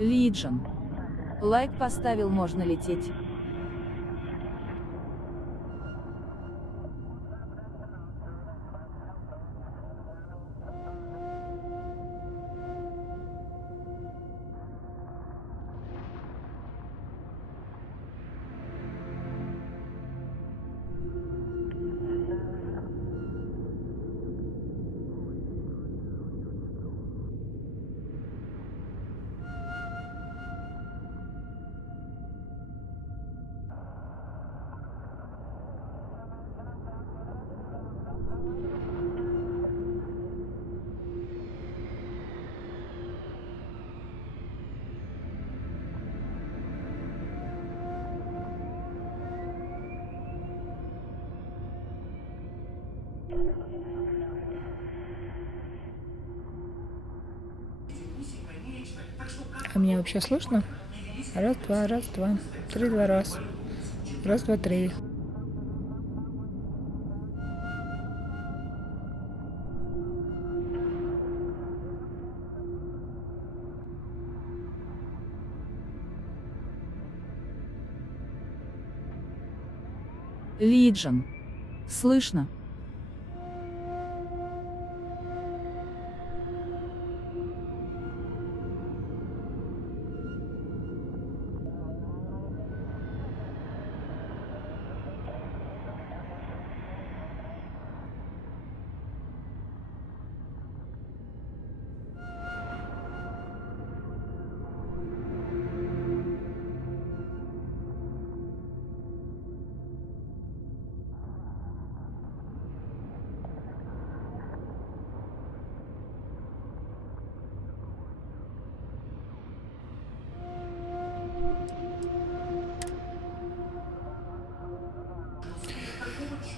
Лиджен. Лайк поставил, можно лететь. А меня вообще слышно? Раз, два, три, два, раз. Раз, два, три. Лиджен. Слышно?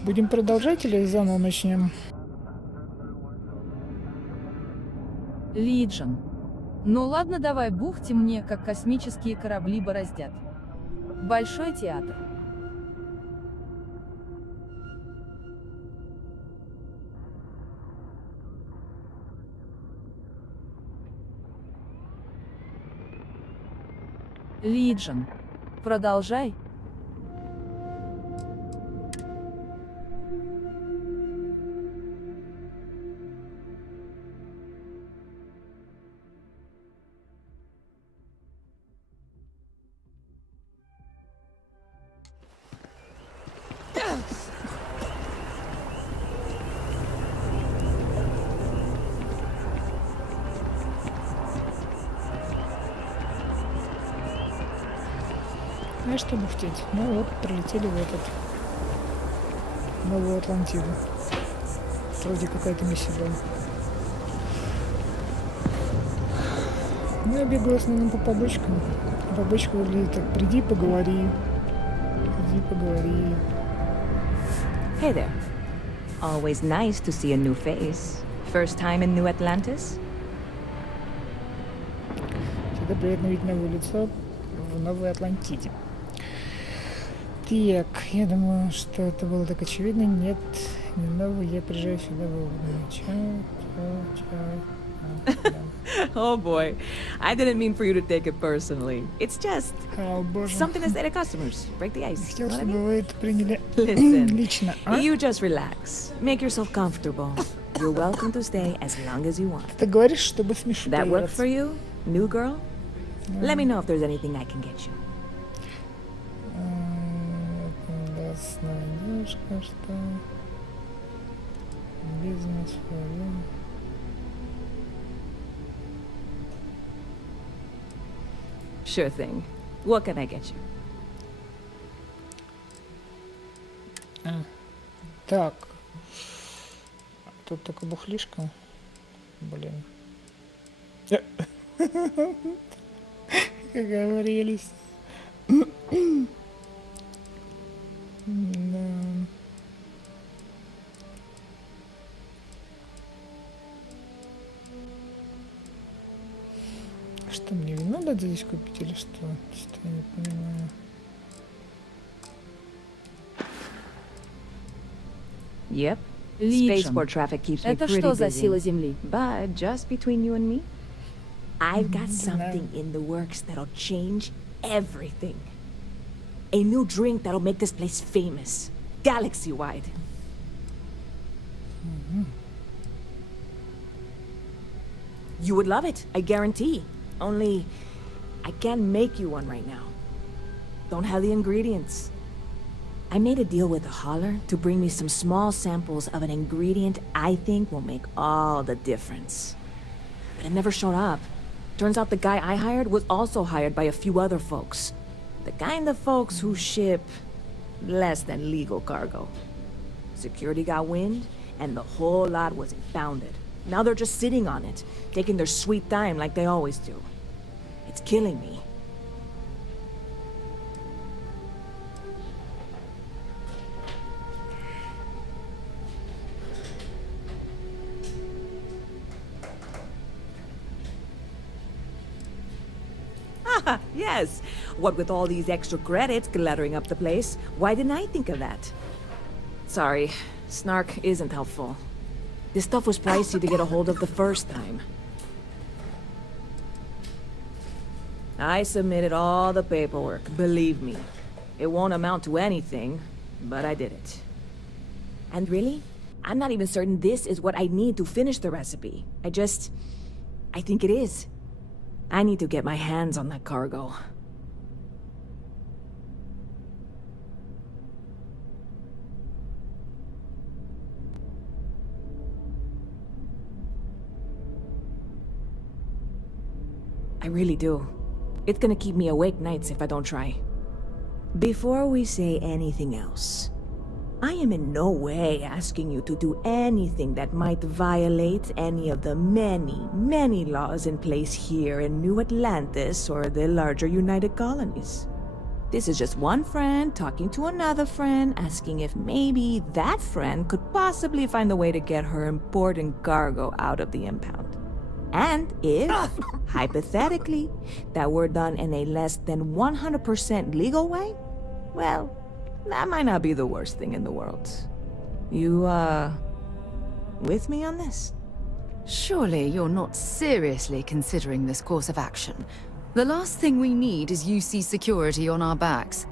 Будем продолжать или заново начнем? Лиджен. Ну ладно, давай бухтим мне, как космические корабли бороздят. Большой театр. Лиджен. Продолжай. А что бухтеть? Ну вот, прилетели в этот новую Атлантиду. Вроде какая-то миссия была. Ну, я бегаю в основном по побочкам. Побочка выглядит так: приди, поговори. Приди, поговори. Hey there. Always nice to see a new face. First time in New Atlantis? Всегда приятно видеть новое лицо в Новой Атлантиде. Так, я думаю, что это было так очевидно. Нет, не новый, я приезжаю сюда вовремя. Чао. Oh boy. I didn't mean for you to take it personally. It's just something to say to customers. Break the ice. Хотел, чтобы вы это приняли лично, а? You just relax. Make yourself comfortable. You're welcome to stay as long as you want. Ты говоришь, чтобы смешно. That work for you, new girl? Let me know if there's anything I can get you. Девушка, что бизнес свою. Sure thing. What can I get you? Так. Тут только бухлишка. Блин. Договорились. Да. Что мне вино надо здесь купить или что? Что я не понимаю. Yep. Лиджин. Spaceport traffic keeps me Это pretty что за busy. сила Земли? But just between you and me, I've got something in the works that'll change everything. A new drink that'll make this place famous, galaxy-wide. You would love it, I guarantee. Only, I can't make you one right now. Don't have the ingredients. I made a deal with a hauler to bring me some small samples of an ingredient I think will make all the difference. But it never showed up. Turns out the guy I hired was also hired by a few other folks. The kind of folks who ship less than legal cargo. Security got wind, and the whole lot was impounded. Now they're just sitting on it, taking their sweet time like they always do. It's killing me. Ah, yes. What with all these extra credits cluttering up the place, why didn't I think of that? Sorry, snark isn't helpful. This stuff was pricey to get a hold of the first time. I submitted all the paperwork, believe me. It won't amount to anything, but I did it. And really, I'm not even certain this is what I need to finish the recipe. I think it is. I need to get my hands on that cargo. I really do. It's gonna keep me awake nights if I don't try. Before we say anything else, I am in no way asking you to do anything that might violate any of the many, many laws in place here in New Atlantis or the larger United Colonies. This is just one friend talking to another friend, asking if maybe that friend could possibly find a way to get her important cargo out of the impound. And if, hypothetically, that were done in a less than 100% legal way, well, that might not be the worst thing in the world. You, with me on this? Surely you're not seriously considering this course of action. The last thing we need is UC security on our backs.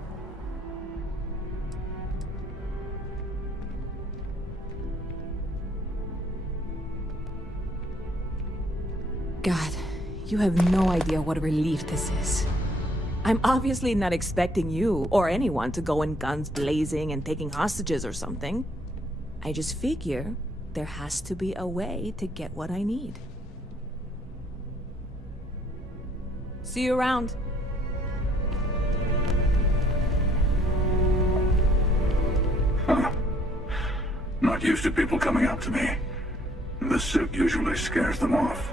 God, you have no idea what a relief this is. I'm obviously not expecting you or anyone to go in guns blazing and taking hostages or something. I just figure there has to be a way to get what I need. See you around. not used to people coming up to me. The suit usually scares them off.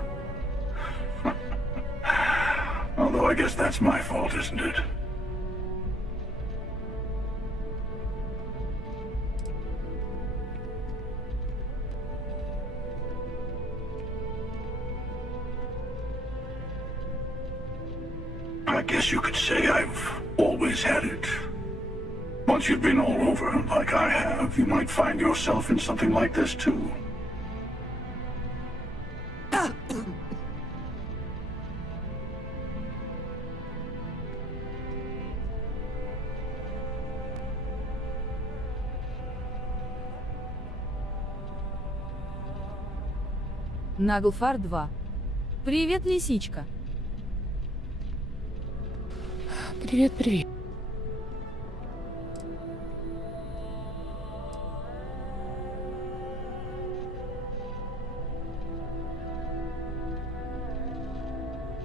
Although I guess that's my fault, isn't it? I guess you could say I've always had it. Once you've been all over, like I have, you might find yourself in something like this too. Наглфар 2. Привет, лисичка. Привет, привет.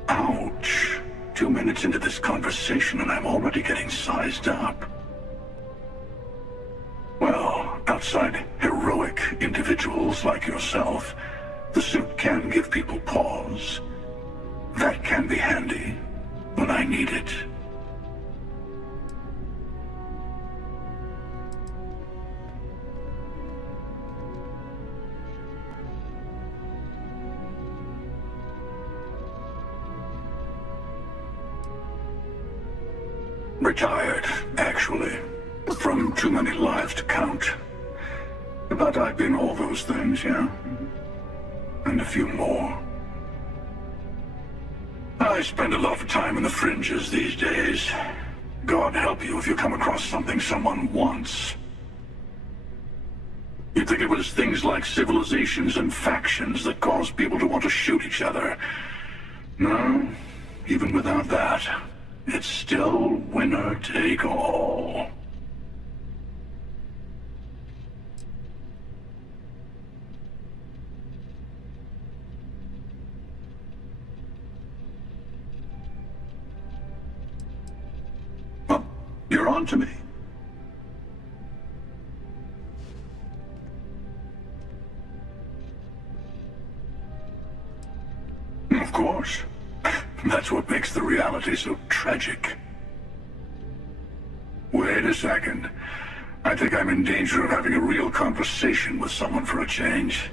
Ouch. 2 minutes into this conversation and I'm already getting sized up. Well, outside heroic individuals like yourself, the suit can give people pause. That can be handy when I need it. Retired, actually, from too many lives to count. But I've been all those things, yeah? And a few more. I spend a lot of time in the fringes these days. God help you if you come across something someone wants. You'd think it was things like civilizations and factions that cause people to want to shoot each other. No, even without that, it's still winner take all. Well, you're on to me. Of course. That's what makes the reality so tragic. Wait a second. I think I'm in danger of having a real conversation with someone for a change.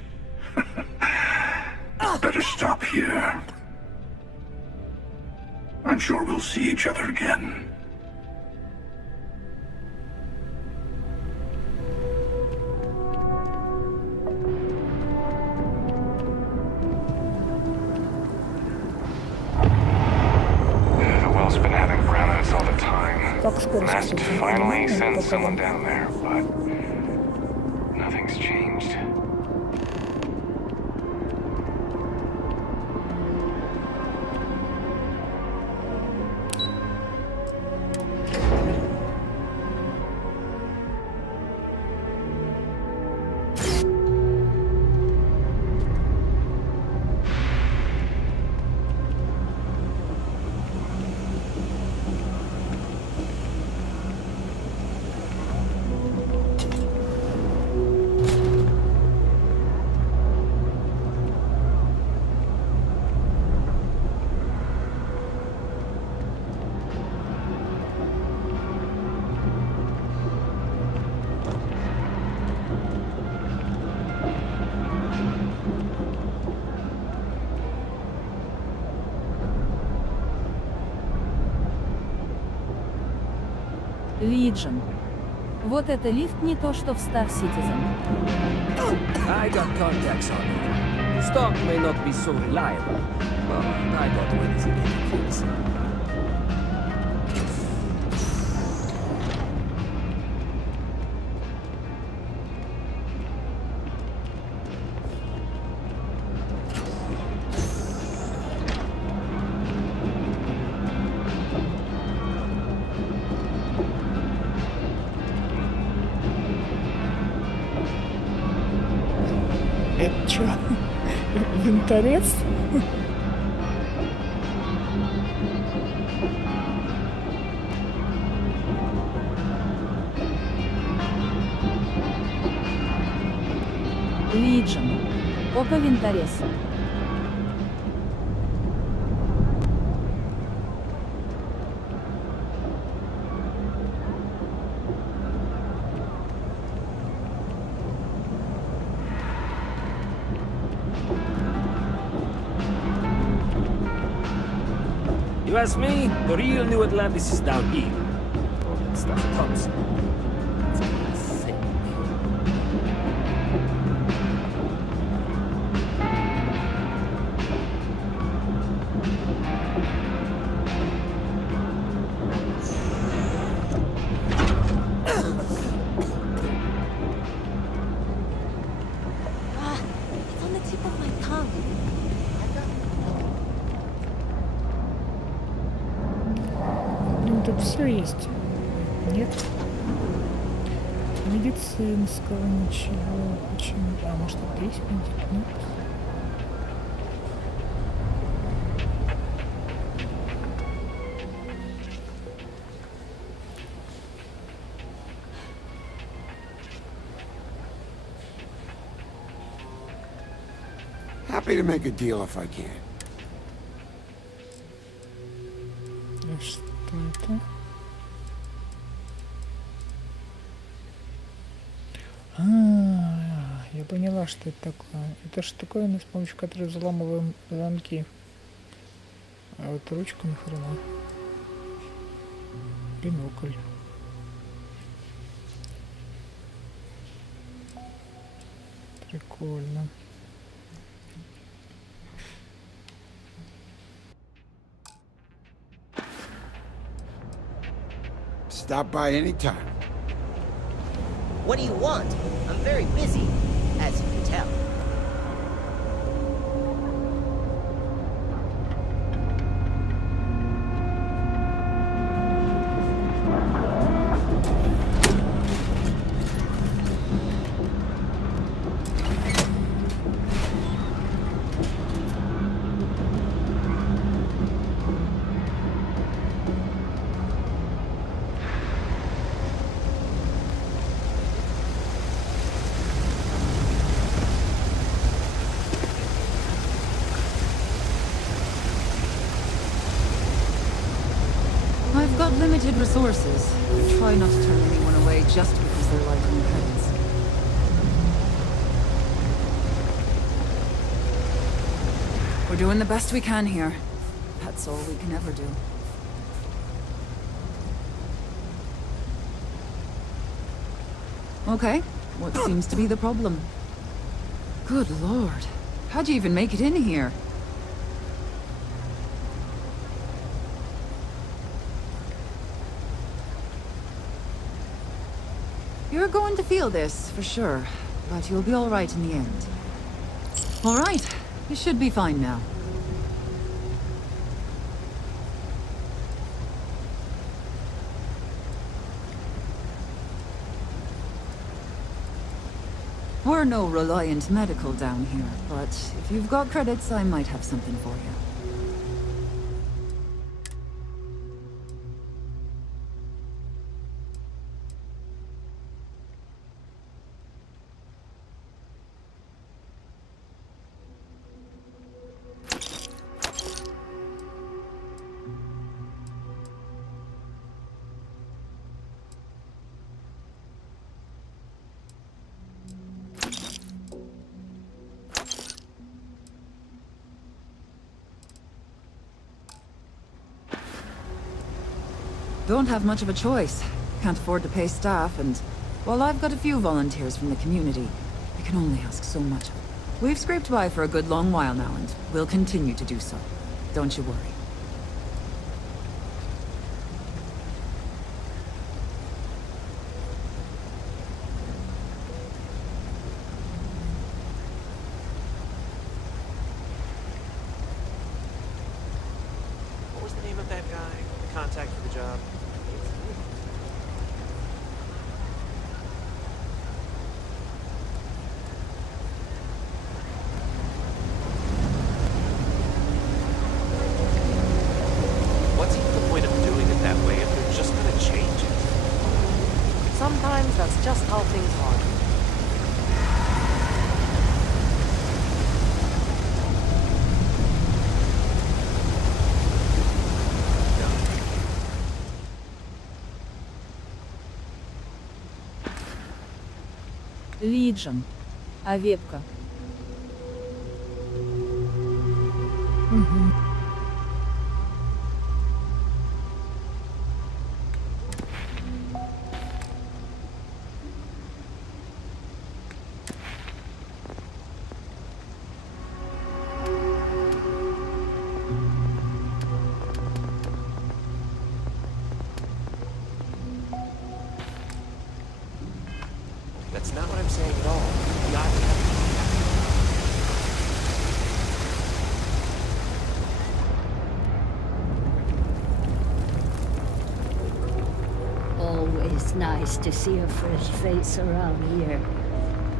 Better stop here. I'm sure we'll see each other again. Как скоро Must finally send someone down there, but nothing's changed. Legion. Вот это лифт не то, что в Star Citizen. I got contacts on it. Stock may not be so reliable, but I got ways to get kids. Это что? Винторез? Region. Опа, винторез. You ask me, the real New Atlantis is down here. All that stuff Thompson. It's sick. It's on the tip of my tongue. Блин, тут все есть. Нет. Медицинского ничего. Почему? А может тут есть медик? Нет. Happy to make a deal if I can. А что это? Я поняла, что это такое. Это же такое, с помощью которой взламываем замки. А вот ручка нахрена. Бинокль. Прикольно. Stop by anytime. What do you want? I'm very busy, as you can tell. I've got limited resources. I try not to turn anyone away just because they're lighting the heads. We're doing the best we can here. That's all we can ever do. Okay, what seems to be the problem? Good lord. How'd you even make it in here? You're going to feel this, for sure. But you'll be alright in the end. Alright, you should be fine now. We're no reliant medical down here, but if you've got credits, I might have something for you. Don't have much of a choice. Can't afford to pay staff, and while I've got a few volunteers from the community, I can only ask so much of them. We've scraped by for a good long while now, and we'll continue to do so. Don't you worry. What was the name of that guy? The contact for the job? What's even the point of doing it that way if they're just gonna change it? Sometimes that's just how things are. Legion. А вебка? Угу. That's not what I'm saying at all. We ought to have Always nice to see a fresh face around here.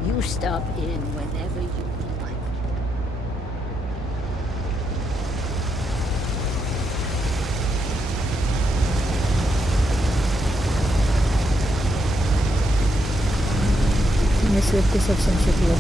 You stop in whenever you like. На светке совсем светло.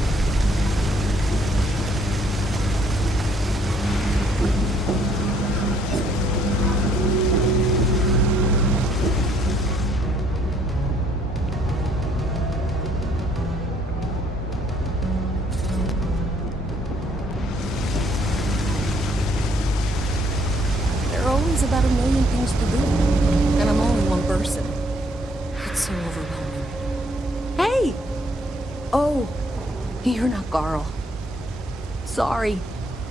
There are always about a million things to do, and I'm only one person. It's so overwhelming. Hey! Oh, you're not Carl. Sorry.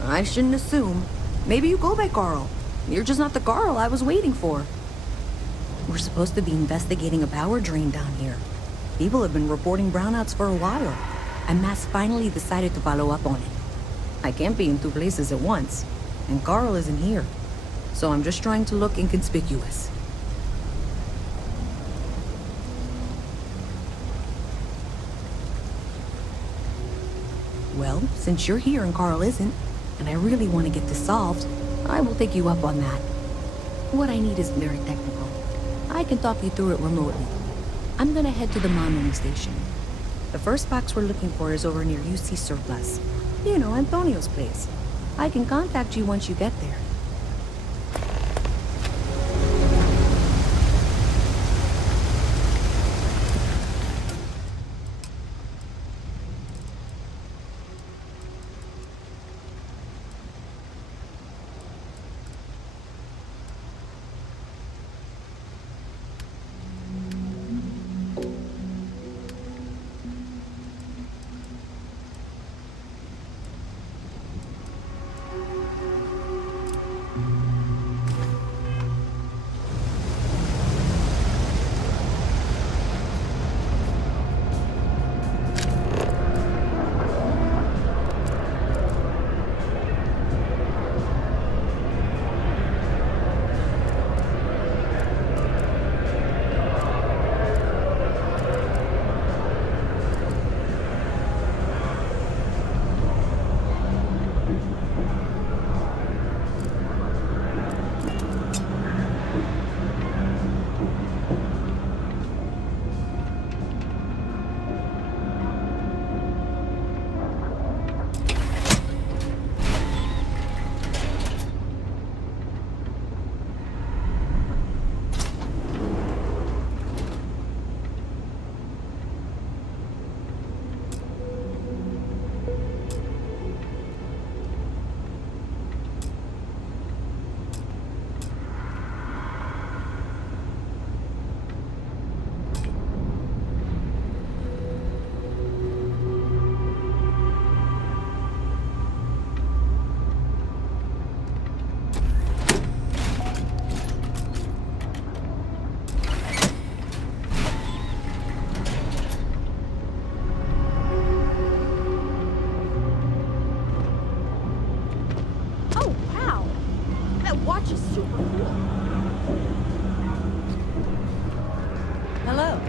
I shouldn't assume. Maybe you go by Carl. You're just not the Carl I was waiting for. We're supposed to be investigating a power drain down here. People have been reporting brownouts for a while, and Mass finally decided to follow up on it. I can't be in two places at once, and Carl isn't here. So I'm just trying to look inconspicuous. Well, since you're here and Carl isn't, and I really want to get this solved, I will take you up on that. What I need is very technical. I can talk you through it remotely. I'm gonna head to the monitoring station. The first box we're looking for is over near UC Surplus. You know, Antonio's place. I can contact you once you get there. Hello.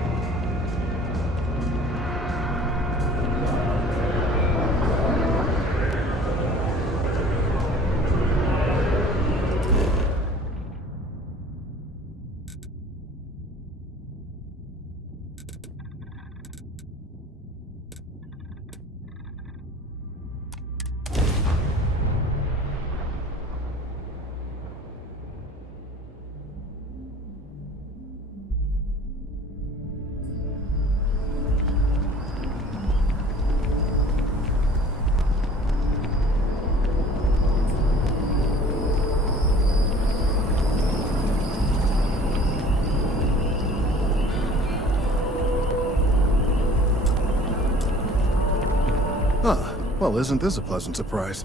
Well, isn't this a pleasant surprise?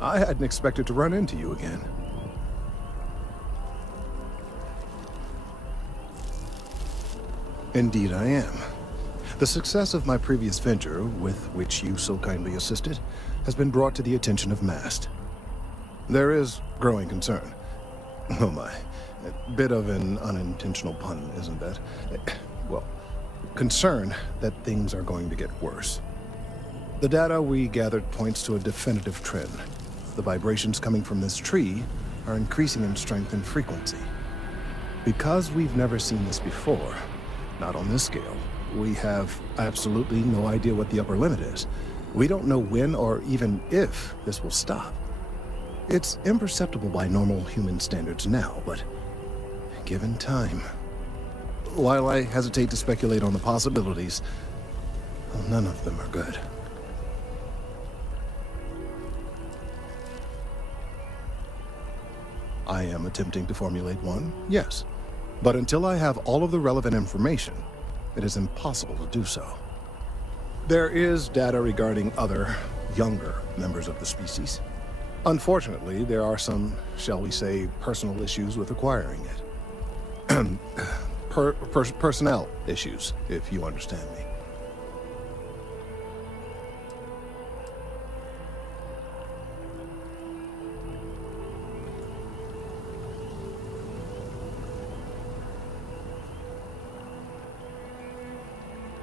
I hadn't expected to run into you again. Indeed I am. The success of my previous venture, with which you so kindly assisted, has been brought to the attention of MAST. There is growing concern. Oh my. A bit of an unintentional pun, isn't that? Well, concern that things are going to get worse. The data we gathered points to a definitive trend. The vibrations coming from this tree are increasing in strength and frequency. Because we've never seen this before, not on this scale, we have absolutely no idea what the upper limit is. We don't know when or even if this will stop. It's imperceptible by normal human standards now, but given time. While I hesitate to speculate on the possibilities, well, none of them are good. I am attempting to formulate one, yes. But until I have all of the relevant information, it is impossible to do so. There is data regarding other, younger members of the species. Unfortunately, there are some, shall we say, personal issues with acquiring it. Personnel issues, if you understand me.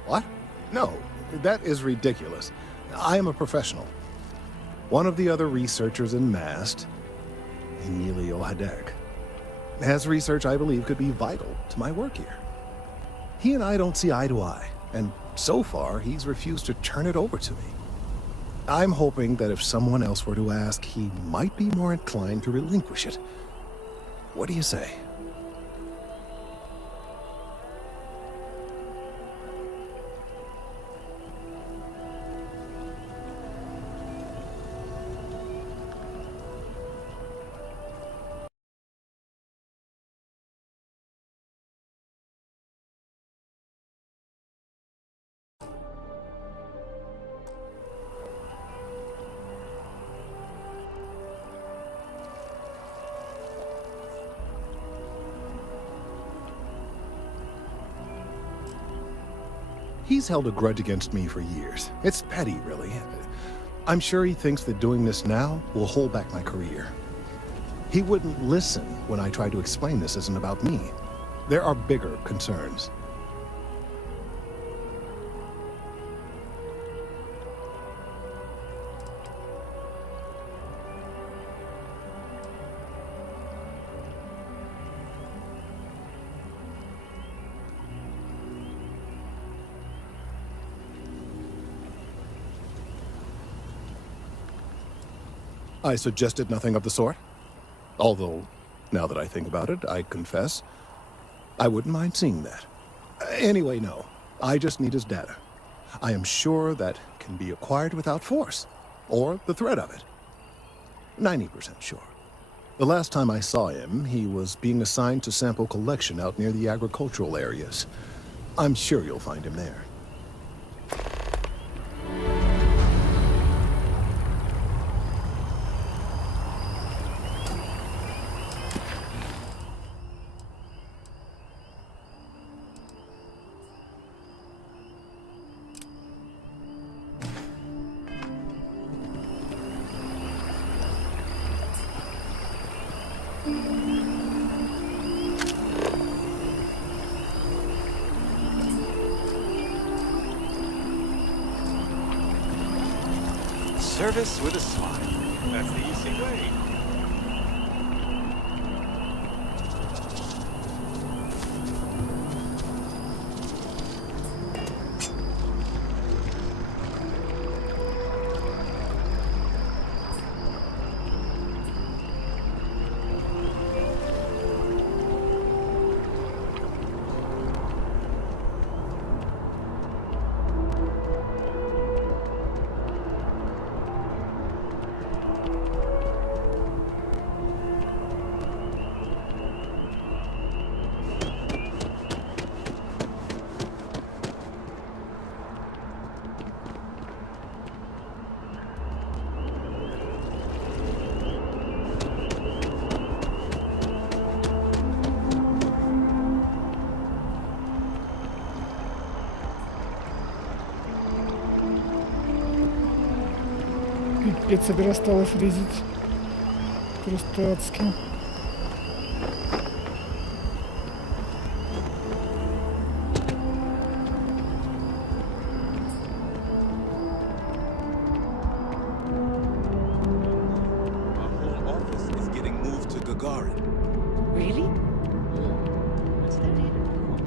What? No, that is ridiculous. I am a professional. One of the other researchers in MAST, Emilio Hadek, has research I believe could be vital to my work here. He and I don't see eye to eye, and so far he's refused to turn it over to me. I'm hoping that if someone else were to ask, he might be more inclined to relinquish it. What do you say? He's held a grudge against me for years. It's petty, really. I'm sure he thinks that doing this now will hold back my career. He wouldn't listen when I tried to explain this isn't about me. There are bigger concerns. I suggested nothing of the sort. Although, now that I think about it, I confess, I wouldn't mind seeing that. Anyway, no. I just need his data. I am sure that can be acquired without force, or the threat of it. 90% sure. The last time I saw him, he was being assigned to sample collection out near the agricultural areas. I'm sure you'll find him there. Service with a smile. That's the easy way. Капец, перестала фризить. Просто адски. Really? What's there even more?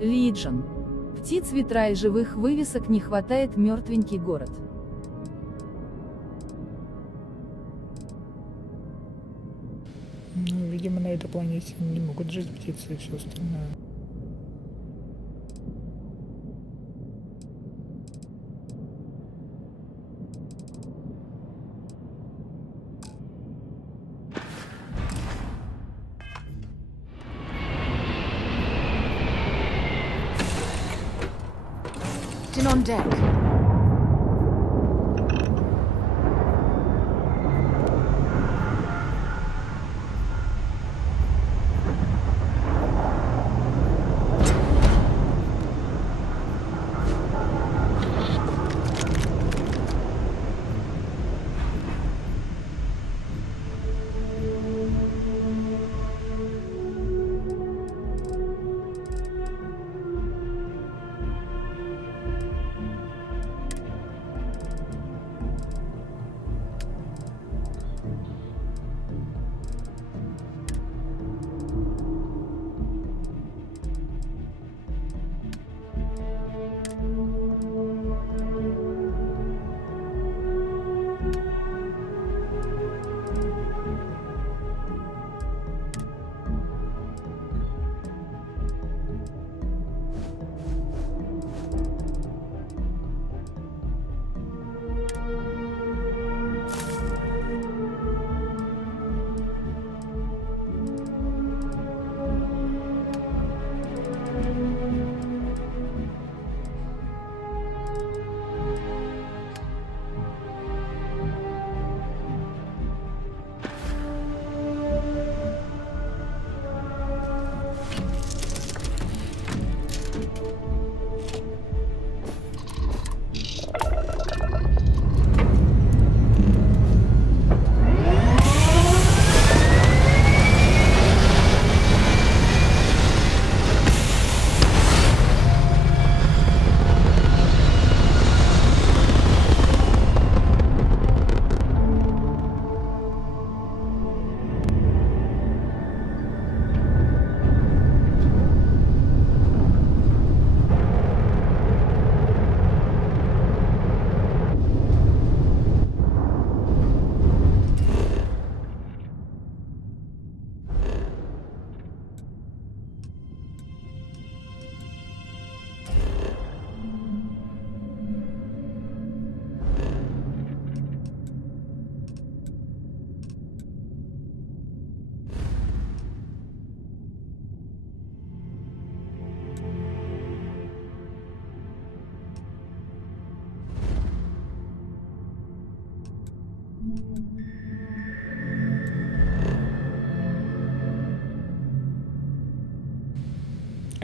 Лиджен. Птиц, ветра и живых вывесок не хватает, мертвенький город. Ну, видимо, на этой планете не могут жить птицы и все остальное. On deck.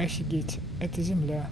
Офигеть, это Земля.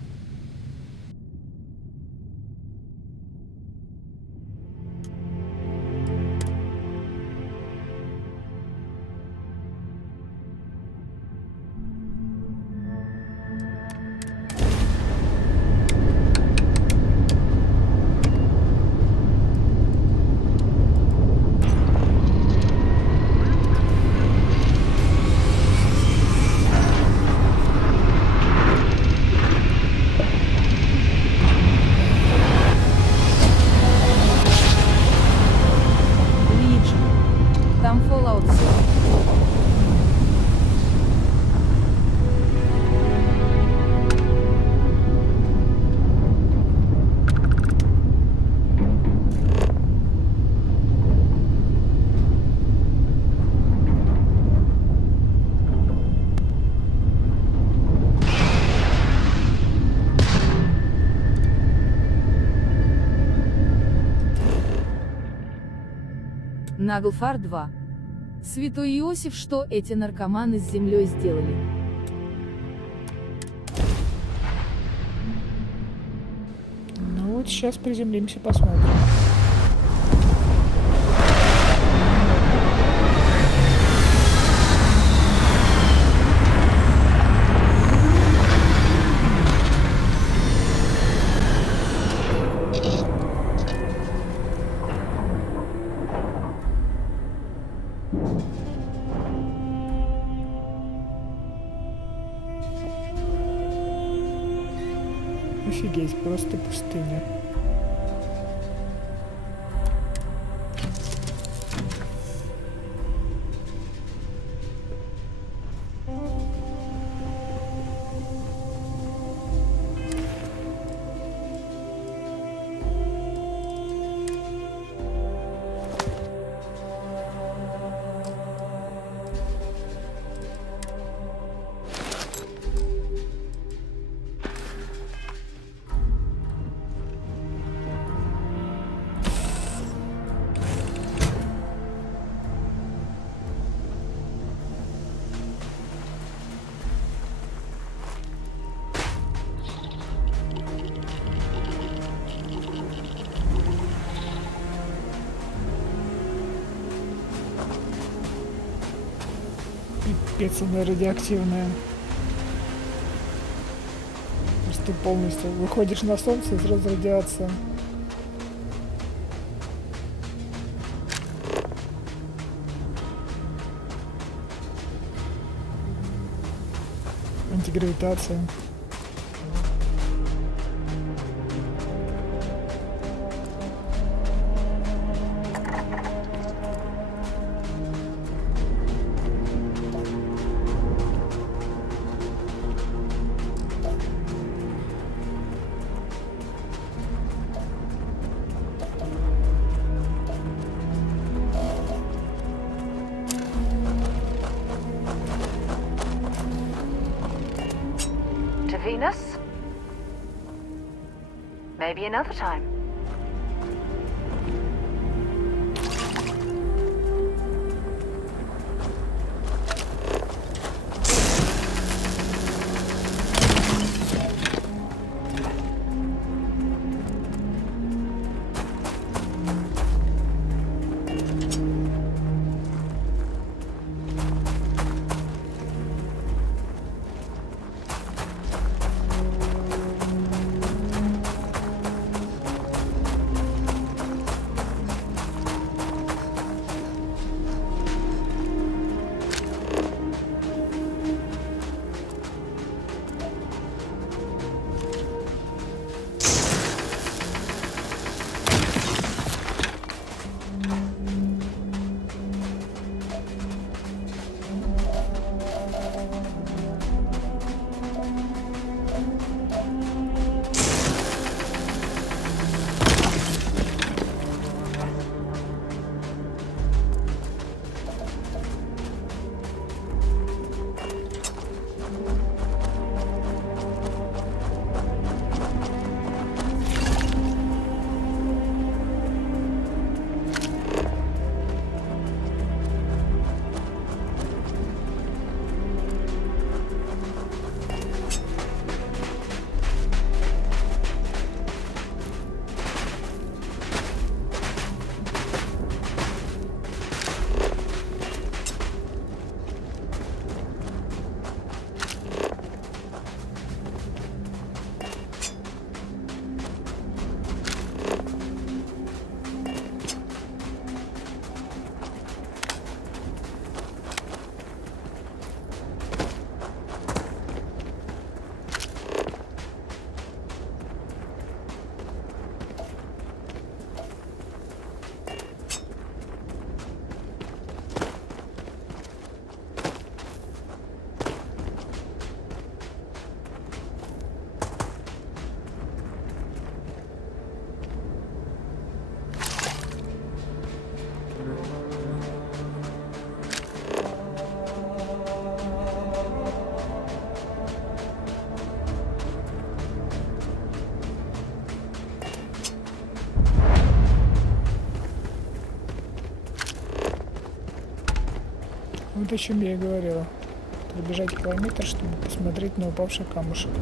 Там Fallout 7. Наглфар 2. Святой Иосиф, что эти наркоманы с землей сделали? Ну вот сейчас приземлимся, посмотрим. Офигеть, просто пустыня. Пипец, она радиоактивная. Просто полностью выходишь на солнце и сразу радиация. Антигравитация. Venus? Maybe another time. Вот о чем я и говорила. Пробежать километр, чтобы посмотреть на упавший камушек.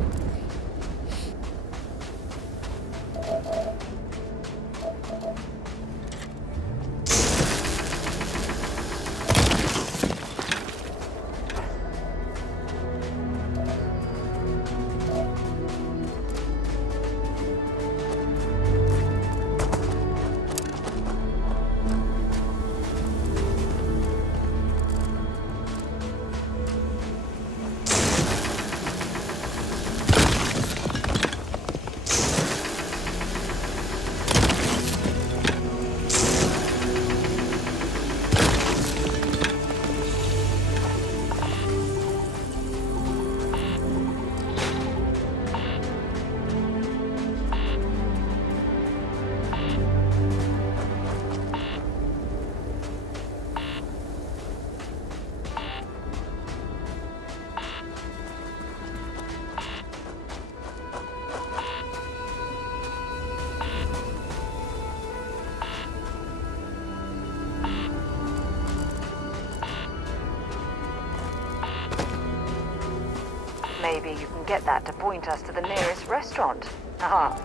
Maybe you can get that to point us to the nearest restaurant. Aha.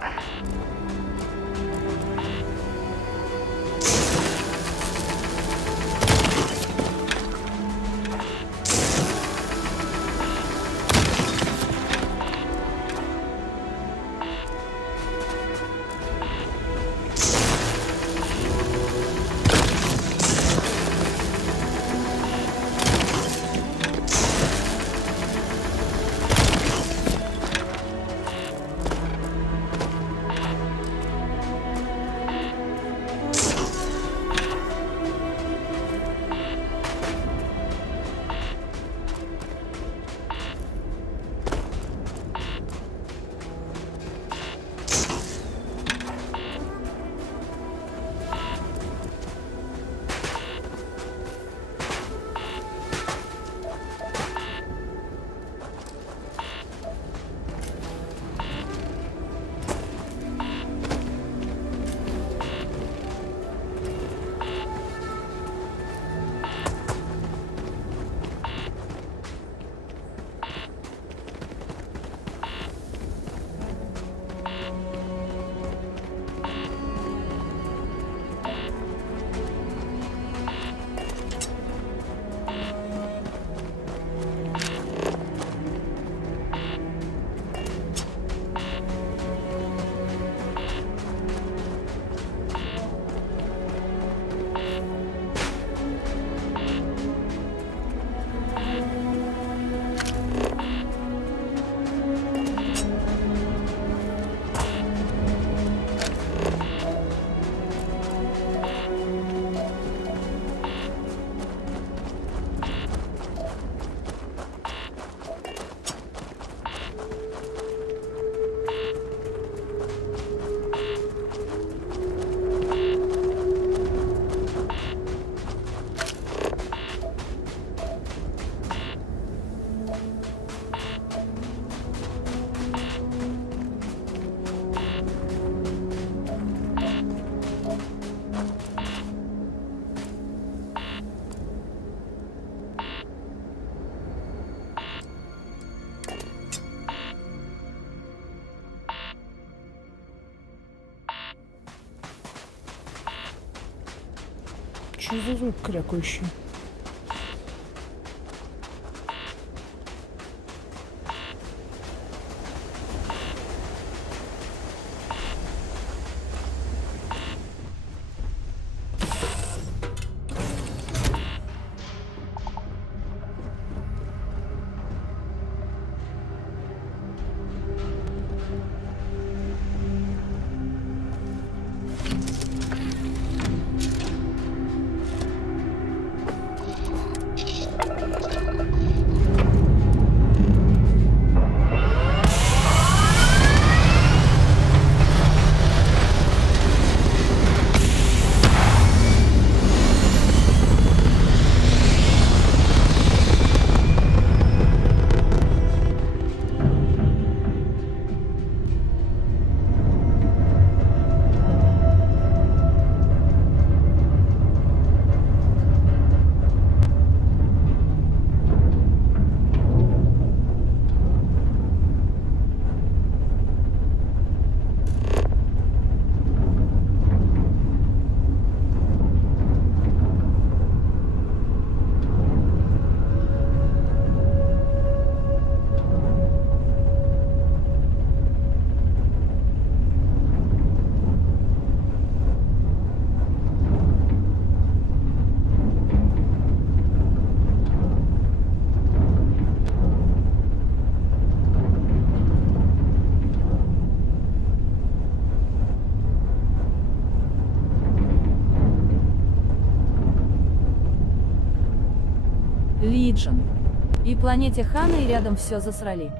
Что за звук крякающий? Лиджен. И планете Хана и рядом все засрали.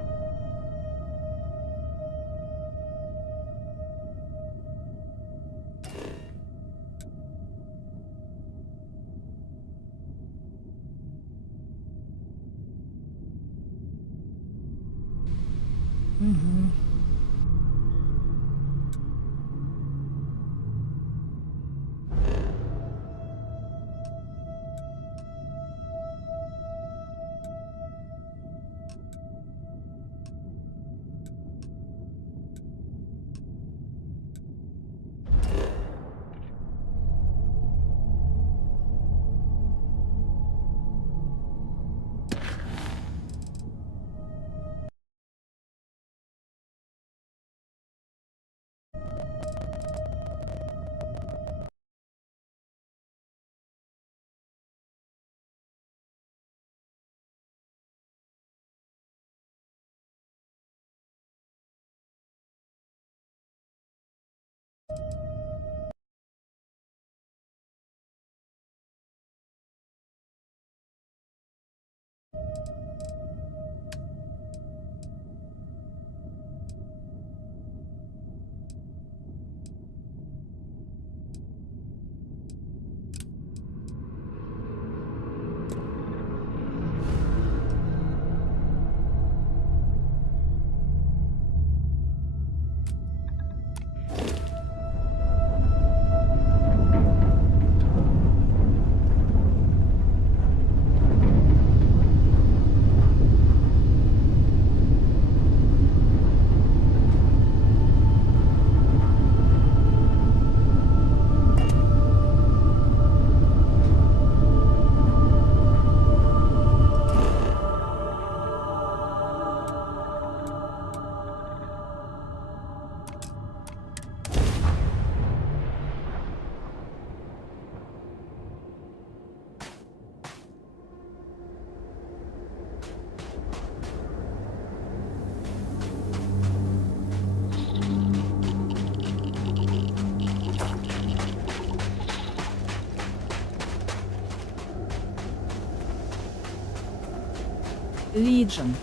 Лиджен.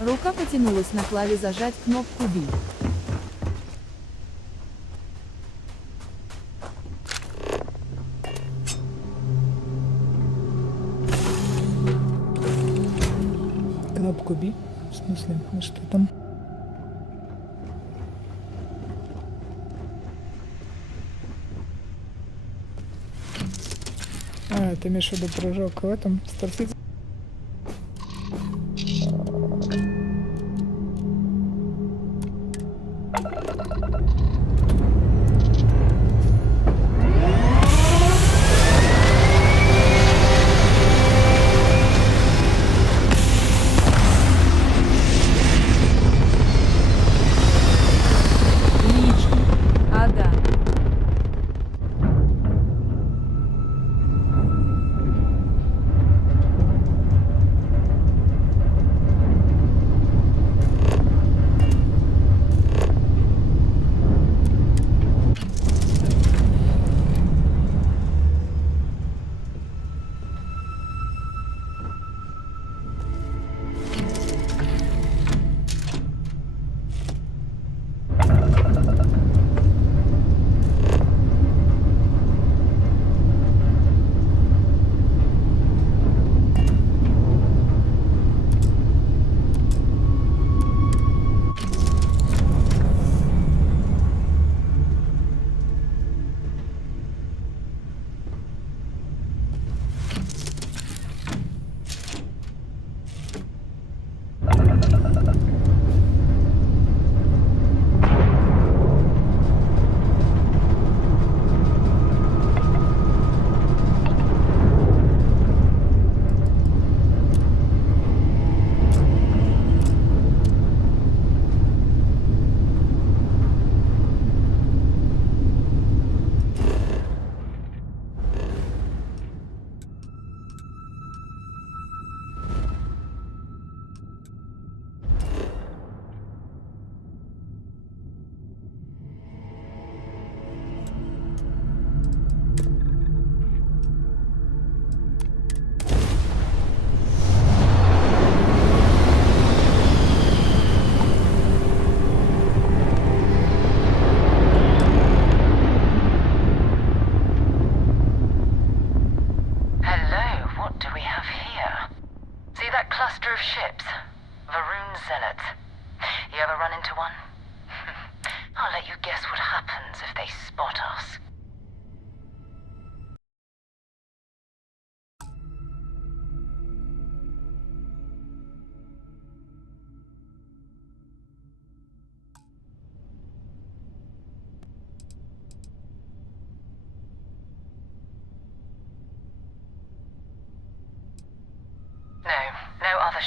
Рука потянулась на клаве зажать кнопку B. Кнопку B? В смысле? Ну что там? А, ты имеешь в виду прыжок в этом Starfield?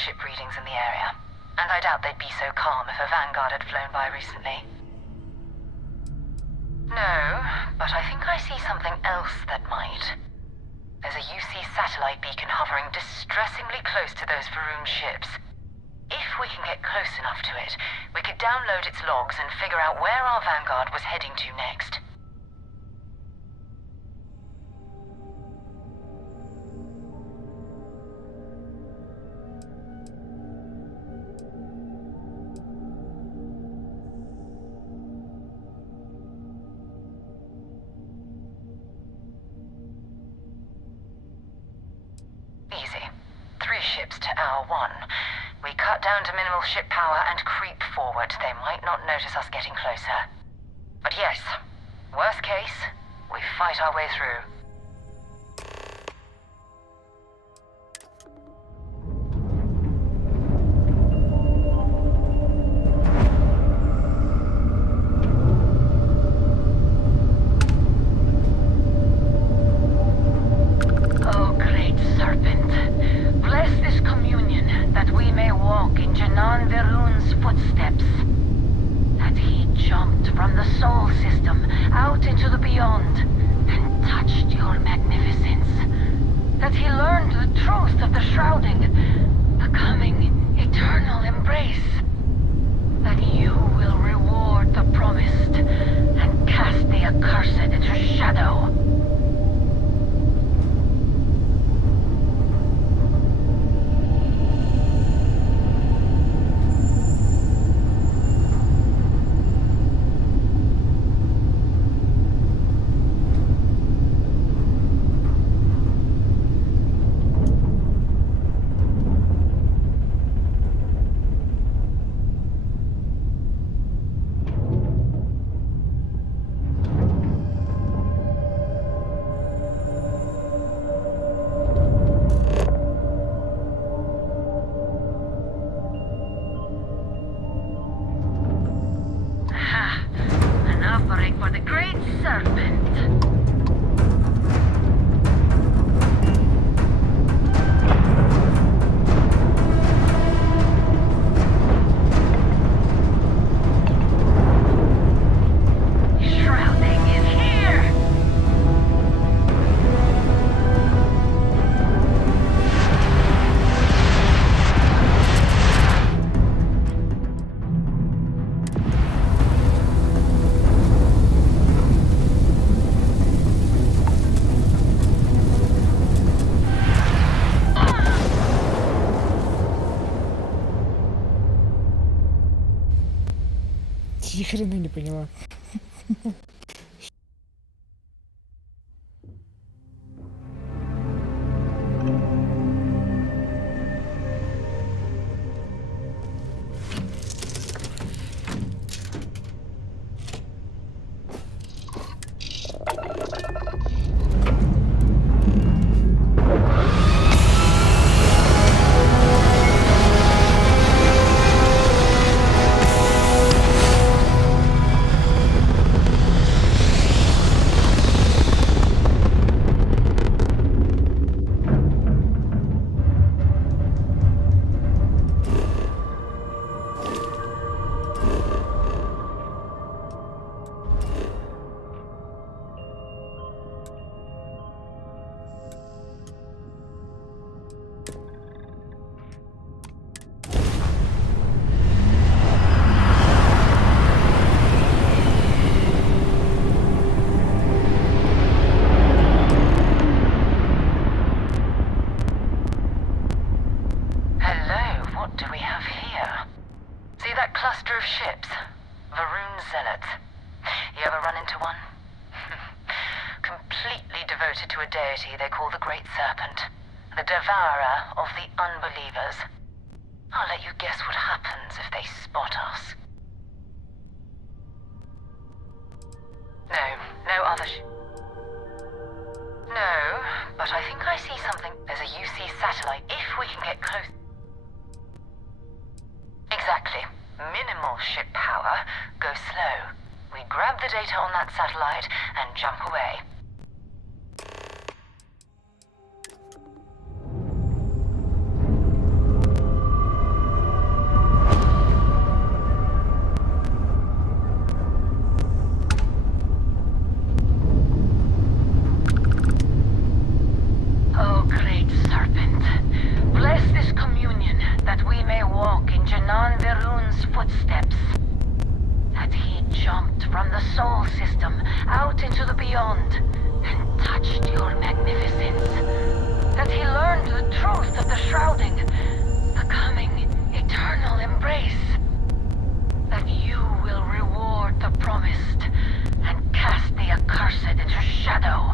ship readings in the area. And I doubt they'd be so calm if a vanguard had flown by recently. No, but I think I see something else that might. There's a UC satellite beacon hovering distressingly close to those Faroon ships. If we can get close enough to it, we could download its logs and figure out where our vanguard was heading to next. Easy. 3 ships to our 1. We cut down to minimal ship power and creep forward. They might not notice us getting closer. But yes, worst case, we fight our way through. O great serpent, bless this communion that we may walk in Janan Veroon's footsteps. That he jumped from the soul system out into the beyond and touched your magnificence. That he learned the truth of the shrouding, the coming eternal embrace. That you will reward the promised and cast the accursed into shadow. An offering for the great serpent. Shrouding is here! Ни хрена не поняла. devoted to a deity they call the Great Serpent, the devourer of the unbelievers. I'll let you guess what happens if they spot us. No other No, but I think I see something. There's a UC satellite, if we can get close. Exactly. Minimal ship power. Go slow. We grab the data on that satellite and jump away. the Sol system, out into the beyond, and touched your magnificence. That he learned the truth of the shrouding, the coming eternal embrace. That you will reward the promised, and cast the accursed into shadow.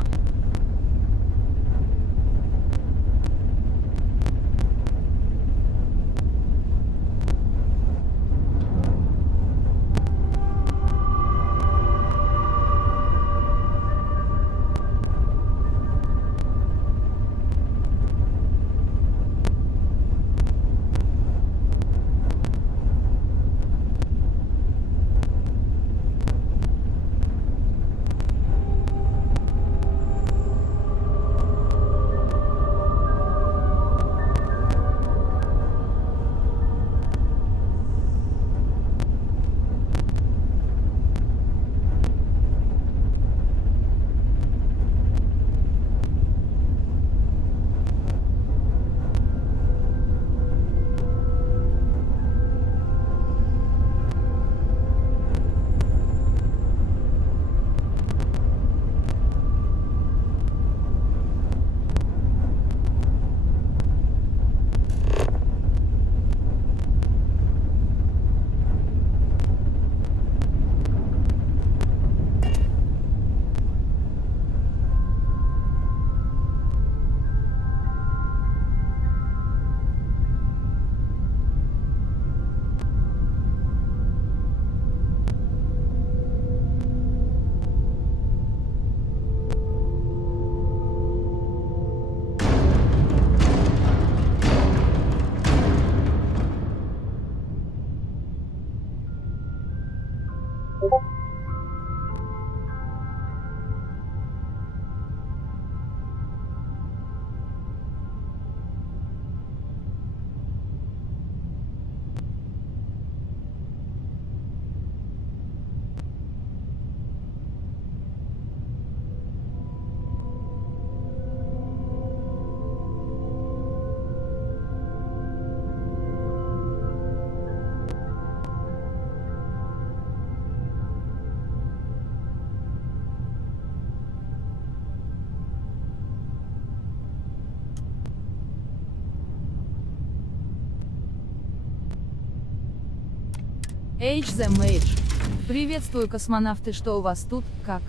H the Mage. Приветствую, космонавты, что у вас тут, как?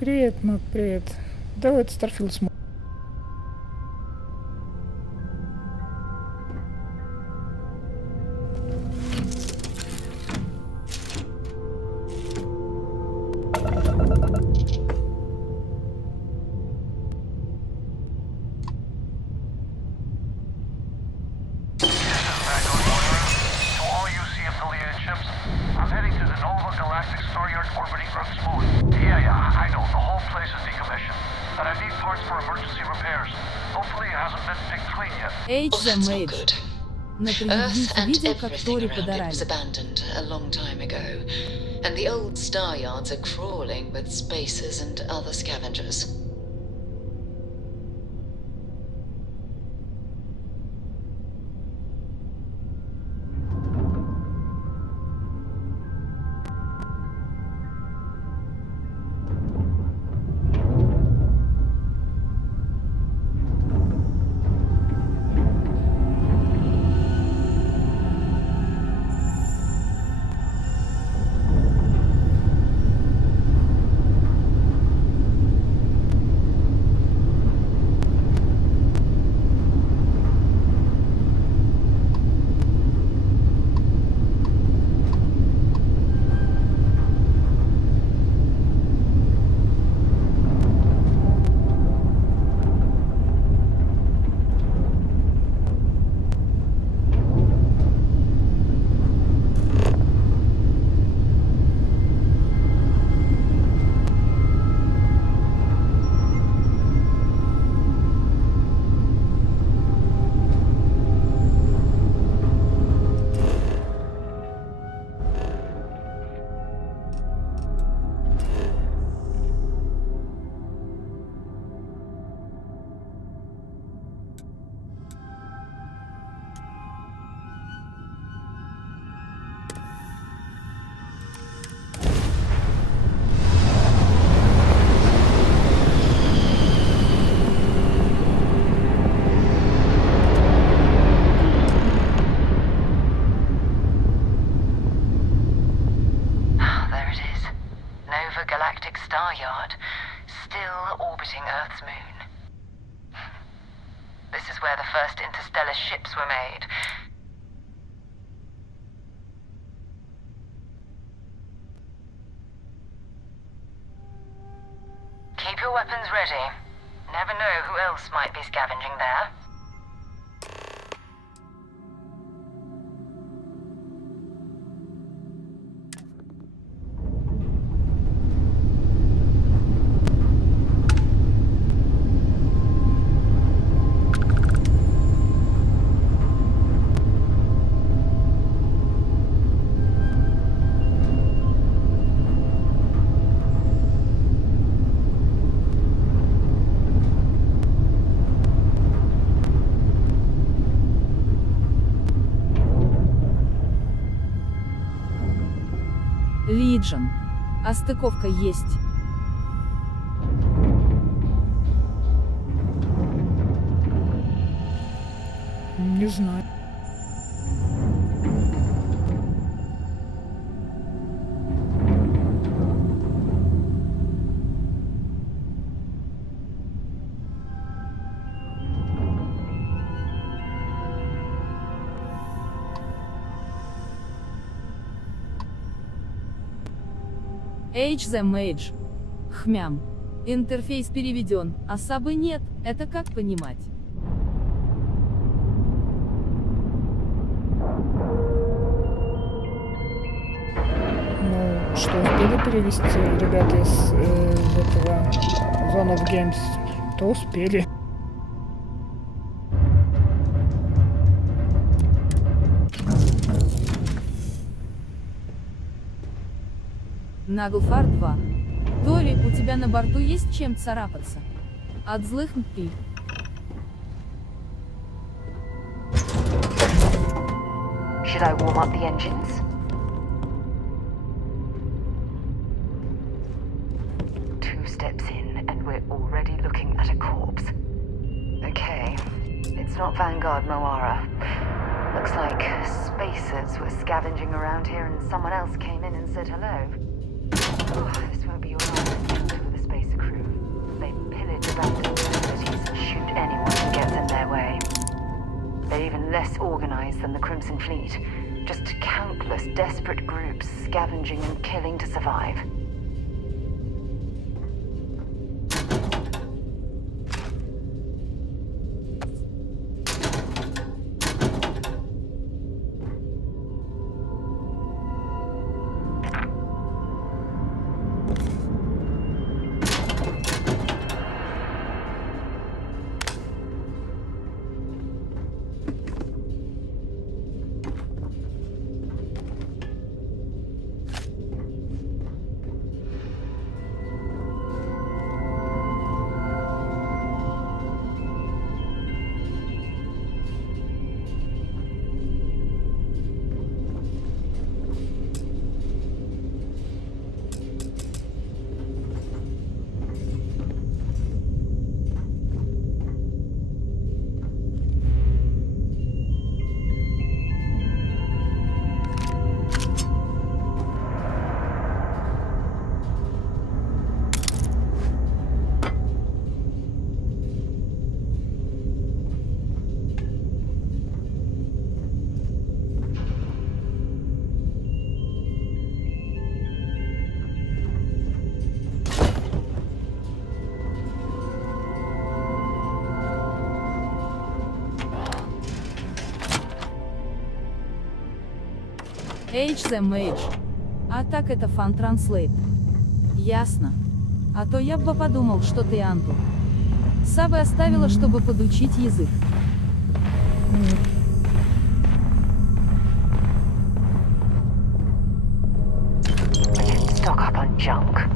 Привет, Мак, привет. Давай это Starfield смотрим. H the Mage. На превьюте видел, как Тори подорали. Abandoned a long time ago, and the old star yards are crawling with spacers and other scavengers. still orbiting Earth's moon. This is where the first interstellar ships were made. Keep your weapons ready. Never know who else might be scavenging there. Лиджен. А стыковка есть? Не знаю. H the Mage. Хмям. Интерфейс переведен, а сабы нет, это как понимать? Ну, что, успели перевести ребята из этого Zone of Games? То успели. Наглфар 2. Тори, у тебя на борту есть чем царапаться? От злых мпи. Should I warm up the engines? Two steps in, and we're already looking at a corpse. Okay, it's not Vanguard Moara. Looks like spacers were scavenging around here and someone else came in and said hello. Oh, this won't be your last encounter with a spacer crew. They pillage abandoned facilities and shoot anyone who gets in their way. They're even less organized than the Crimson Fleet. Just countless desperate groups scavenging and killing to survive. H the Mage. А так это Fan Translate. Ясно. А то я бы подумал, что ты ангел. Сабы оставила, чтобы подучить язык. Stock up on junk.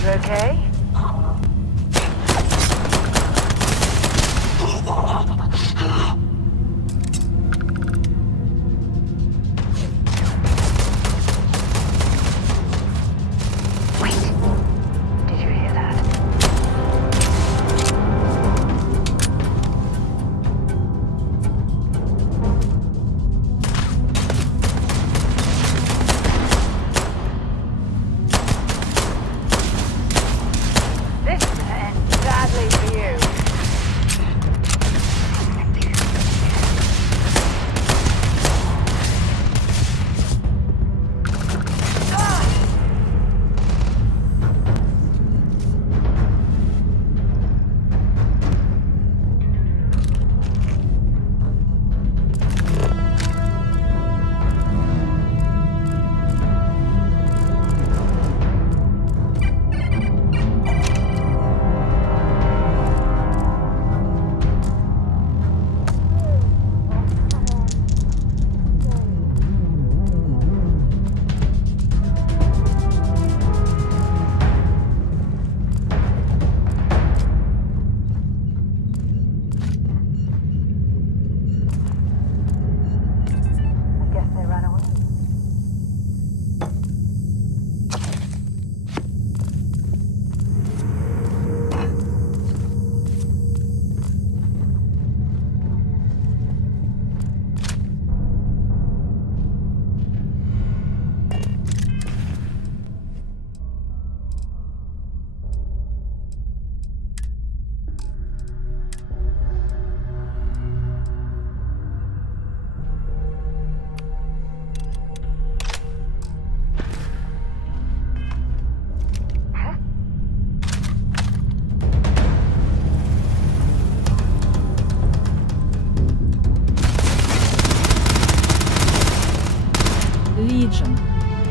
You okay?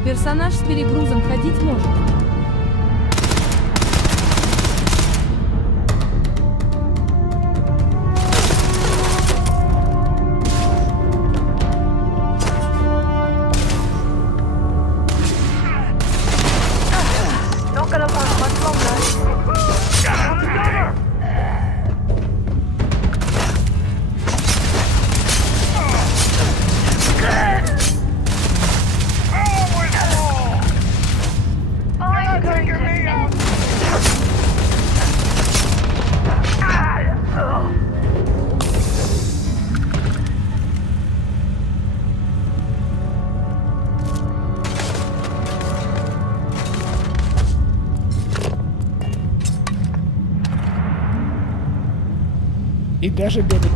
Персонаж с перегрузом ходить может. Not gonna last much longer. И даже бегать.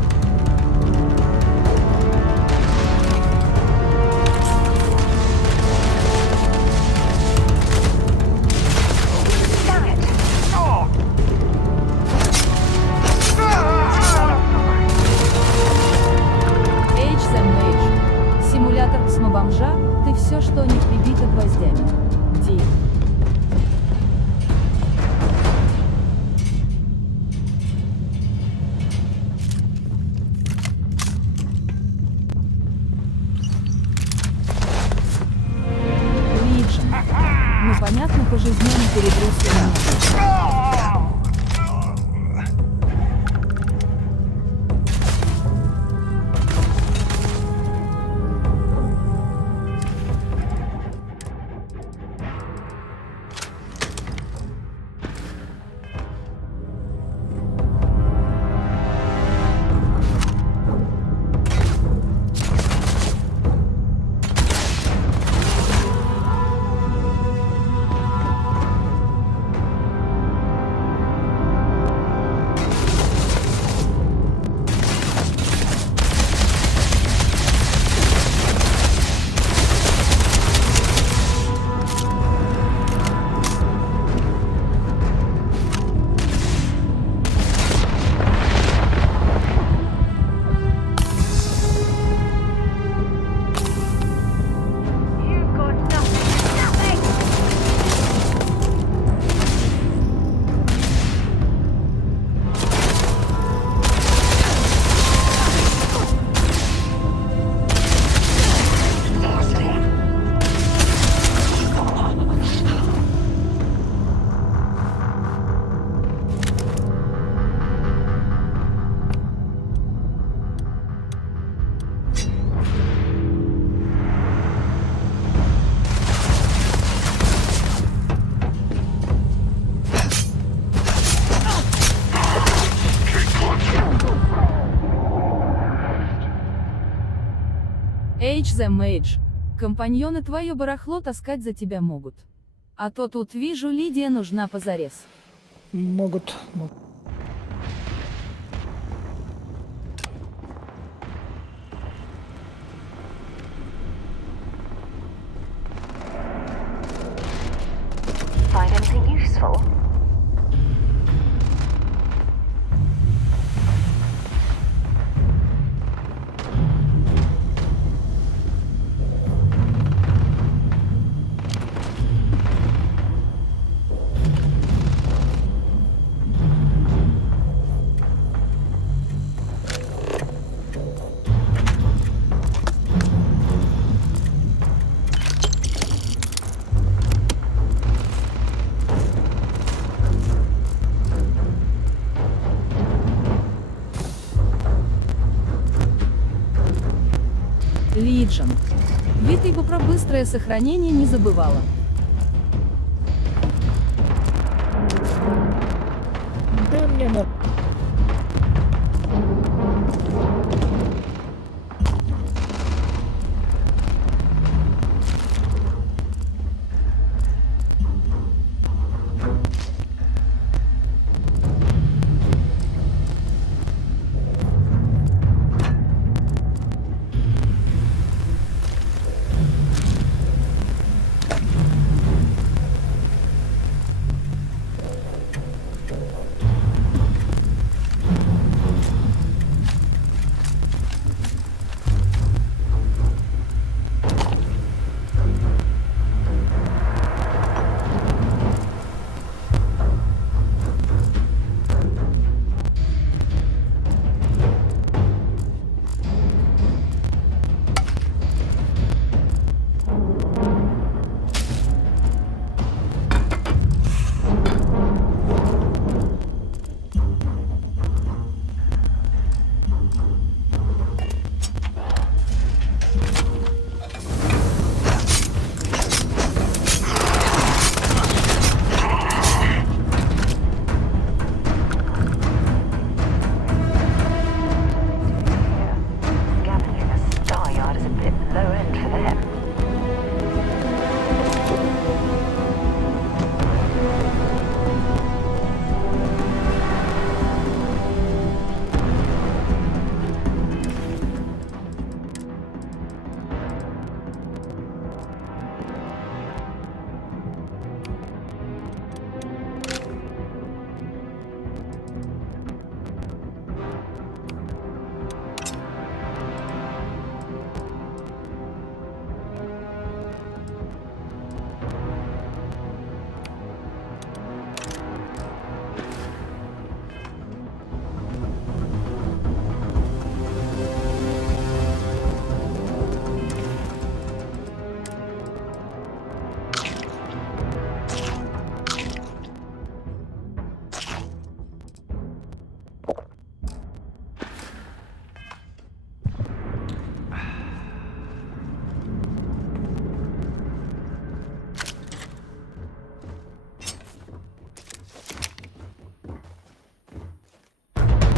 Симулятор космобомжа, ты все, что не прибито гвоздями. Ди. the mage. Компаньоны твое барахло таскать за тебя могут. А то тут вижу, Лидия нужна позарез. Могут. Find anything useful? Лиджен. Витой бы про быстрое сохранение не забывала. Да, мне надо.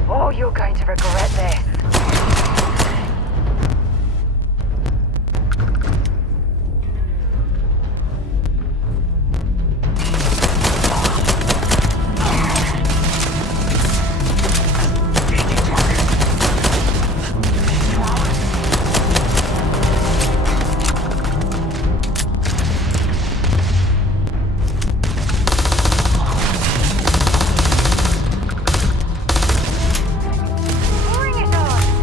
Oh, you're going to regret this. Bring it on!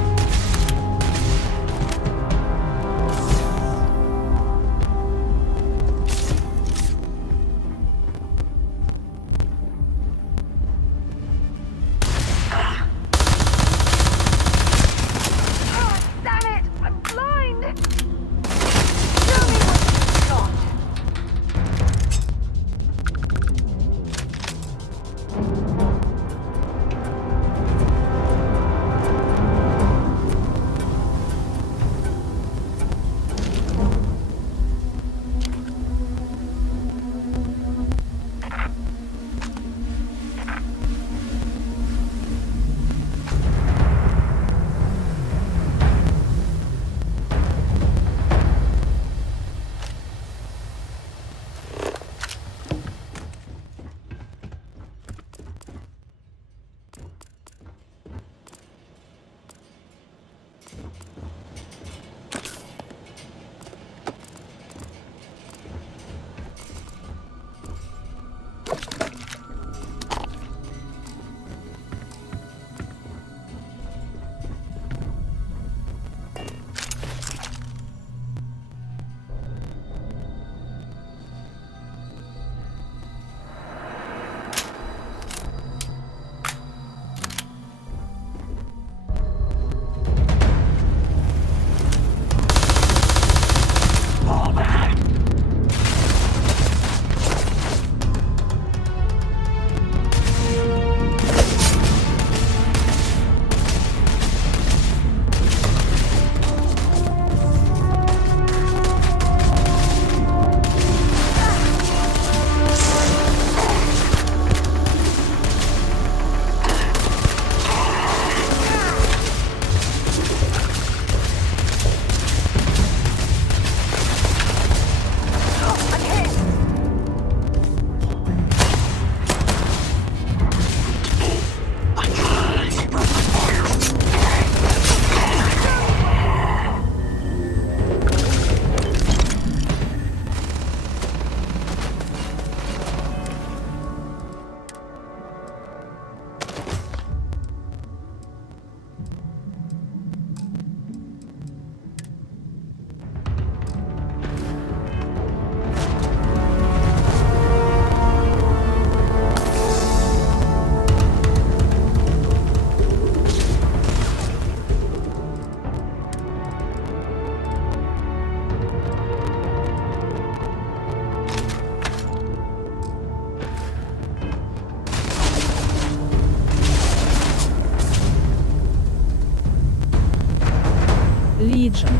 Лиджин.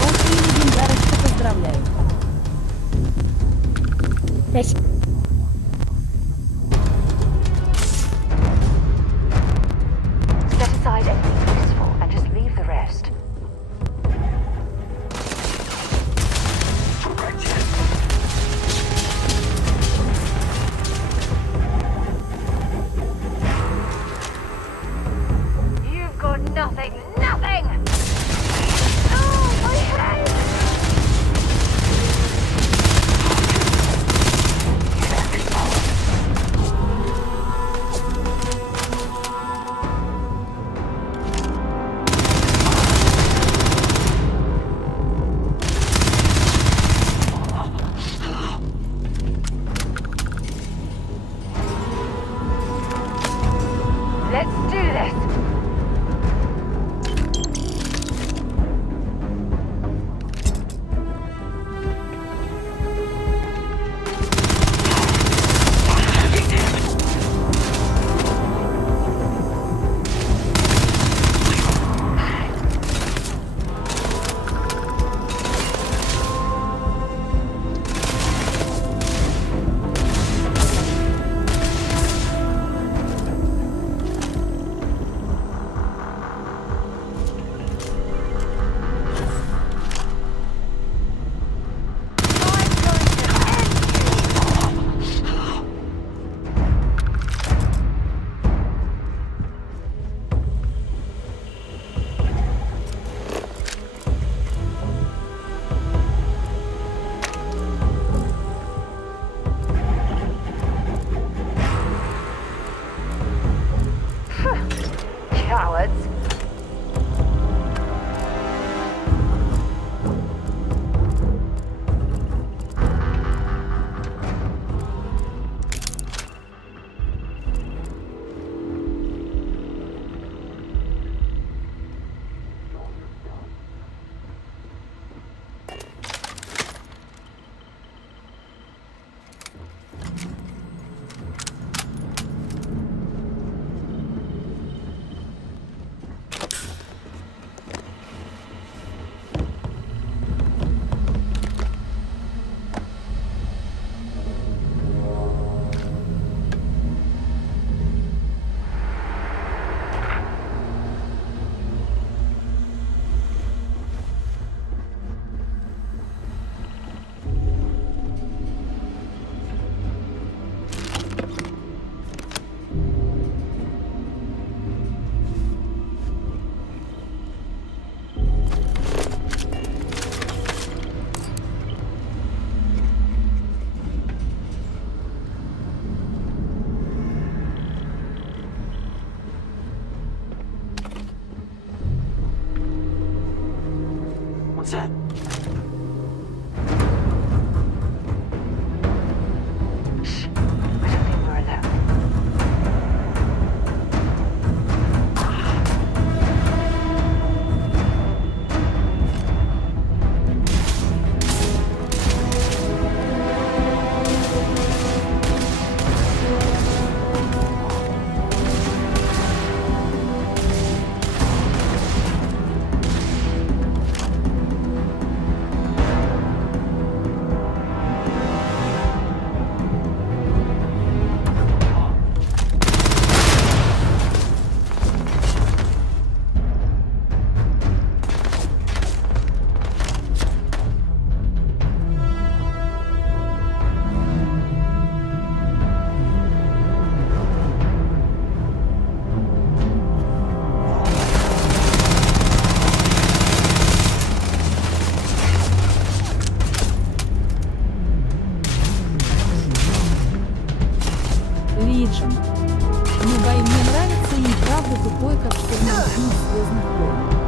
Окей, легендарочка, поздравляю. Спасибо. Set aside anything useful and just leave the rest. You've got nothing, nothing! Oh, my head! Let's do this! Cowards. What's that? Shh. I don't think we're alone. Лиджин. Ну, бай, мне нравится и правда тупой, как штурмовик Звездных войн.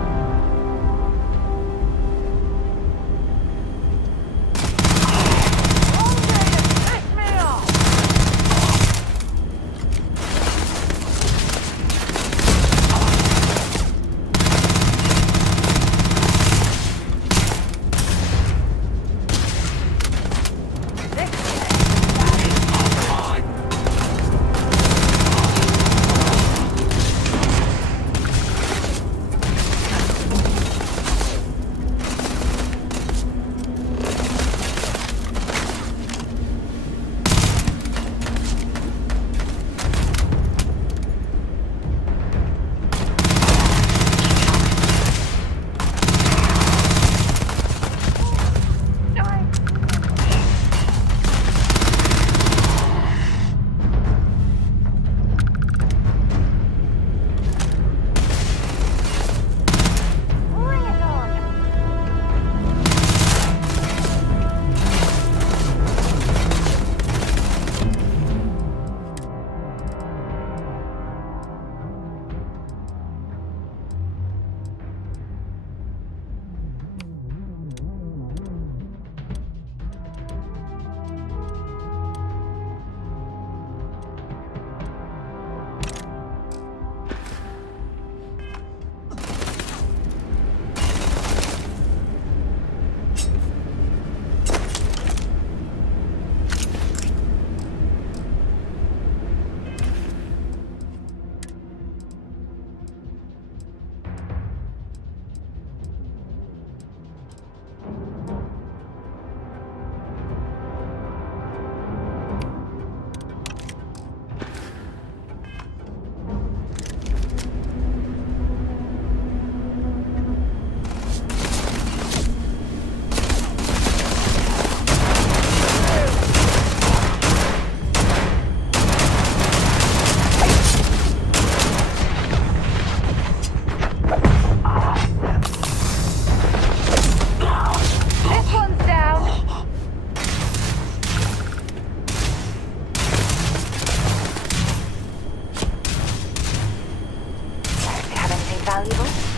valuable?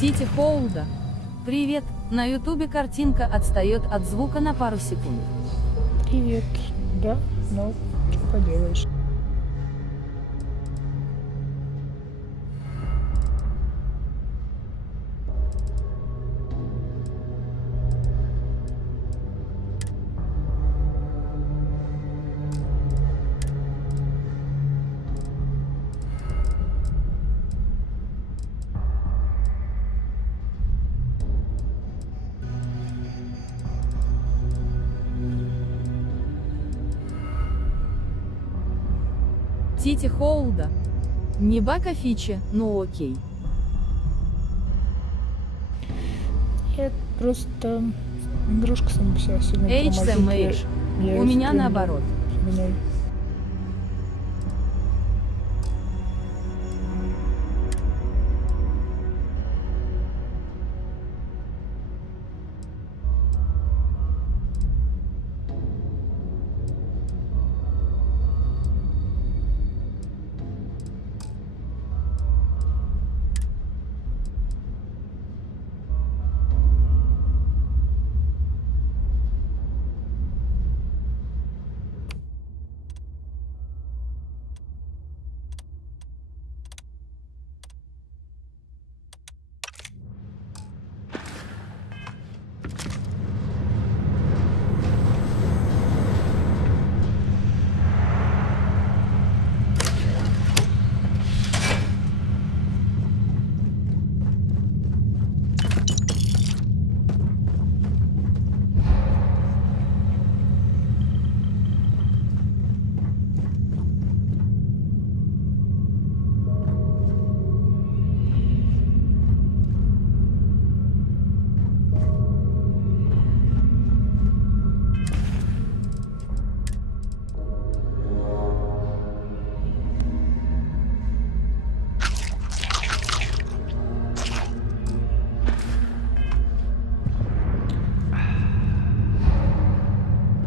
Тити Холда. Привет. На ютубе картинка отстает от звука на пару секунд. Привет. Да, ну, что поделаешь. Тити Холда. Не бака фичи, но окей. Это просто игрушка сама по себе сильно HMH. У меня наоборот.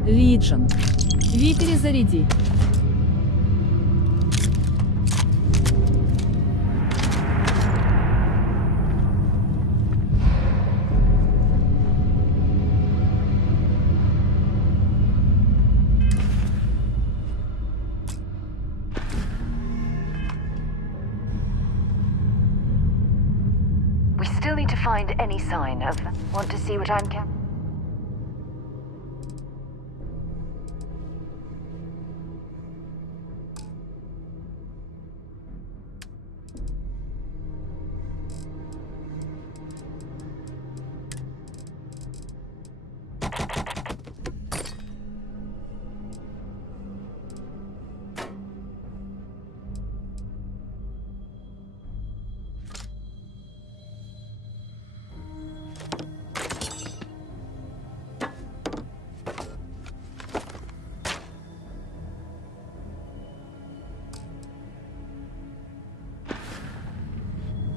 Лиджен. Ви перезаряди. We still need to find any sign of... Want to see what I'm carrying?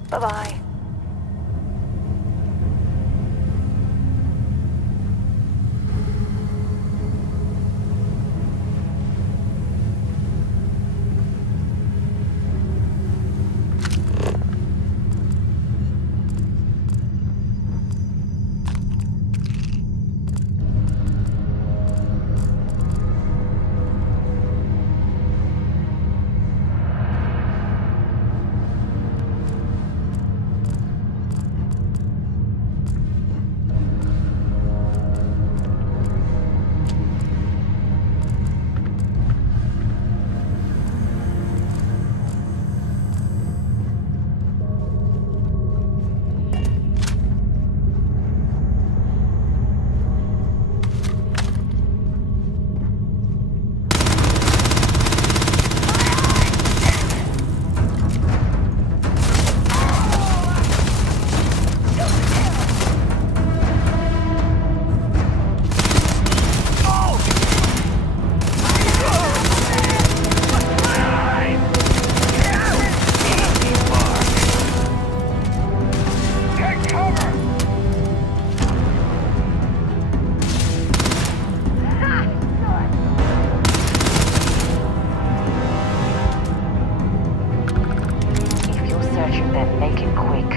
Bye-bye. Then make it quick.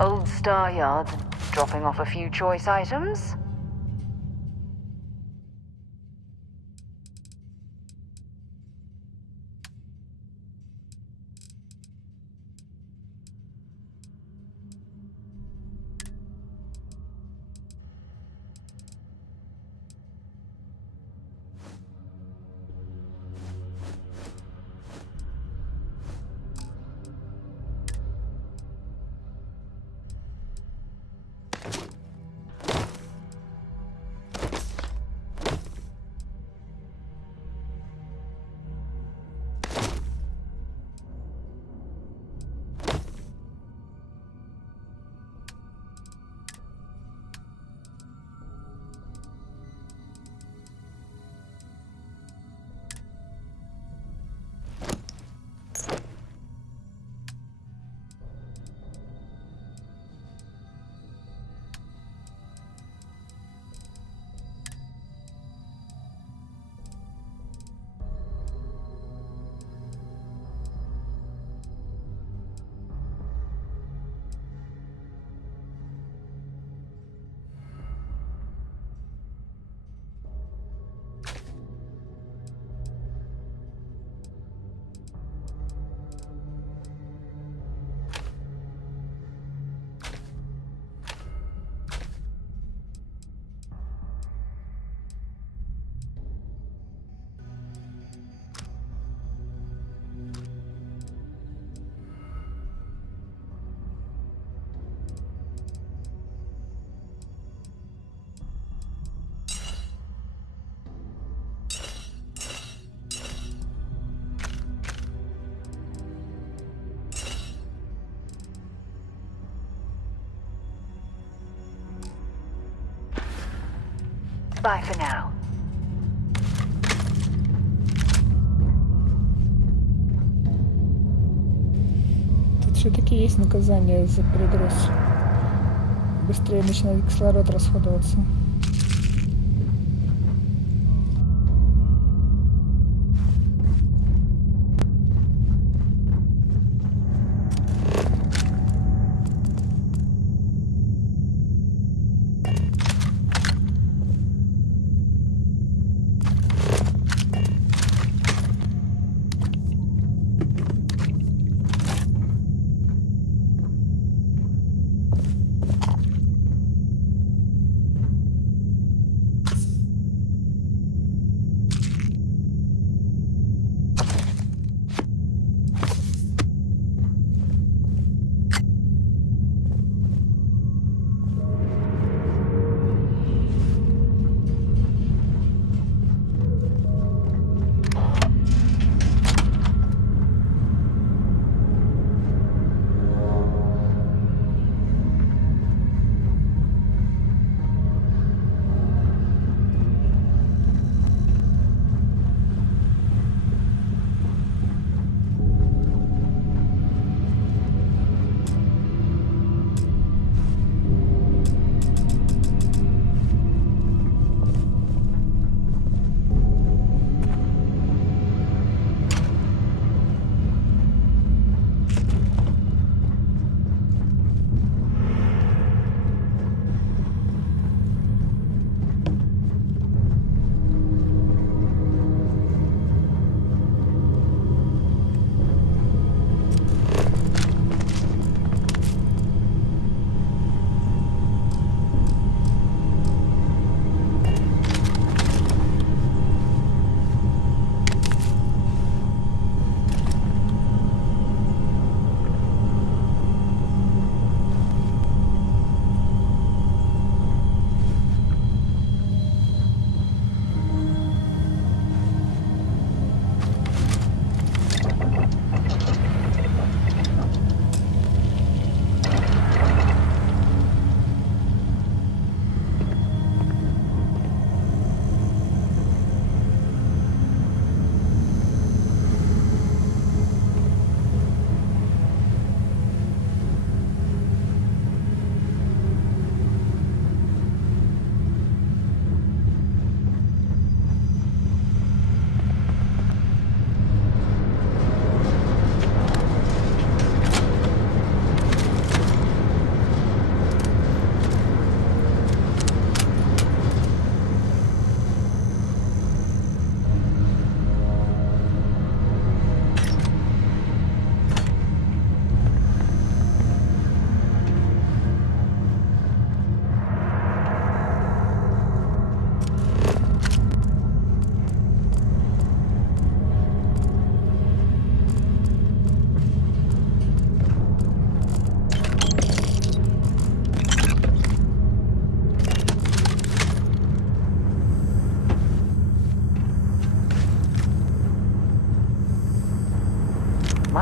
Old Star Yard, dropping off a few choice items? Bye for now. Тут все-таки есть наказание за перегруз. Быстрее начинает кислород расходоваться.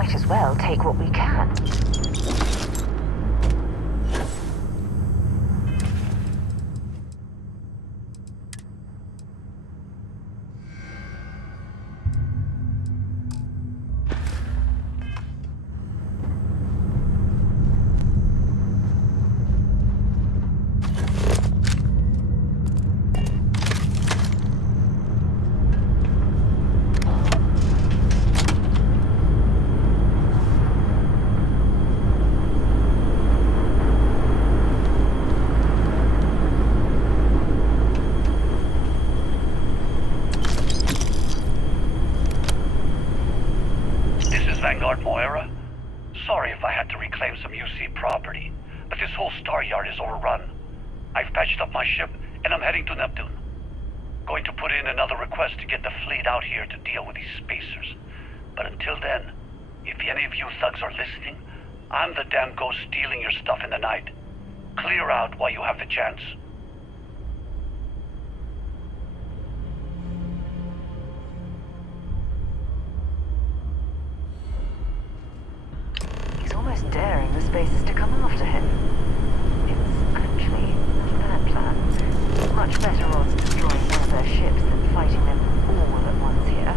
might as well take what we can. Sorry if I had to reclaim some UC property, but this whole star yard is overrun. I've patched up my ship, and I'm heading to Neptune. Going to put in another request to get the fleet out here to deal with these spacers. But until then, if any of you thugs are listening, I'm the damn ghost stealing your stuff in the night. Clear out while you have the chance. He's almost daring the spacers to come after him. It's actually a bad plan. Much better odds destroying one of their ships than fighting them all at once here.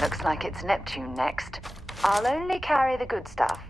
Looks like it's Neptune next. I'll only carry the good stuff.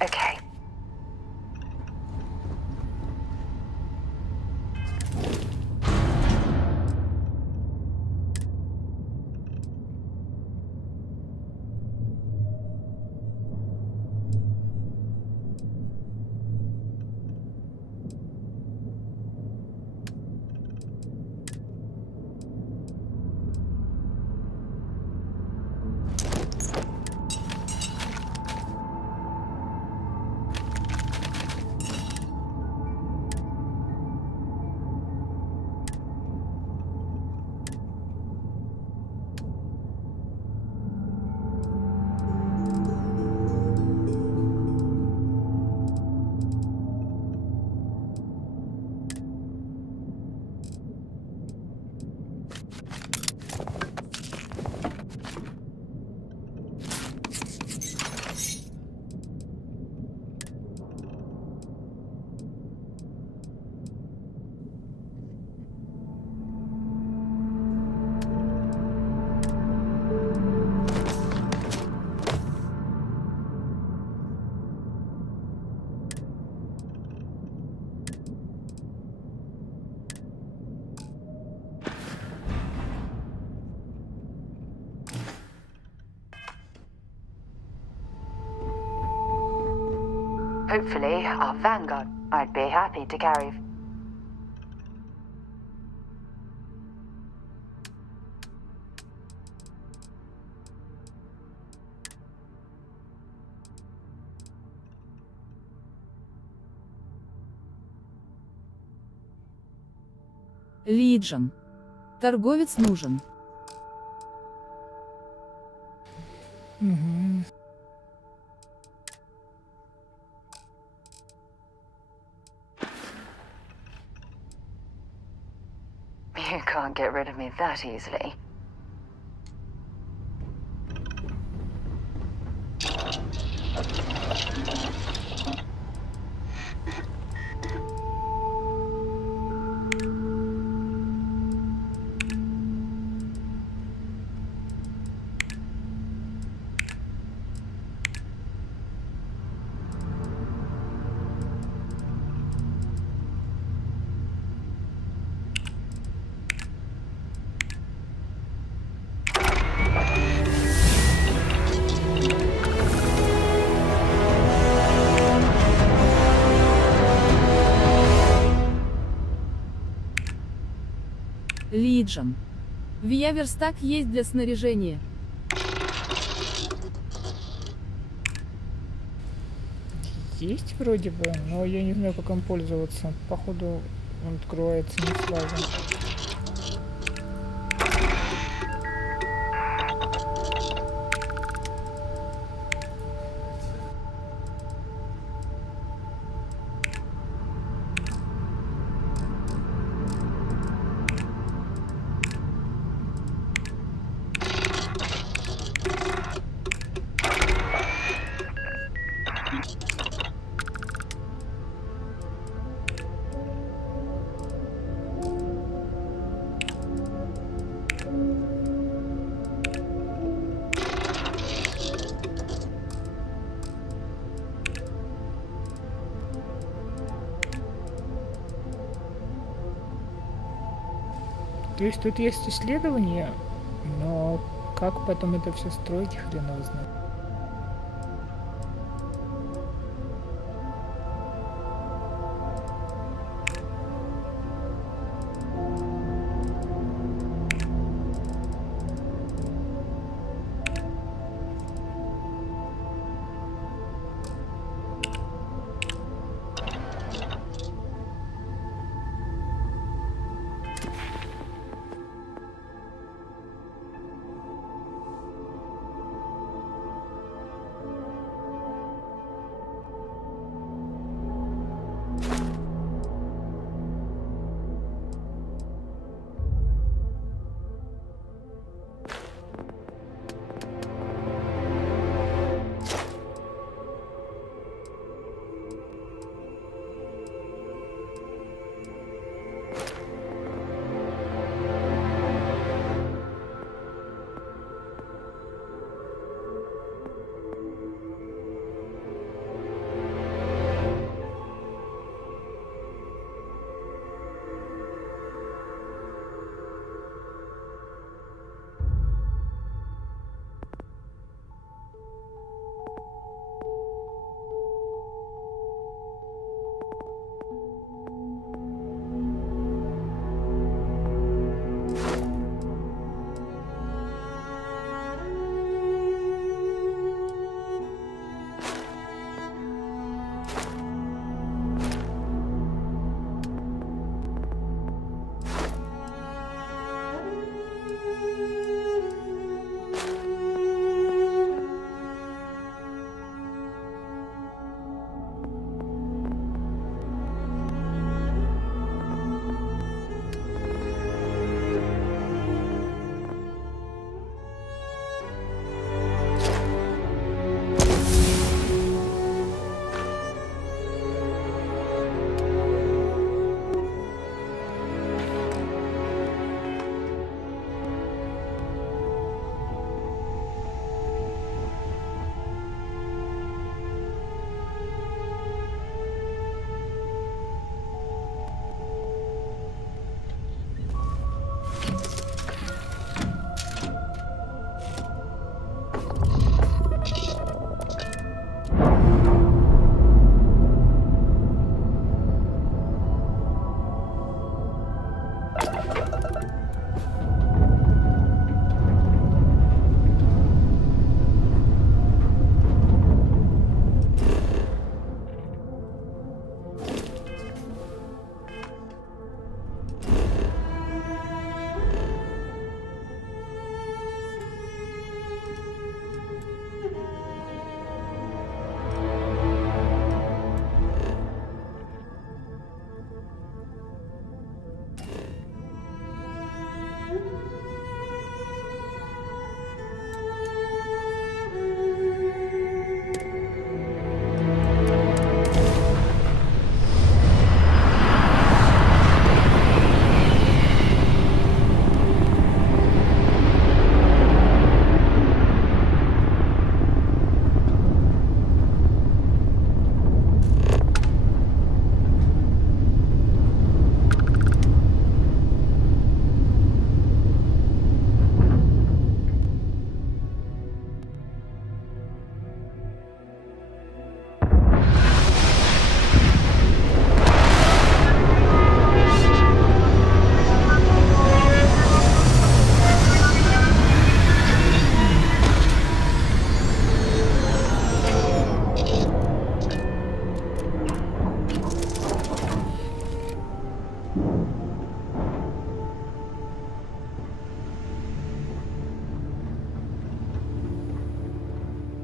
Okay. Hopefully, our vanguard I'd be happy to carry. Лиджен. Торговец нужен. Угу. You can't get rid of me that easily. Лиджен. Верстак есть для снаряжения. Есть вроде бы, но я не знаю, как им пользоваться. Походу, он открывается не сразу. То есть тут есть исследования, но как потом это все строить, хрен его знает.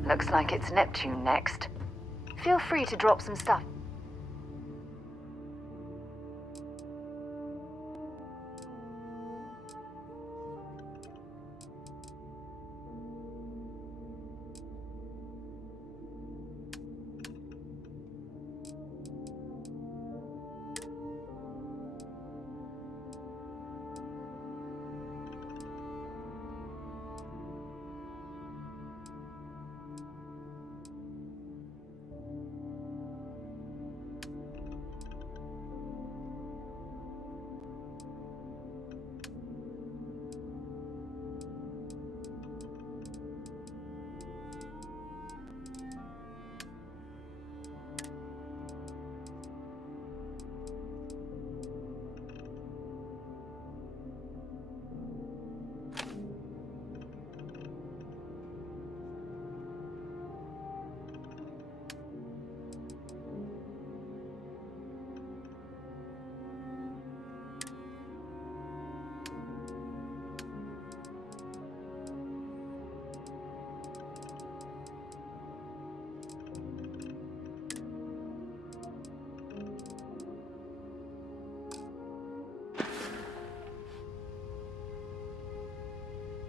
Looks like it's Neptune next. Feel free to drop some stuff.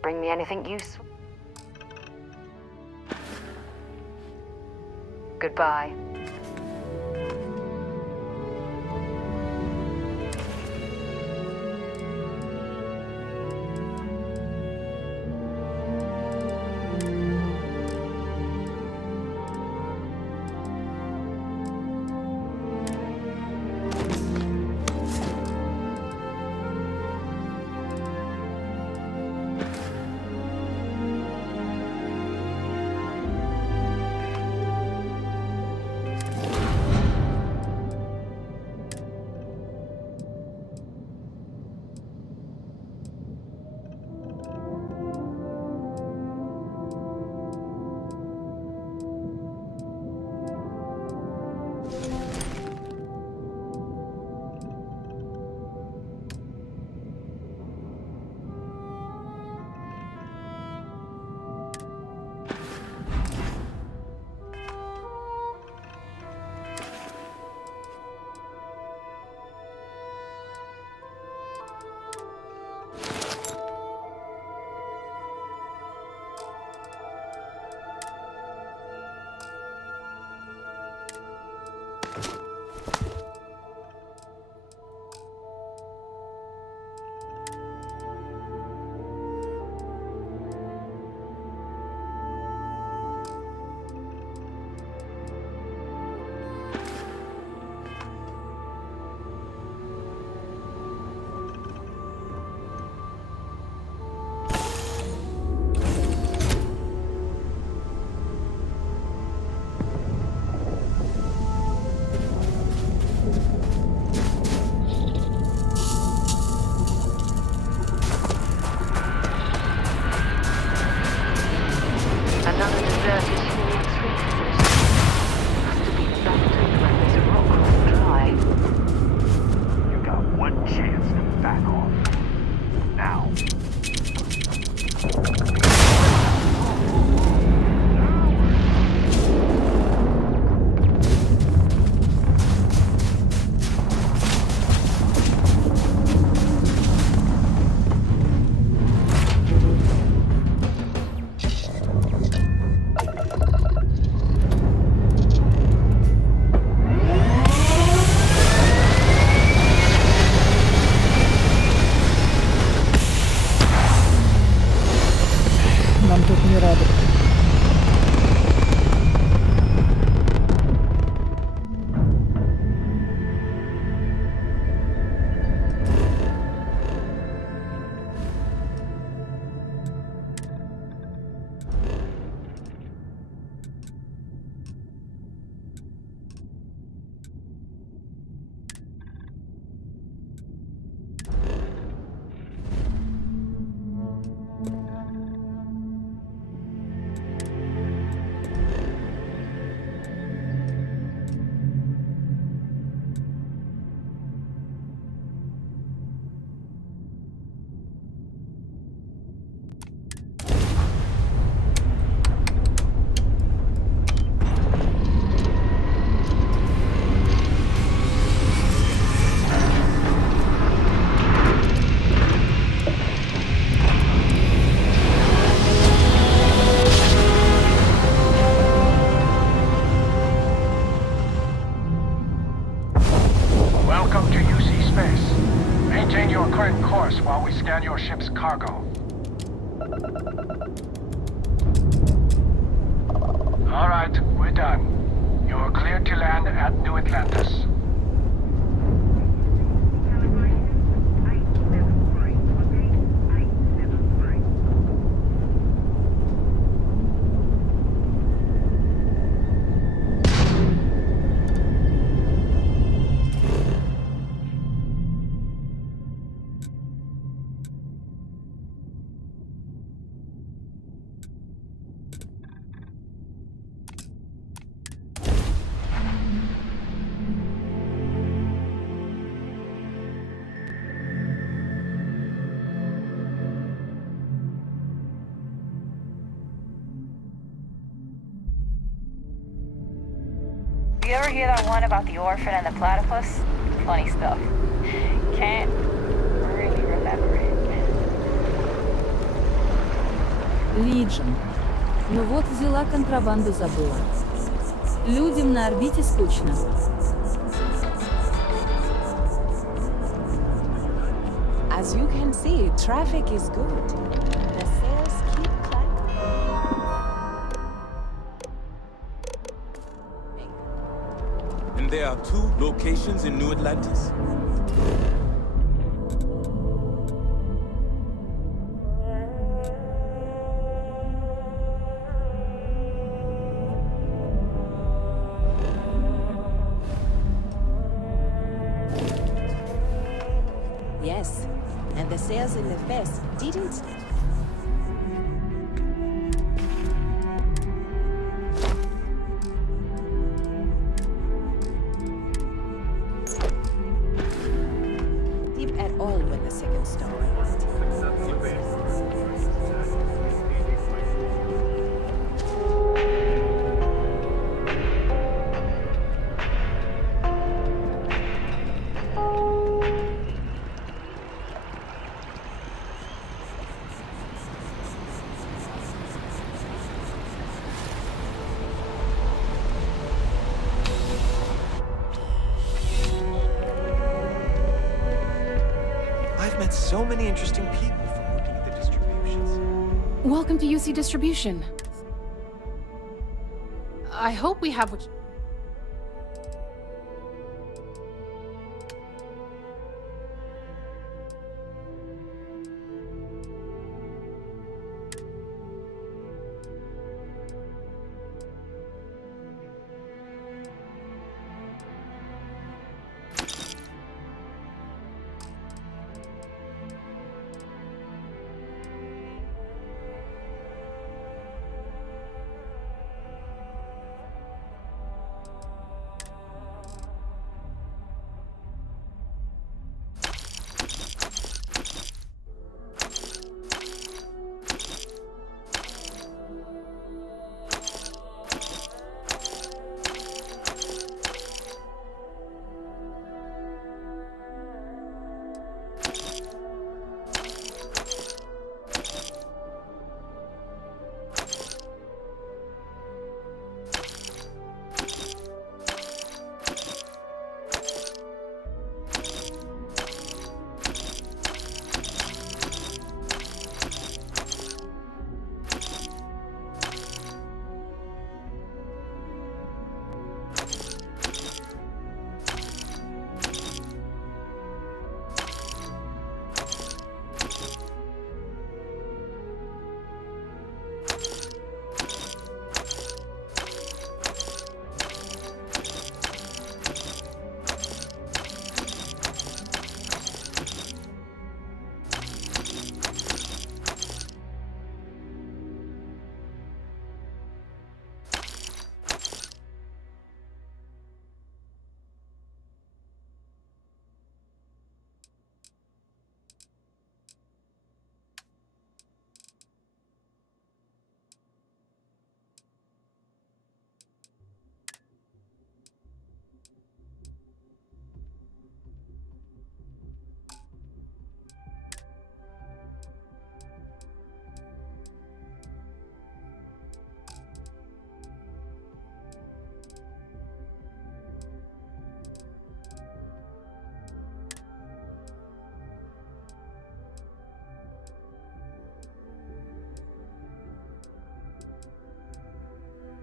bring me anything useful? Goodbye. Your ship's cargo. All right, we're done. You're cleared to land at New Atlantis. You ever hear that one about the orphan and the platypus? Funny stuff. Can't really remember it. Лиджин. Ну вот взяла контрабанду, забыла. Людям на орбите скучно. As you can see, traffic is good. The sales keep climbing. And there are 2 locations in New Atlantis. Yes, and the sales in the West didn't. Dip at all when the second star arrived. I've met so many interesting people from working at the distributions. Welcome to UC Distribution. I hope we have what.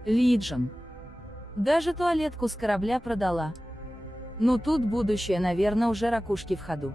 Лиджин. Даже туалетку с корабля продала. Ну тут будущее, наверное, уже ракушки в ходу.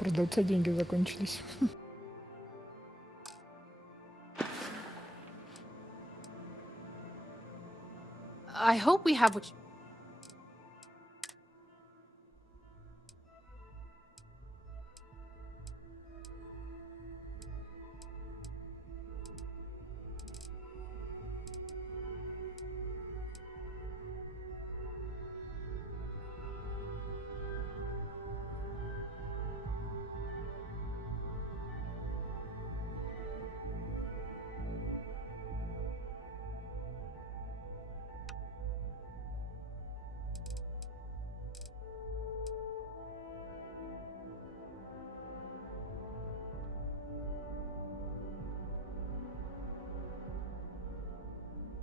продавца деньги закончились. I hope we have what you...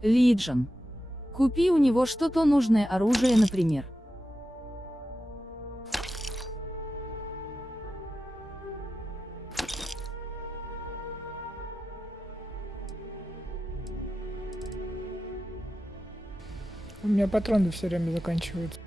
Лиджен. Купи у него что-то нужное оружие, например. У меня патроны все время заканчиваются.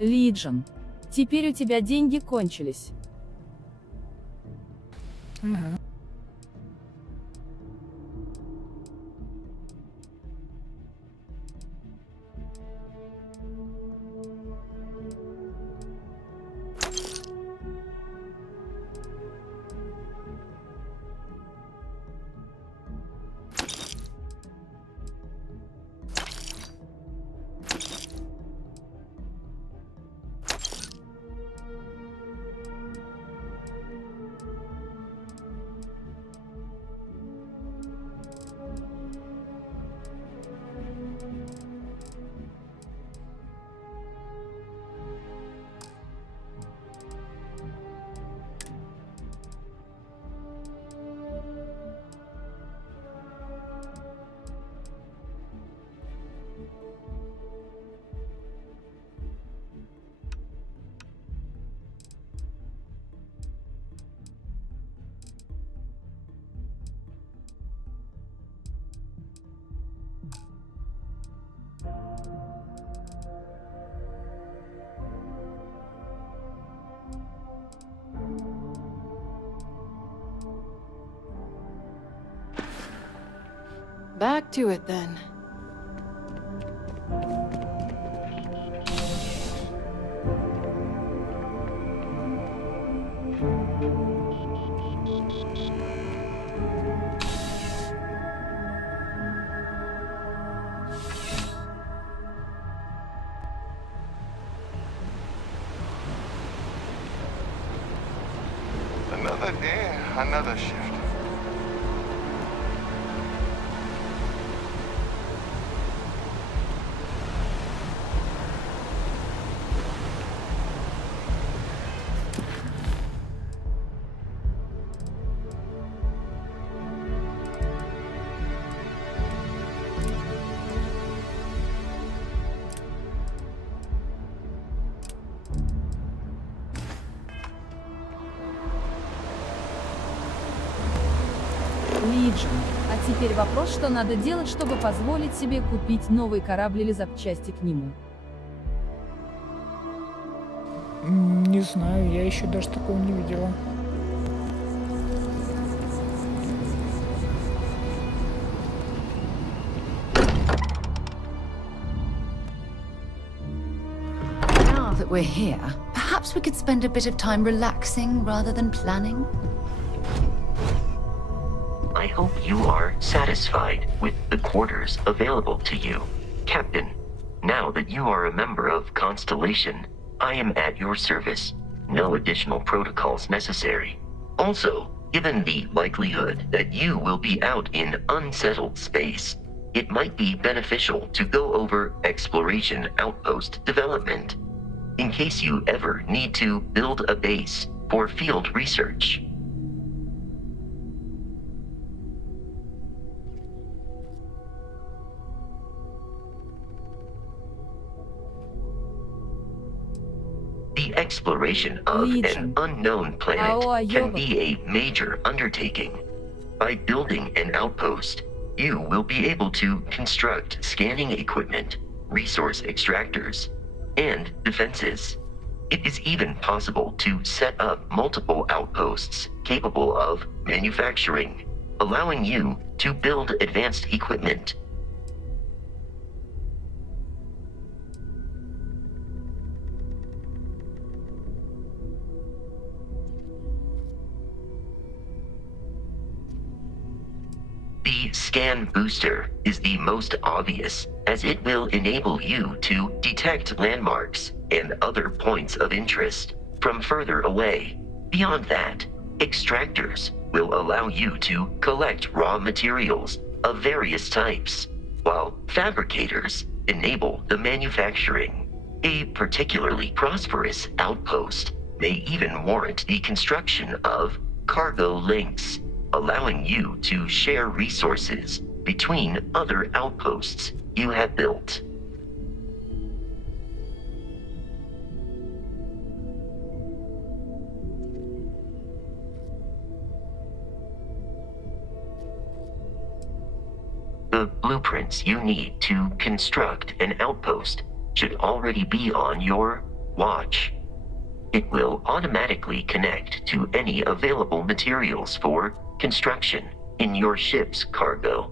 Лиджен. Теперь у тебя деньги кончились. Ага. Back to it then. Another day, another shift. Лиджен. А теперь вопрос, что надо делать, чтобы позволить себе купить новый корабль или запчасти к нему. Не знаю, я еще даже такого не видела. we're here, perhaps we could spend a bit of time relaxing rather than planning? I hope you are satisfied with the quarters available to you, Captain. Now that you are a member of Constellation, I am at your service. No additional protocols necessary. Also, given the likelihood that you will be out in unsettled space, it might be beneficial to go over exploration outpost development, in case you ever need to build a base for field research. The exploration of an unknown planet can be a major undertaking. By building an outpost, you will be able to construct scanning equipment, resource extractors, and defenses. It is even possible to set up multiple outposts capable of manufacturing, allowing you to build advanced equipment. The scan booster is the most obvious, as it will enable you to detect landmarks and other points of interest from further away. Beyond that, extractors will allow you to collect raw materials of various types, while fabricators enable the manufacturing. A particularly prosperous outpost may even warrant the construction of cargo links, allowing you to share resources between other outposts you have built. The blueprints you need to construct an outpost should already be on your watch. It will automatically connect to any available materials for construction in your ship's cargo.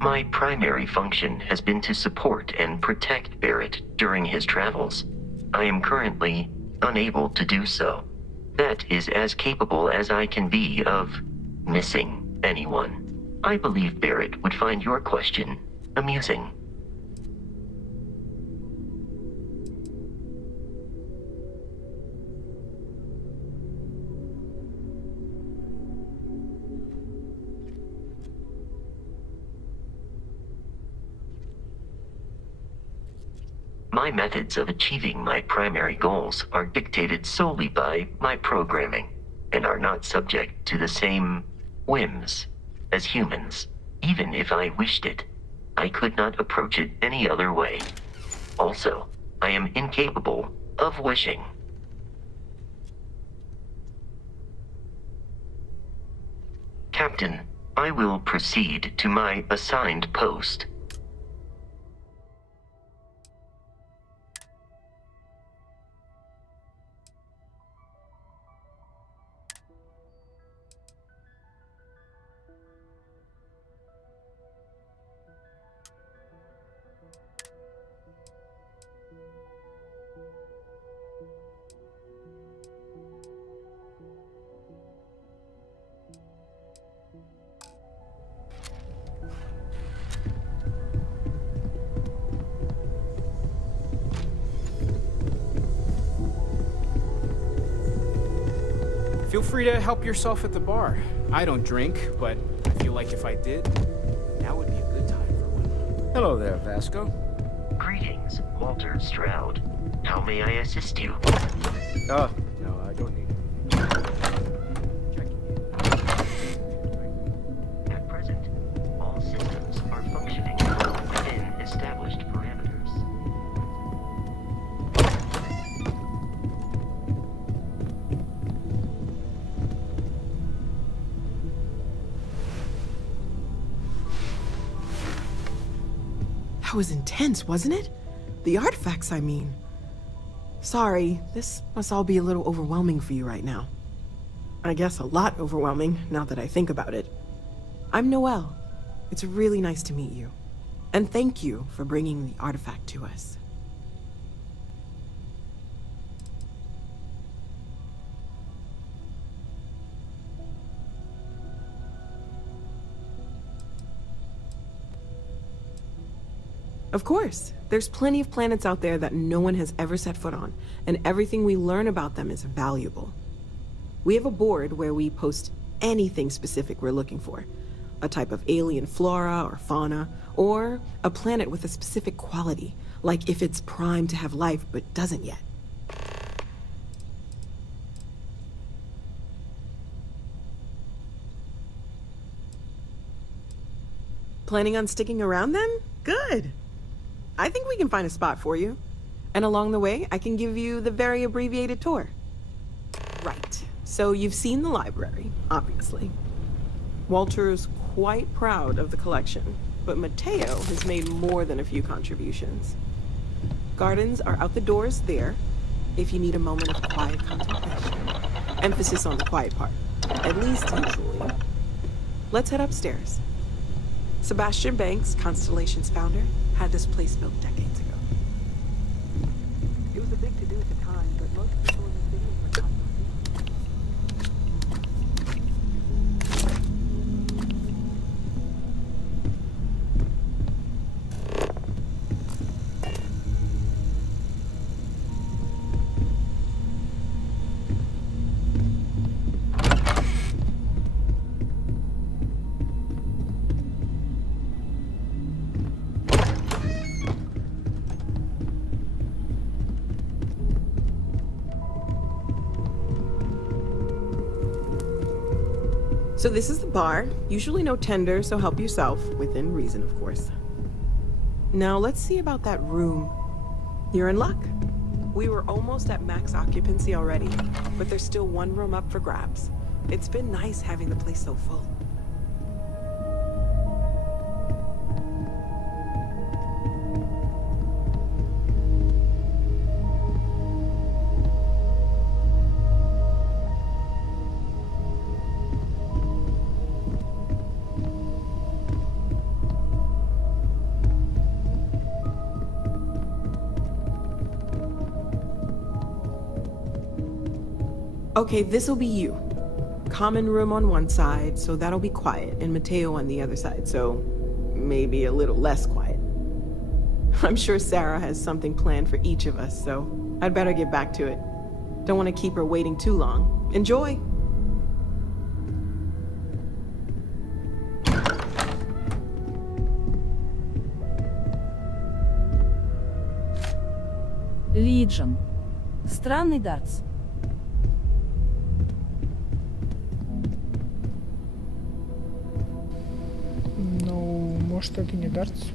My primary function has been to support and protect Barrett during his travels. I am currently unable to do so. That is as capable as I can be of missing anyone. I believe Barrett would find your question amusing. My methods of achieving my primary goals are dictated solely by my programming, and are not subject to the same whims as humans. Even if I wished it, I could not approach it any other way. Also, I am incapable of wishing. Captain, I will proceed to my assigned post. Feel free to help yourself at the bar. I don't drink, but I feel like if I did, now would be a good time for one. Hello there, Vasco. Greetings, Walter Stroud. How may I assist you? No, I don't need it. At present, all systems are functioning within established parameters. That was intense, wasn't it? The artifacts, I mean. Sorry, this must all be a little overwhelming for you right now. I guess a lot overwhelming, now that I think about it. I'm Noelle. It's really nice to meet you. And thank you for bringing the artifact to us. Of course, there's plenty of planets out there that no one has ever set foot on, and everything we learn about them is valuable. We have a board where we post anything specific we're looking for. A type of alien flora or fauna, or a planet with a specific quality, like if it's primed to have life but doesn't yet. Planning on sticking around then? Good. I think we can find a spot for you. And along the way, I can give you the very abbreviated tour. Right. So you've seen the library, obviously. Walter's quite proud of the collection, but Mateo has made more than a few contributions. Gardens are out the doors there, if you need a moment of quiet contemplation. Emphasis on the quiet part, at least usually. Let's head upstairs. Sebastian Banks, Constellation's founder, had this place built decades ago. It was a big to-do at the time, but most people in the city were not. So this is the bar. Usually no tender, so help yourself, within reason, of course. Now let's see about that room. You're in luck. We were almost at max occupancy already, but there's still one room up for grabs. It's been nice having the place so full. Okay, this'll be you. Common room on one side, so that'll be quiet, and Mateo on the other side, so maybe a little less quiet. I'm sure Sarah has something planned for each of us, so I'd better get back to it. Don't want to keep her waiting too long. Enjoy! Legion. Странный дартс. Ну, может, это не дартс.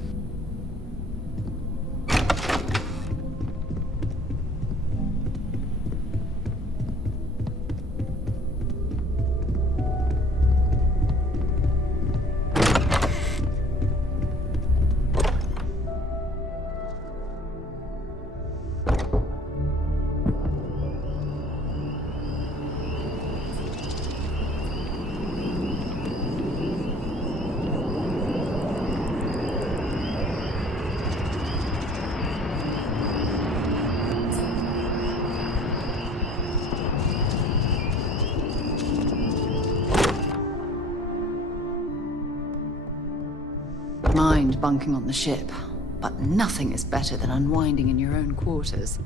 Mind bunking on the ship, but nothing is better than unwinding in your own quarters.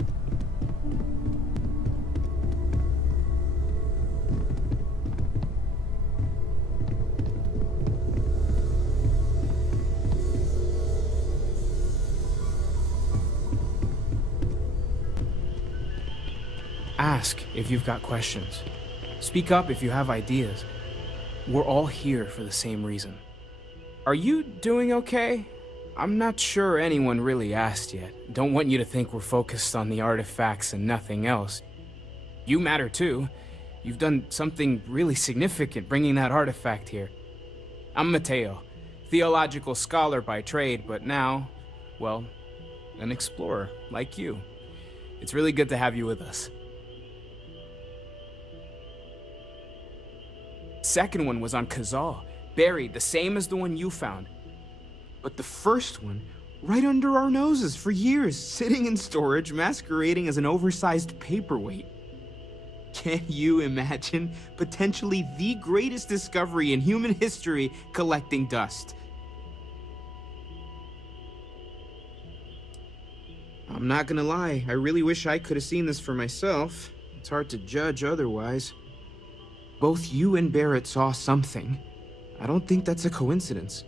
Ask if you've got questions. Speak up if you have ideas. We're all here for the same reason. Are you doing okay? I'm not sure anyone really asked yet. Don't want you to think we're focused on the artifacts and nothing else. You matter too. You've done something really significant bringing that artifact here. I'm Mateo, theological scholar by trade, but now, well, an explorer like you. It's really good to have you with us. Second one was on Kazal, buried, the same as the one you found. But the first one, right under our noses for years, sitting in storage, masquerading as an oversized paperweight. Can you imagine potentially the greatest discovery in human history collecting dust? I'm not gonna lie, I really wish I could have seen this for myself. It's hard to judge otherwise. Both you and Barrett saw something. I don't think that's a coincidence.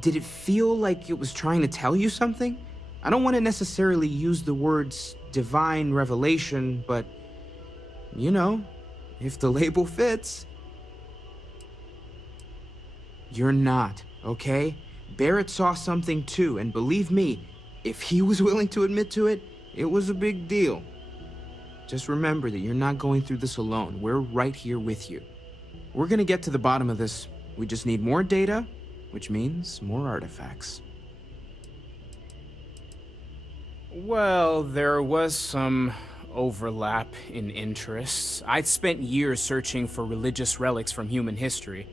Did it feel like it was trying to tell you something? I don't want to necessarily use the words divine revelation, but you know, if the label fits. You're not, okay? Barrett saw something too, and believe me, if he was willing to admit to it, it was a big deal. Just remember that you're not going through this alone. We're right here with you. We're gonna get to the bottom of this. We just need more data, which means more artifacts. Well, there was some overlap in interests. I'd spent years searching for religious relics from human history.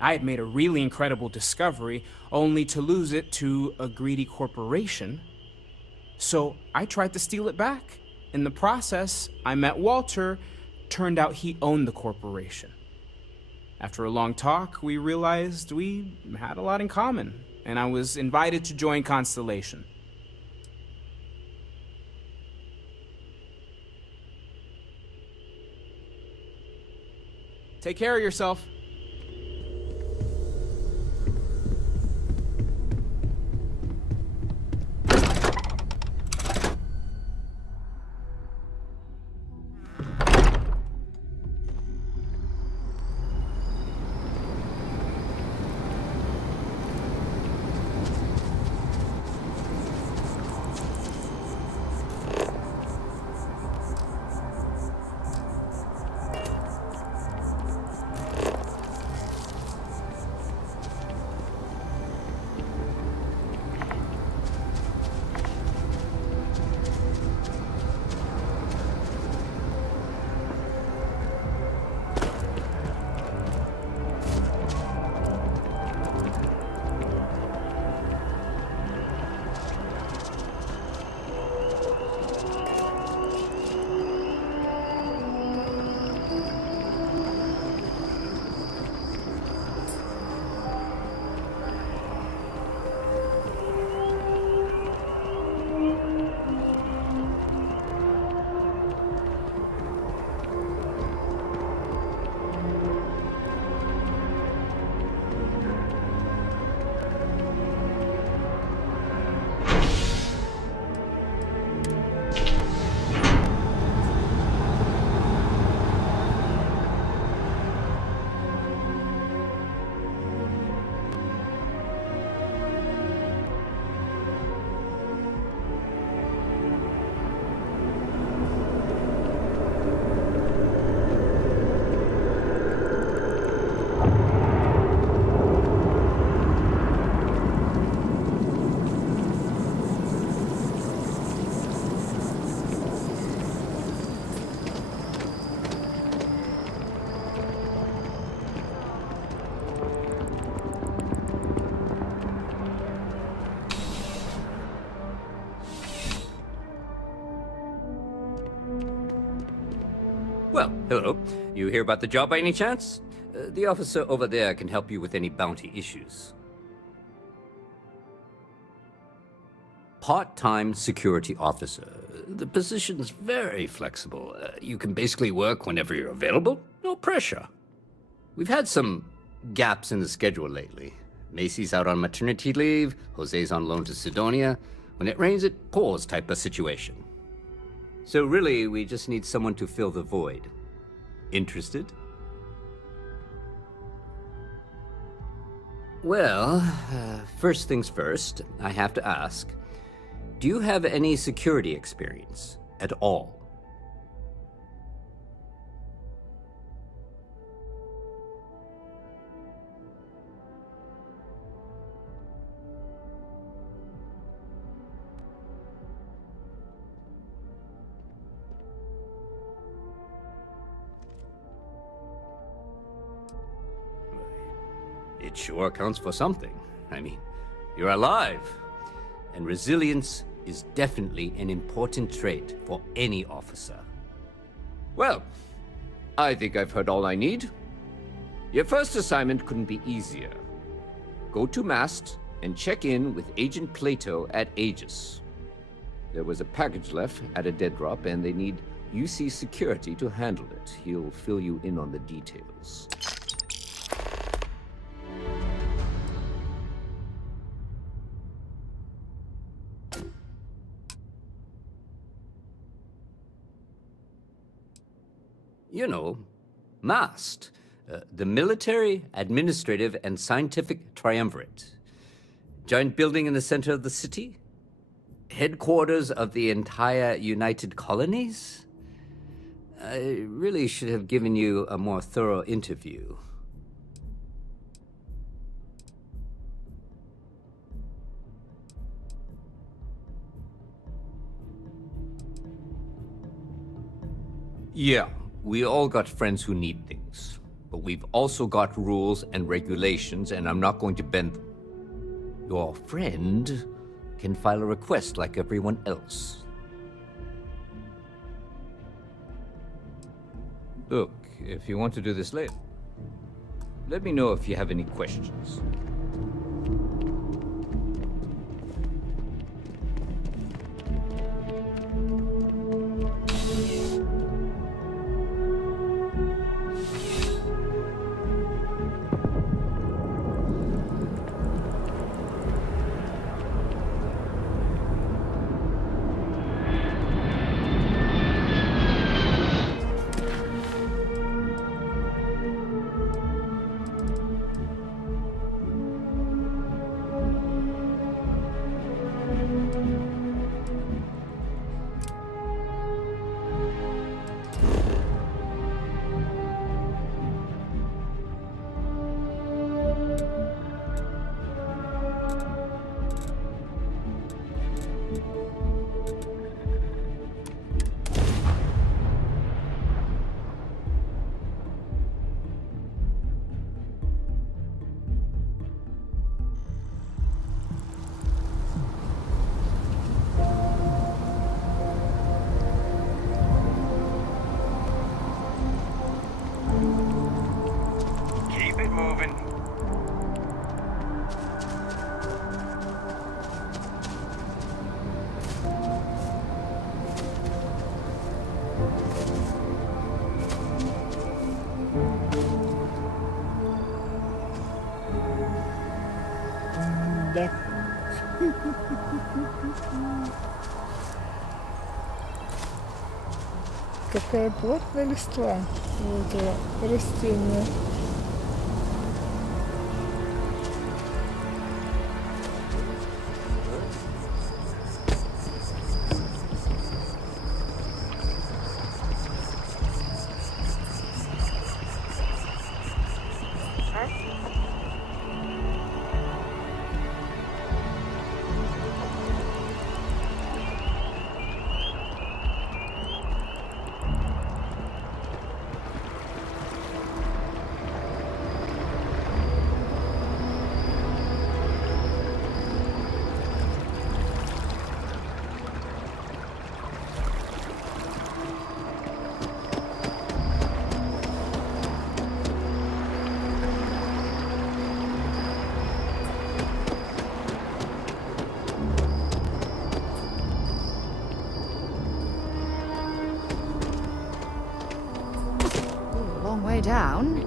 I had made a really incredible discovery, only to lose it to a greedy corporation. So I tried to steal it back. In the process, I met Walter. Turned out he owned the corporation. After a long talk, we realized we had a lot in common, and I was invited to join Constellation. Take care of yourself. Well, hello. You hear about the job by any chance? The officer over there can help you with any bounty issues. Part-time security officer. The position's very flexible. You can basically work whenever you're available. No pressure. We've had some gaps in the schedule lately. Macy's out on maternity leave, Jose's on loan to Sidonia. When it rains, it pours type of situation. So really, we just need someone to fill the void. Interested? Well, first things first, I have to ask, do you have any security experience at all? It sure counts for something. I mean, You're alive. And resilience is definitely an important trait for any officer. Well, I think I've heard all I need. Your first assignment couldn't be easier. Go to Mast and check in with Agent Plato at Aegis. There was a package left at a dead drop, and they need UC security to handle it. He'll fill you in on the details. You know, MAST, the Military, Administrative, and Scientific Triumvirate. Giant building in the center of the city? Headquarters of the entire United Colonies? I really should have given you a more thorough interview. Yeah, we all got friends who need things. But we've also got rules and regulations, and I'm not going to bend them. Your friend can file a request like everyone else. Look, if you want to do this later, let me know if you have any questions. Да. Какая плотная листва у этого растения. Long way down.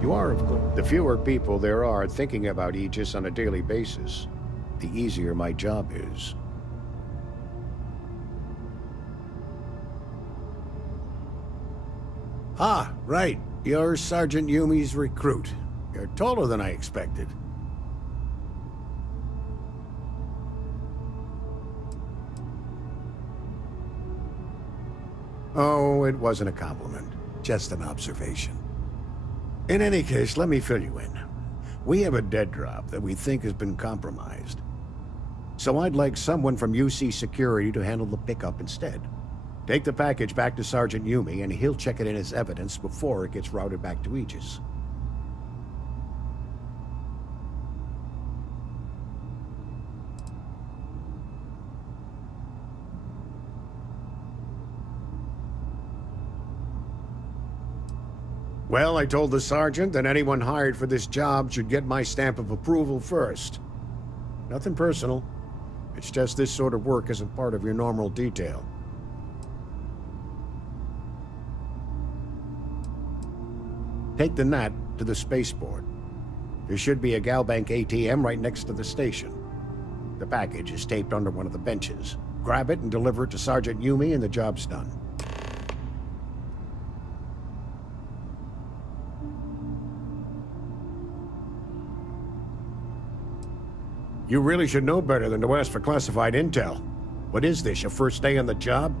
You are, of course. The fewer people there are thinking about Aegis on a daily basis, the easier my job is. Ah, right. You're Sergeant Yumi's recruit. You're taller than I expected. Oh, it wasn't a compliment. Just an observation. In any case, let me fill you in. We have a dead drop that we think has been compromised. So I'd like someone from UC Security to handle the pickup instead. Take the package back to Sergeant Yumi, and he'll check it in as evidence before it gets routed back to Aegis. Well, I told the sergeant that anyone hired for this job should get my stamp of approval first. Nothing personal. It's just this sort of work isn't part of your normal detail. Take the Nat to the spaceport. There should be a Galbank ATM right next to the station. The package is taped under one of the benches. Grab it and deliver it to Sergeant Yumi and the job's done. You really should know better than to ask for classified intel. What is this, your first day on the job?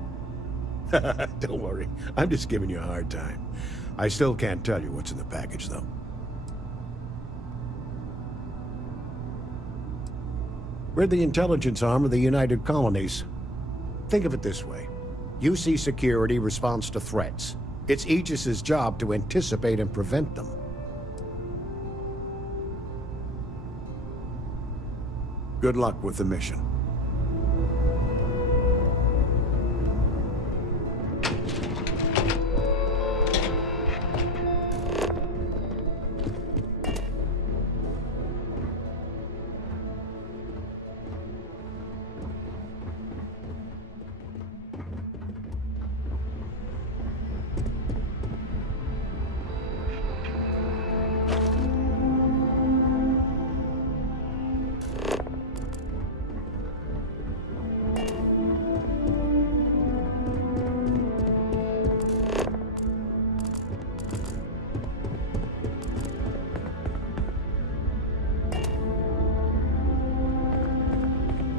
Don't worry, I'm just giving you a hard time. I still can't tell you what's in the package, though. We're the intelligence arm of the United Colonies. Think of it this way. UC Security responds to threats. It's Aegis's job to anticipate and prevent them. Good luck with the mission.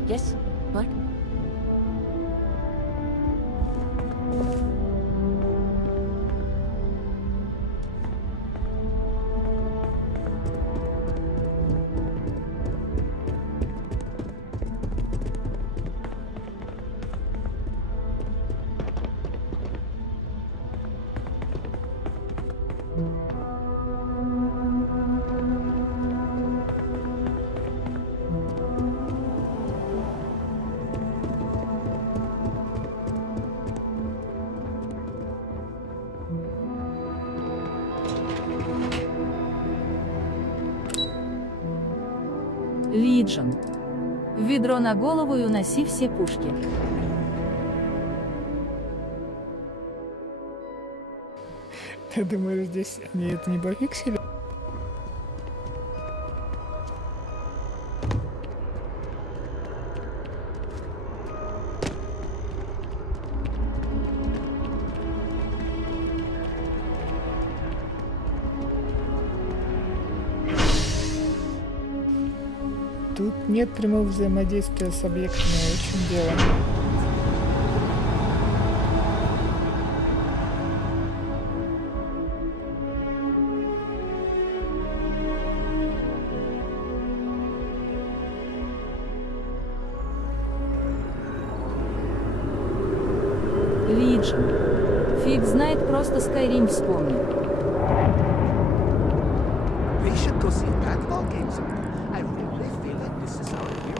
Yes? What? Лиджен. Ведро на голову и уноси все пушки. Ты думаешь, здесь они это не пофиксили? Тут нет прямого взаимодействия с объектами, в чем дело. Лиджен. Фиг знает, просто Skyrim вспомнил. We should go see paintball games. I really feel like this is our year.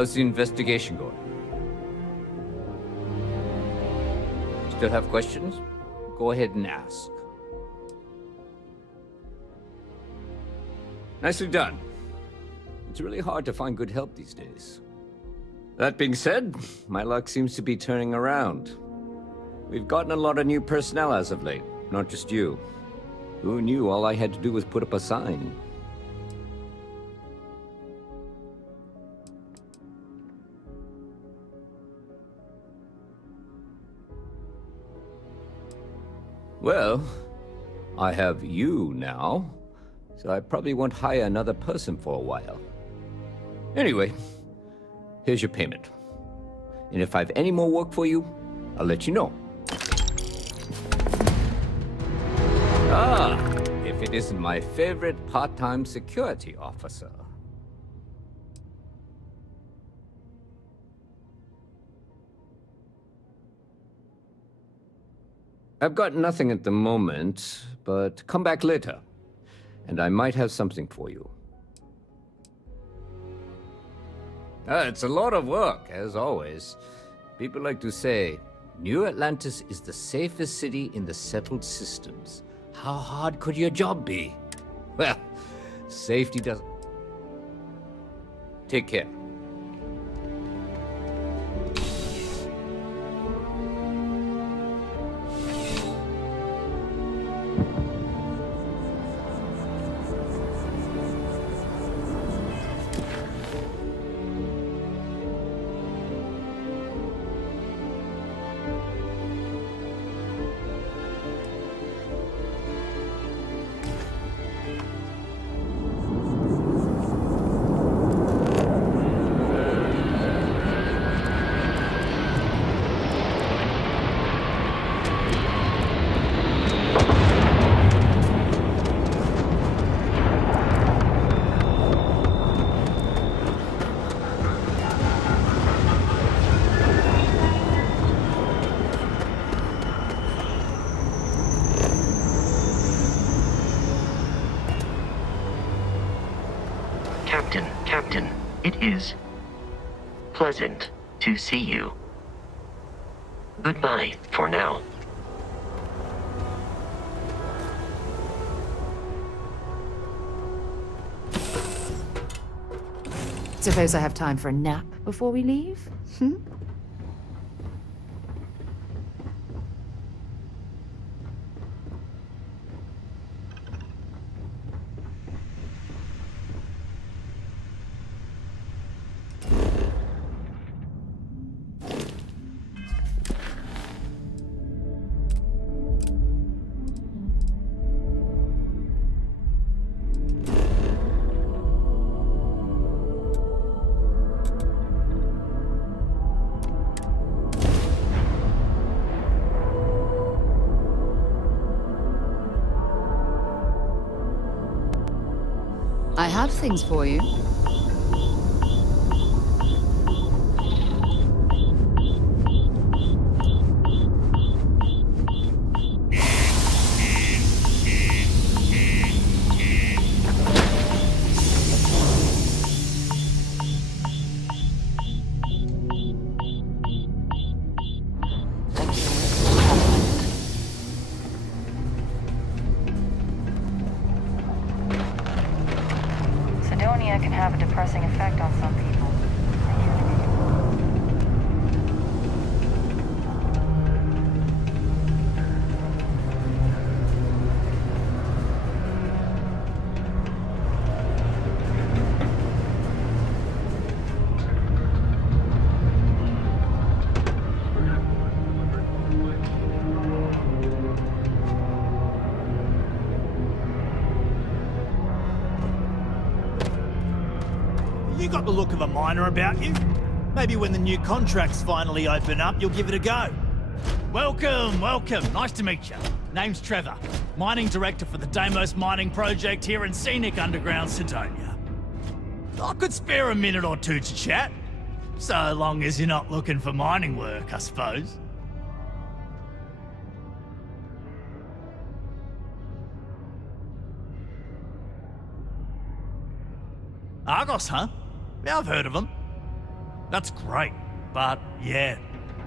How's the investigation going? Still have questions? Go ahead and ask. Nicely done. It's really hard to find good help these days. That being said, my luck seems to be turning around. We've gotten a lot of new personnel as of late, not just you. Who knew all I had to do was put up a sign? Well, I have you now, so I probably won't hire another person for a while. Anyway, here's your payment. And if I have any more work for you, I'll let you know. Ah, if it isn't my favorite part-time security officer. I've got nothing at the moment, but come back later, and I might have something for you. It's a lot of work, as always. People like to say, New Atlantis is the safest city in the settled systems. How hard could your job be? Well, safety doesn't... Take care. Captain, it is pleasant to see you. Goodbye for now. Suppose I have time for a nap before we leave? I have things for you. Can have a depressing effect on some people. You got the look of a miner about you. Maybe when the new contracts finally open up, you'll give it a go. Welcome, welcome. Nice to meet you. Name's Trevor, mining director for the Deimos mining project here in scenic underground Sidonia. I could spare a minute or two to chat, so long as you're not looking for mining work, I suppose. Argos, huh? Yeah, I've heard of them. That's great, but yeah,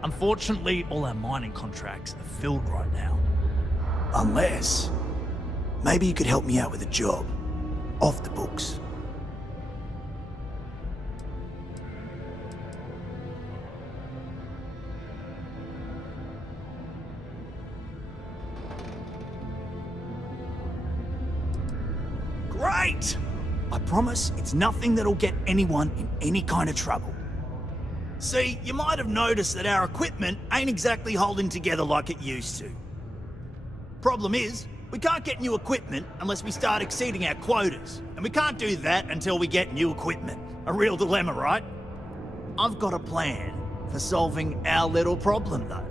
unfortunately all our mining contracts are filled right now. Unless, maybe you could help me out with a job. Off the books. Great! I promise it's nothing that'll get anyone in any kind of trouble. See, you might have noticed that our equipment ain't exactly holding together like it used to. Problem is, we can't get new equipment unless we start exceeding our quotas, and we can't do that until we get new equipment. A real dilemma, right? I've got a plan for solving our little problem, though.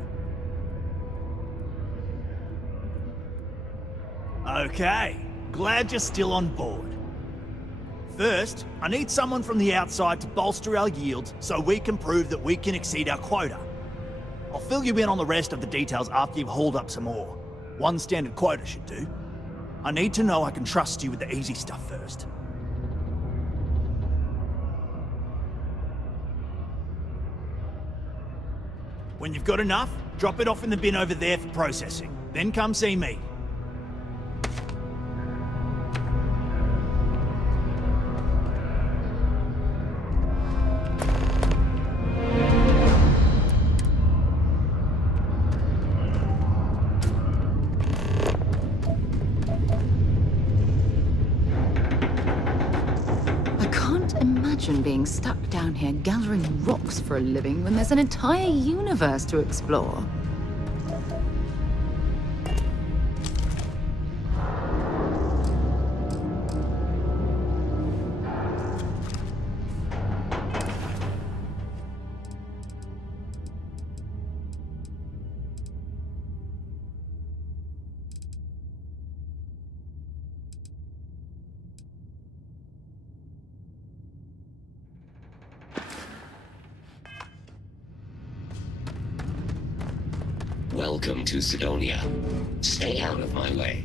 Okay, glad you're still on board. First, I need someone from the outside to bolster our yields so we can prove that we can exceed our quota. I'll fill you in on the rest of the details after you've hauled up some ore. One standard quota should do. I need to know I can trust you with the easy stuff first. When you've got enough, drop it off in the bin over there for processing. Then come see me. Being stuck down here gathering rocks for a living when there's an entire universe to explore. Welcome to Sidonia. Stay out of my way.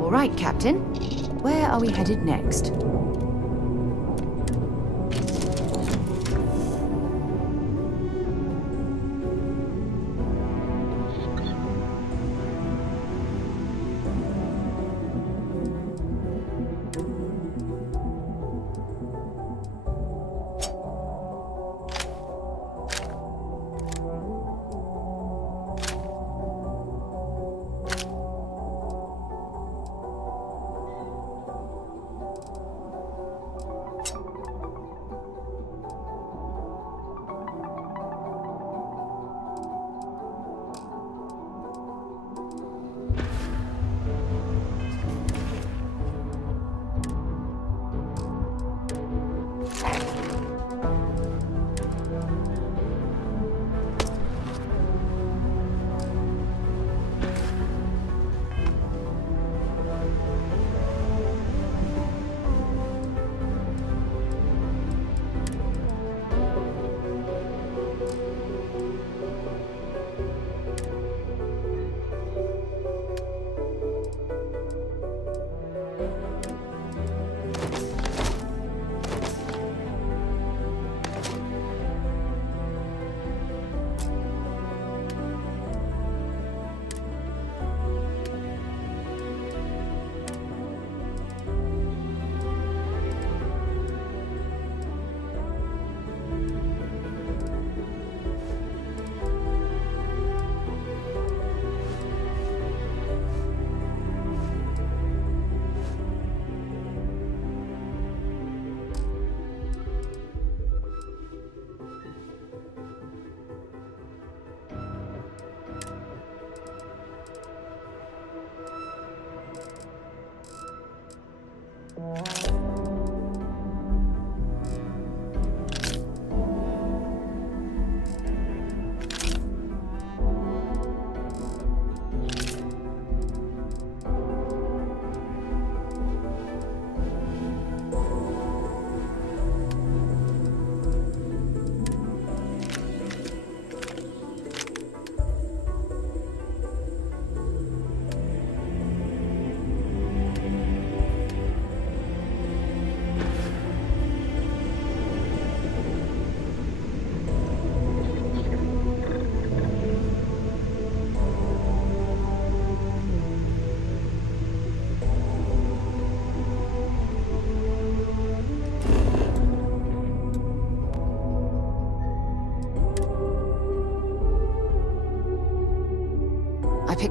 All right, Captain. Where are we headed next?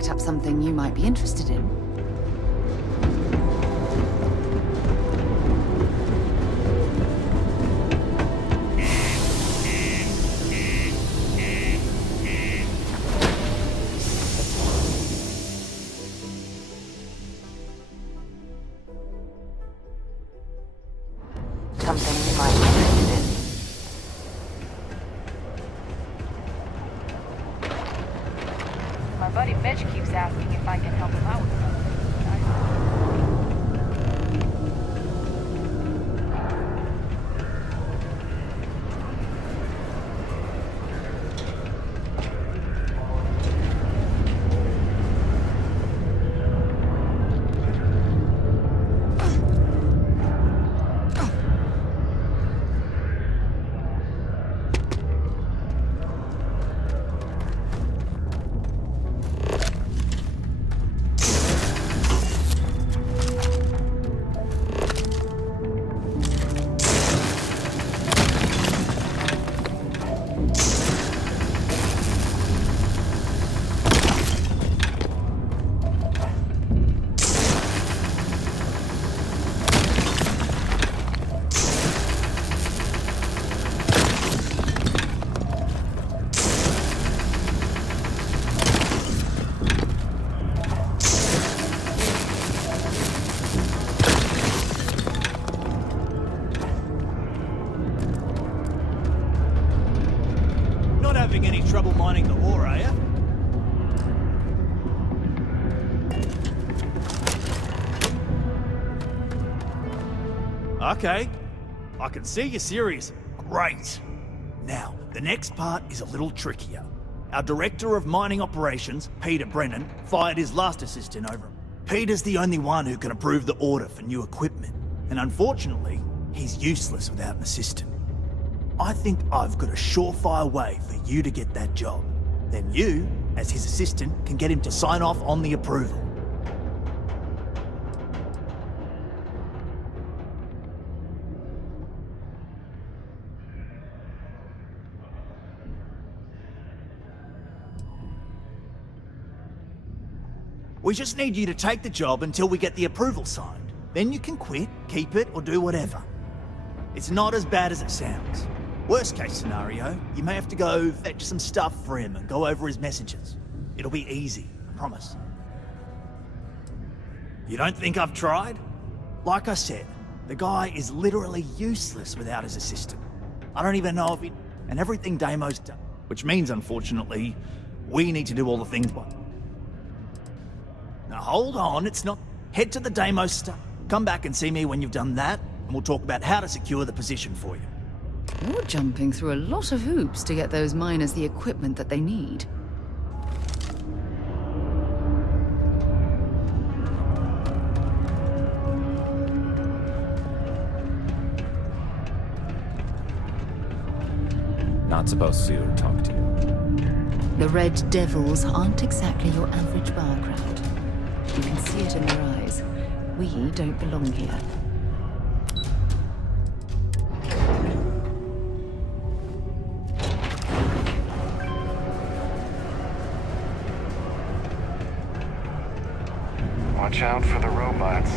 picked up something you might be interested in. Something you might be interested in. My buddy Mitch keeps asking if I can help him out with something. Any trouble mining the ore, are you? Okay, I can see you're serious. Great. Now, the next part is a little trickier. Our director of mining operations, Peter Brennan, fired his last assistant over him. Peter's the only one who can approve the order for new equipment, and unfortunately, he's useless without an assistant. I think I've got a surefire way for you to get that job. Then you, as his assistant, can get him to sign off on the approval. We just need you to take the job until we get the approval signed. Then you can quit, keep it, or do whatever. It's not as bad as it sounds. Worst case scenario, you may have to go fetch some stuff for him and go over his messages. It'll be easy, I promise. You don't think I've tried? Like I said, the guy is literally useless without his assistant. I don't even know if he... And everything Damo's done. Which means, unfortunately, we need to do all the things by... Now hold on, it's not... Head to the Damo stuff. Come back and see me when you've done that, and we'll talk about how to secure the position for you. You're jumping through a lot of hoops to get those miners the equipment that they need. Not supposed to talk to you. The Red Devils aren't exactly your average bar crowd. You can see it in their eyes. We don't belong here. Watch out for the robots.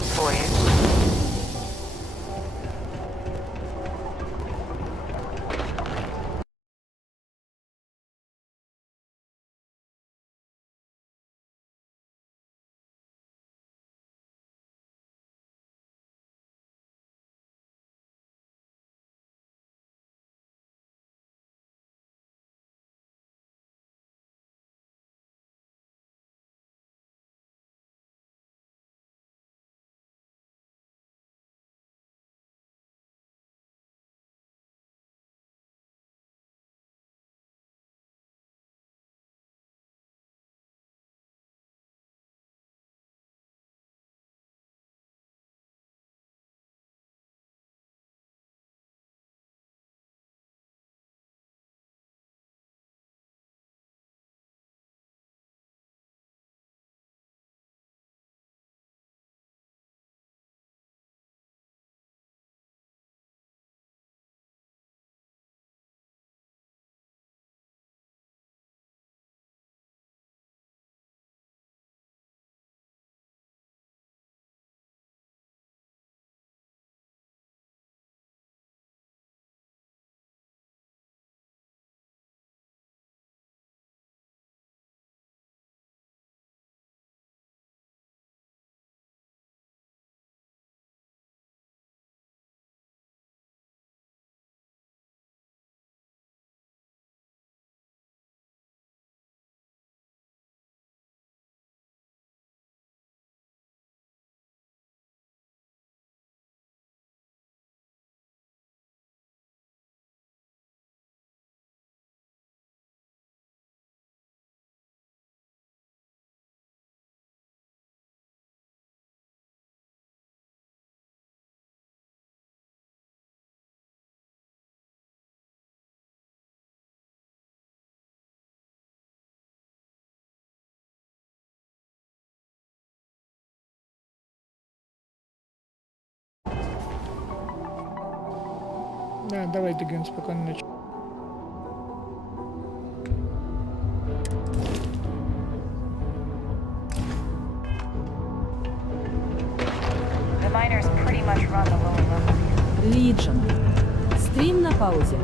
things for you. Да, давай двигаем спокойно ночью. The miners pretty much run the lower levels. Legion. Стрим на паузе.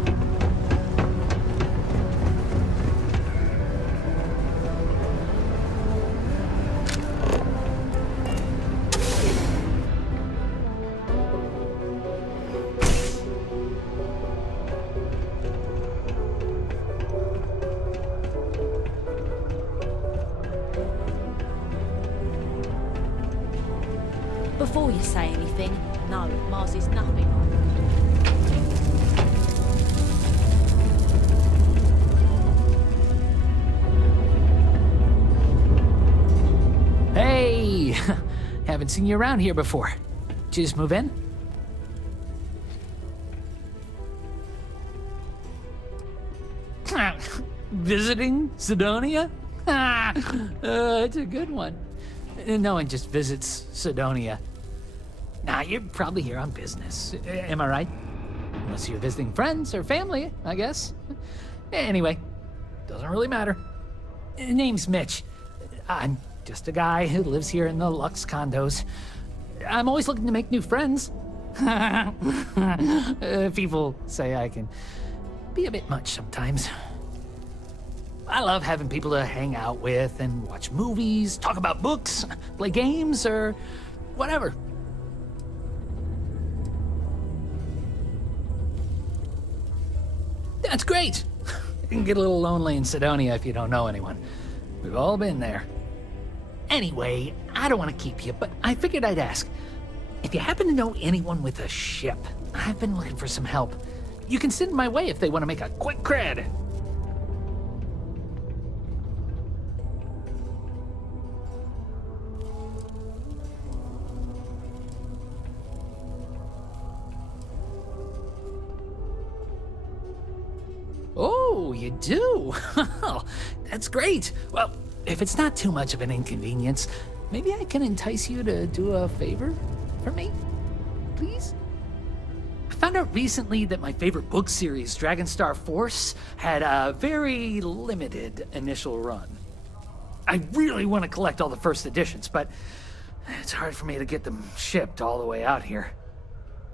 Before you say anything, no, Mars is nothing. Hey! Haven't seen you around here before. Did you just move in? Visiting Sidonia? It's a good one. No one just visits Sidonia. Nah, you're probably here on business. Am I right? Unless you're visiting friends or family, I guess. Anyway, doesn't really matter. Name's Mitch. I'm just a guy who lives here in the Lux condos. I'm always looking to make new friends. People say I can be a bit much sometimes. I love having people to hang out with and watch movies, talk about books, play games, or whatever. That's great. You can get a little lonely in Sidonia if you don't know anyone. We've all been there. Anyway, I don't want to keep you, but I figured I'd ask. If you happen to know anyone with a ship, I've been looking for some help. You can send my way if they want to make a quick cred. Oh, you do? That's great. Well, if it's not too much of an inconvenience, maybe I can entice you to do a favor for me, please? I found out recently that my favorite book series, Dragonstar Force, had a very limited initial run. I really want to collect all the first editions, but It's hard for me to get them shipped all the way out here.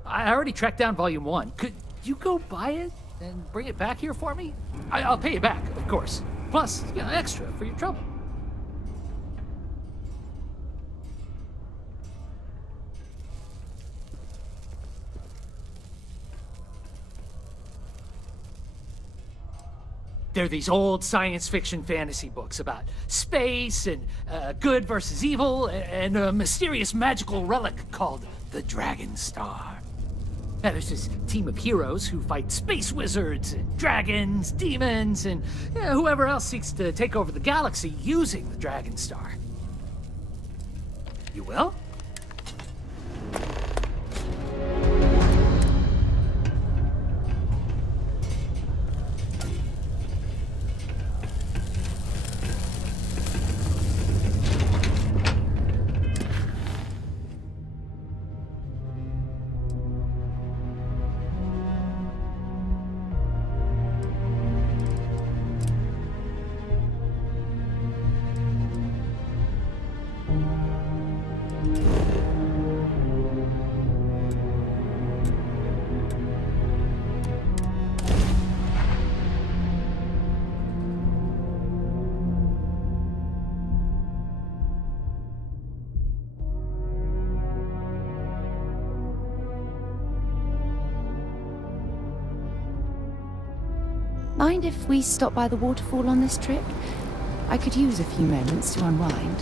I already tracked down Volume 1. Could you go buy it and bring it back here for me? I'll pay you back, of course. Plus, extra for your trouble. They're these old science fiction fantasy books about space and good versus evil and a mysterious magical relic called the Dragon Star. Now, there's this team of heroes who fight space wizards and dragons, demons, and whoever else seeks to take over the galaxy using the Dragon Star. You will? Mind if we stop by the waterfall on this trip? I could use a few moments to unwind.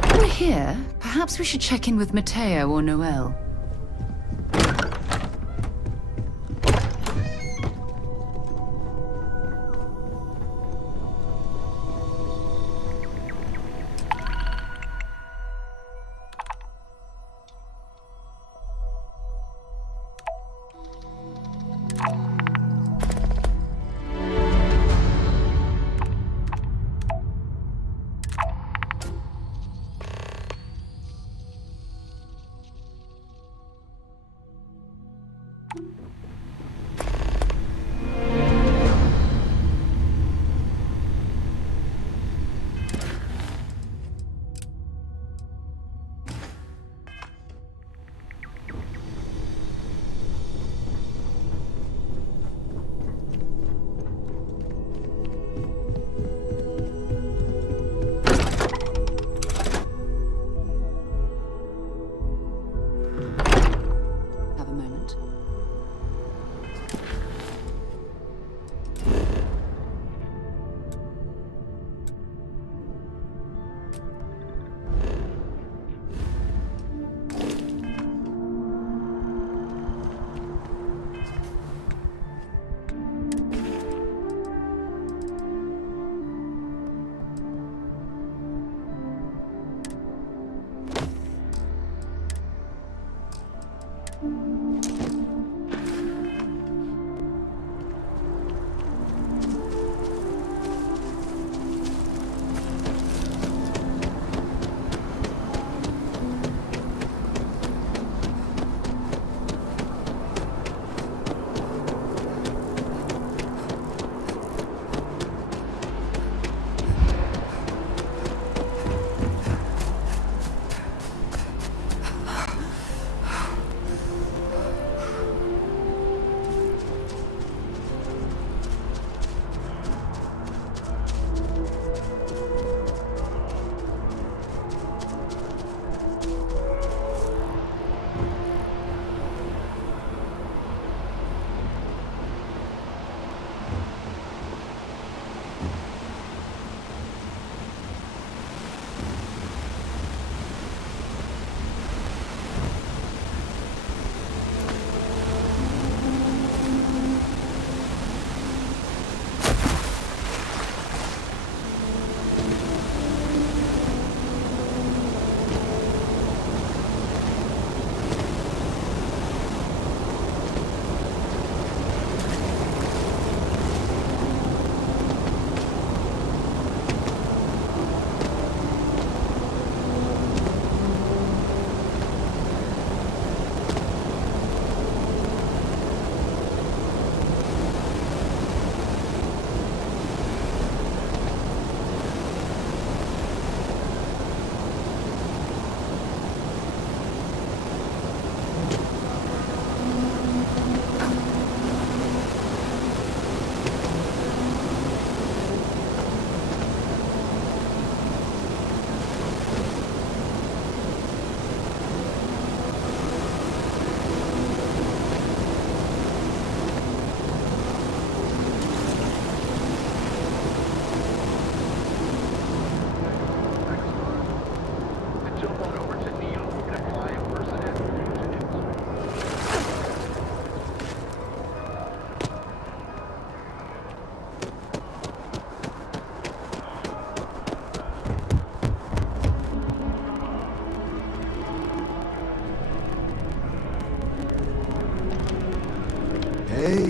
While we're here, perhaps we should check in with Matteo or Noel.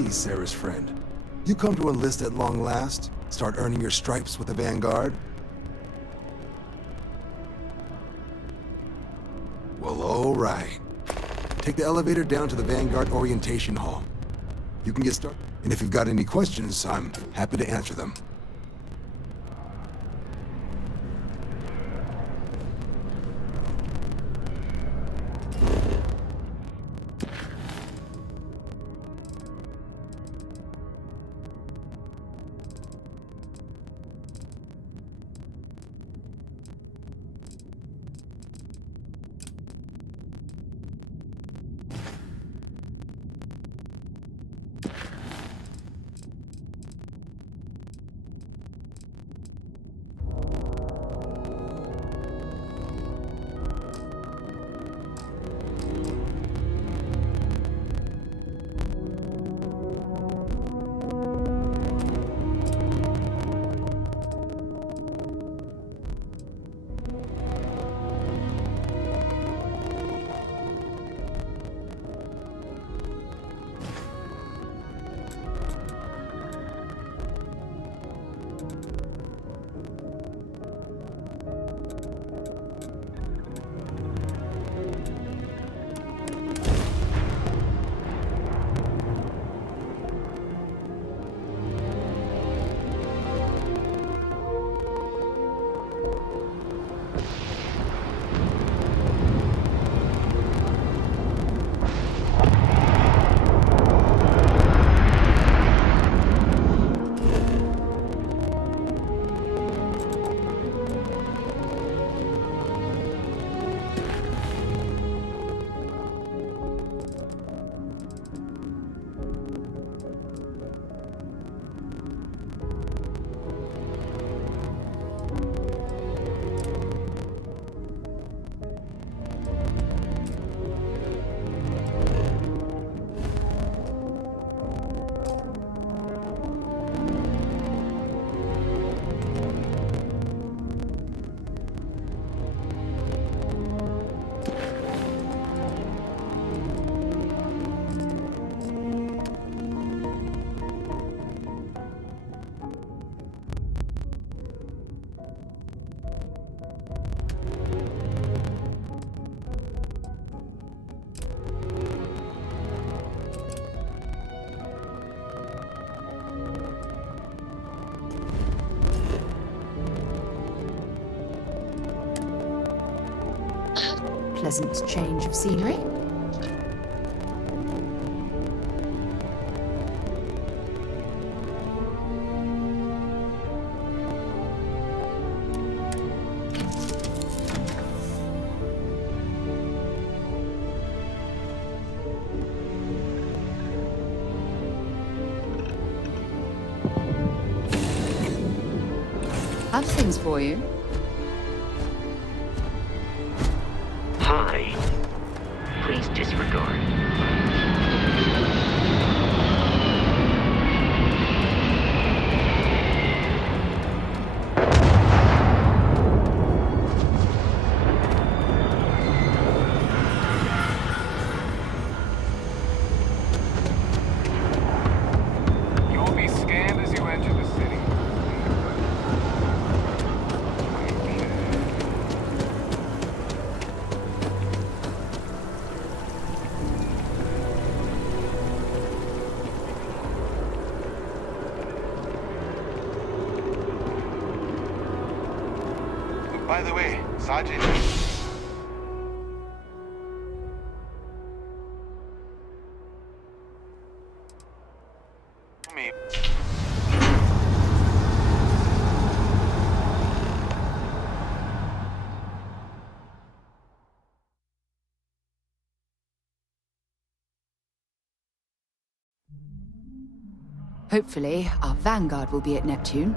be Sarah's friend. You come to enlist at long last? Start earning your stripes with the Vanguard? Well, all right. Take the elevator down to the Vanguard Orientation Hall. You can get started. And if you've got any questions, I'm happy to answer them. Pleasant change of scenery. Have things for you. Hi. Please disregard. You will be scanned as you enter the city. By the way, Sergeant. Me. Hopefully, our vanguard will be at Neptune.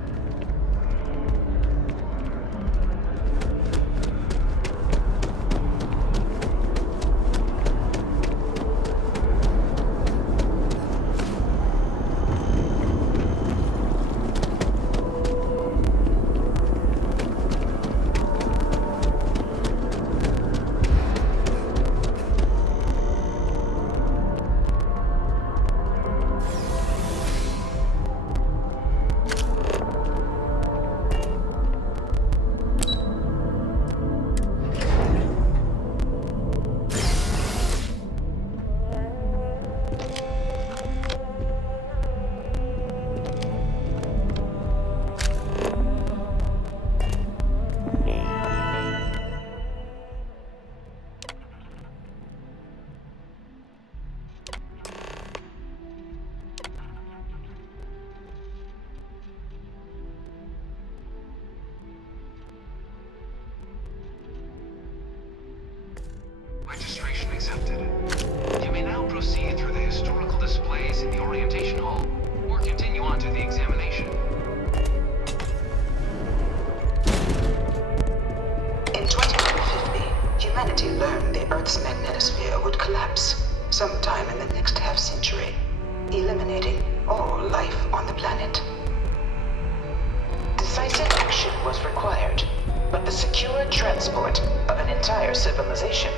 was required, but the secure transport of an entire civilization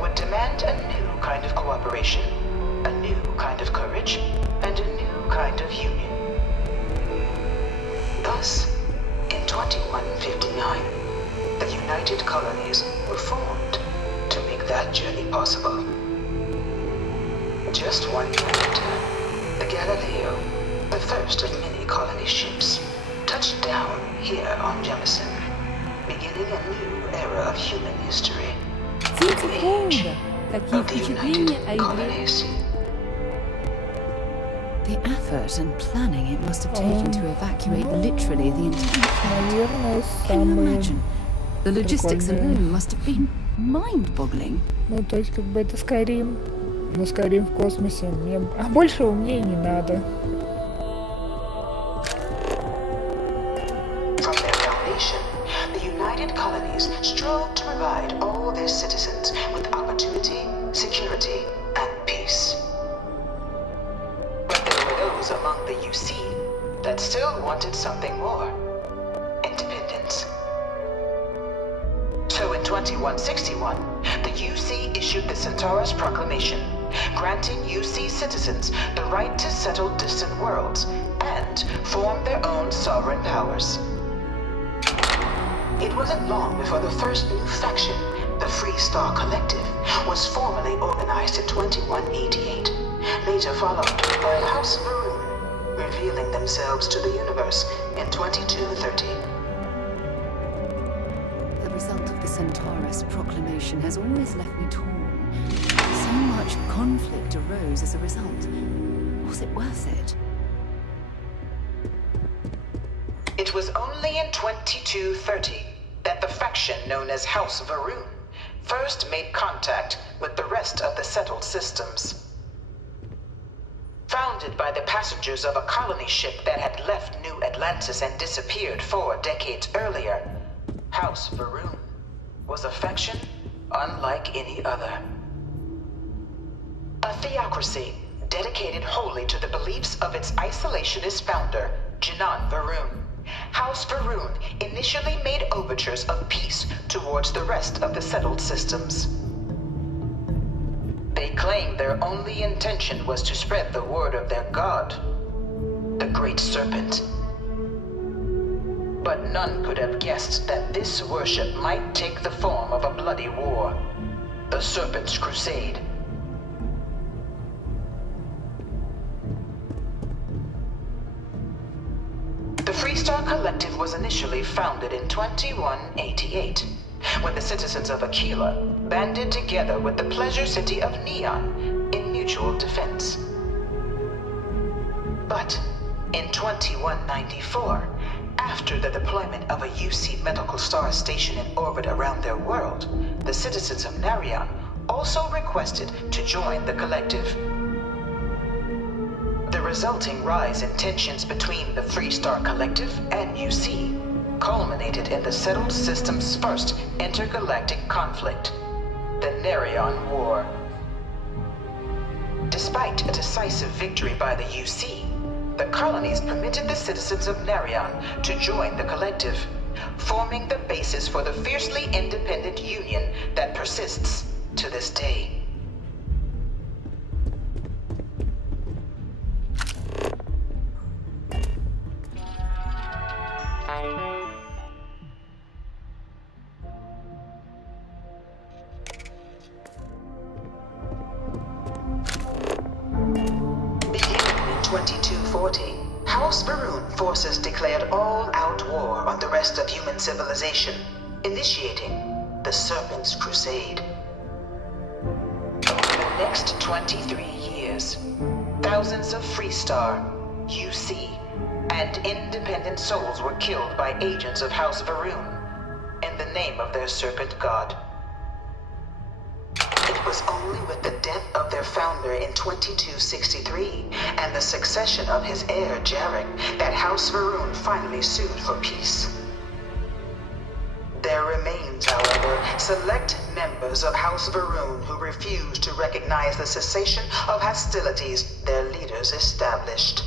would demand a new kind of cooperation, a new kind of courage, and a new kind of union. Thus, in 2159, the United Colonies were formed to make that journey possible. Just 1 year later, the Galileo, the first of many colony ships, touched down here on Jemison, beginning a new era of human history. The age of the United Colonies. The effort and planning it must have taken to evacuate literally the entire planet. Can you imagine? The logistics alone must have been mind-boggling. Ну, то есть, как бы это Skyrim. Но Skyrim в космосе. А большего мне и не надо. From their foundation, the United Colonies strove to provide all their citizens with opportunity, security, and peace. But there were those among the UC that still wanted something more. Independence. So in 2161, the UC issued the Centaurus Proclamation, granting UC citizens the right to settle distant worlds and form their own sovereign powers. It wasn't long before the first new faction, the Free Star Collective, was formally organized in 2188, later followed by House Varun, revealing themselves to the universe in 2230. The result of the Centaurus Proclamation has always left me torn. So much conflict arose as a result. Was it worth it? It was only in 2230 that the faction known as House Varun first made contact with the rest of the settled systems. Founded by the passengers of a colony ship that had left New Atlantis and disappeared 4 decades earlier, House Varun was a faction unlike any other. A theocracy dedicated wholly to the beliefs of its isolationist founder, Janan Varun. House Varun initially made overtures of peace towards the rest of the settled systems. They claimed their only intention was to spread the word of their god, the Great Serpent. But none could have guessed that this worship might take the form of a bloody war, the Serpent's Crusade. The Freestar Collective was initially founded in 2188, when the citizens of Aquila banded together with the pleasure city of Neon in mutual defense. But in 2194, after the deployment of a UC medical star station in orbit around their world, the citizens of Narion also requested to join the collective. The resulting rise in tensions between the Freestar Collective and UC culminated in the settled system's first intergalactic conflict, the Narion War. Despite a decisive victory by the UC, the colonies permitted the citizens of Narion to join the collective, forming the basis for the fiercely independent union that persists to this day. House Varun forces declared all-out war on the rest of human civilization, initiating the Serpent's Crusade. Over the next 23 years, thousands of Freestar, UC, and independent souls were killed by agents of House Varun in the name of their serpent god. It was only with the death of their founder in 2263 and the succession of his heir, Jarek, that House Varun finally sued for peace. There remains, however, select members of House Varun who refuse to recognize the cessation of hostilities their leaders established.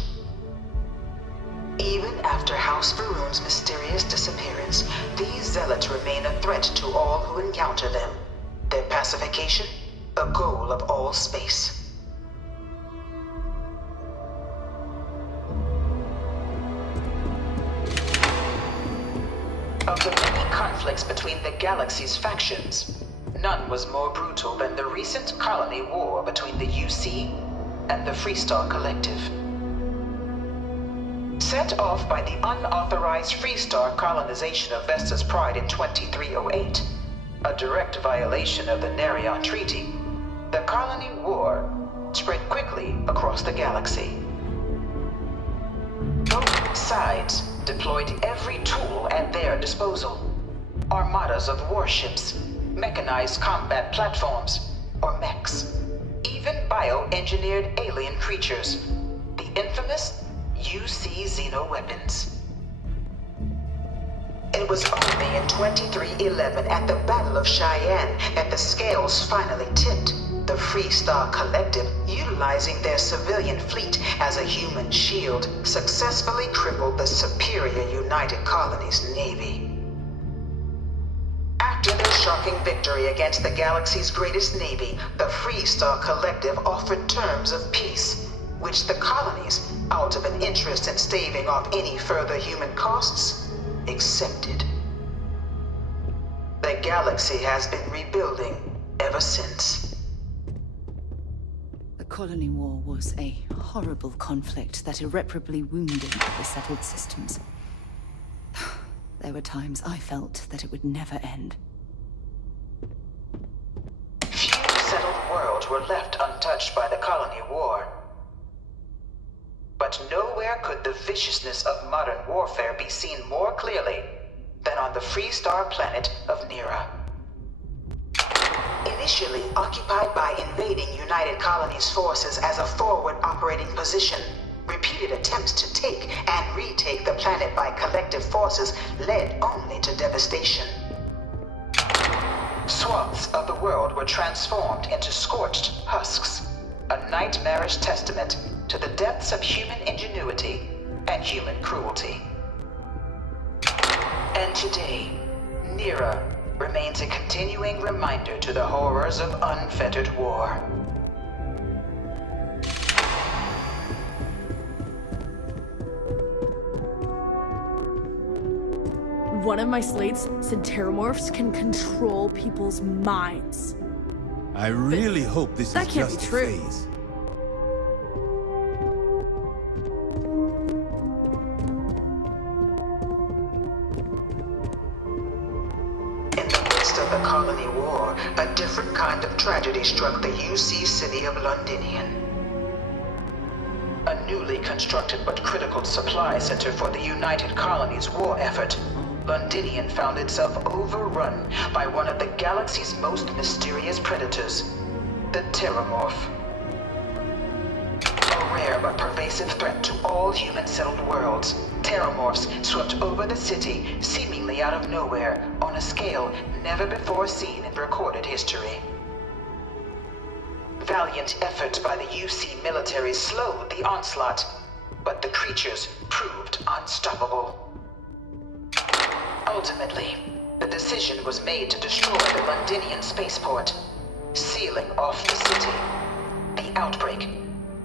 Even after House Faroon's mysterious disappearance, these zealots remain a threat to all who encounter them. Their pacification, a goal of all space. Of the many conflicts between the galaxy's factions, none was more brutal than the recent colony war between the UC and the Freestar Collective. Set off by the unauthorized Freestar colonization of Vesta's Pride in 2308, a direct violation of the Nerion Treaty, the colony war spread quickly across the galaxy. Both sides deployed every tool at their disposal. Armadas of warships, mechanized combat platforms, or mechs, even bioengineered alien creatures, the infamous UC xeno-weapons. It was only in 2311 at the Battle of Cheyenne that the scales finally tipped. The Freestar Collective, utilizing their civilian fleet as a human shield, successfully crippled the superior United Colonies Navy. After their shocking victory against the galaxy's greatest navy, the Freestar Collective offered terms of peace, which the colonies, out of an interest in staving off any further human costs, accepted. The galaxy has been rebuilding ever since. The colony war was a horrible conflict that irreparably wounded the settled systems. There were times I felt that it would never end. Few settled worlds were left untouched by the colony war. But nowhere could the viciousness of modern warfare be seen more clearly than on the Freestar planet of Nera. Initially occupied by invading United Colonies forces as a forward operating position, repeated attempts to take and retake the planet by collective forces led only to devastation. Swaths of the world were transformed into scorched husks, a nightmarish testament to the depths of human ingenuity and human cruelty. And today, Nera remains a continuing reminder to the horrors of unfettered war. One of my slates said terramorphs can control people's minds. I really hope this That is can't just be a true. phase. Of the colony war, a different kind of tragedy struck the UC city of Londinian. A newly constructed but critical supply center for the United Colonies war effort, Londinian found itself overrun by one of the galaxy's most mysterious predators, the Terramorph. A rare but pervasive threat to all human-settled worlds, Terramorphs swept over the city, seemingly out of nowhere, on a scale never before seen in recorded history. Valiant efforts by the UC military slowed the onslaught, but the creatures proved unstoppable. Ultimately, the decision was made to destroy the Londinian spaceport, sealing off the city, the outbreak,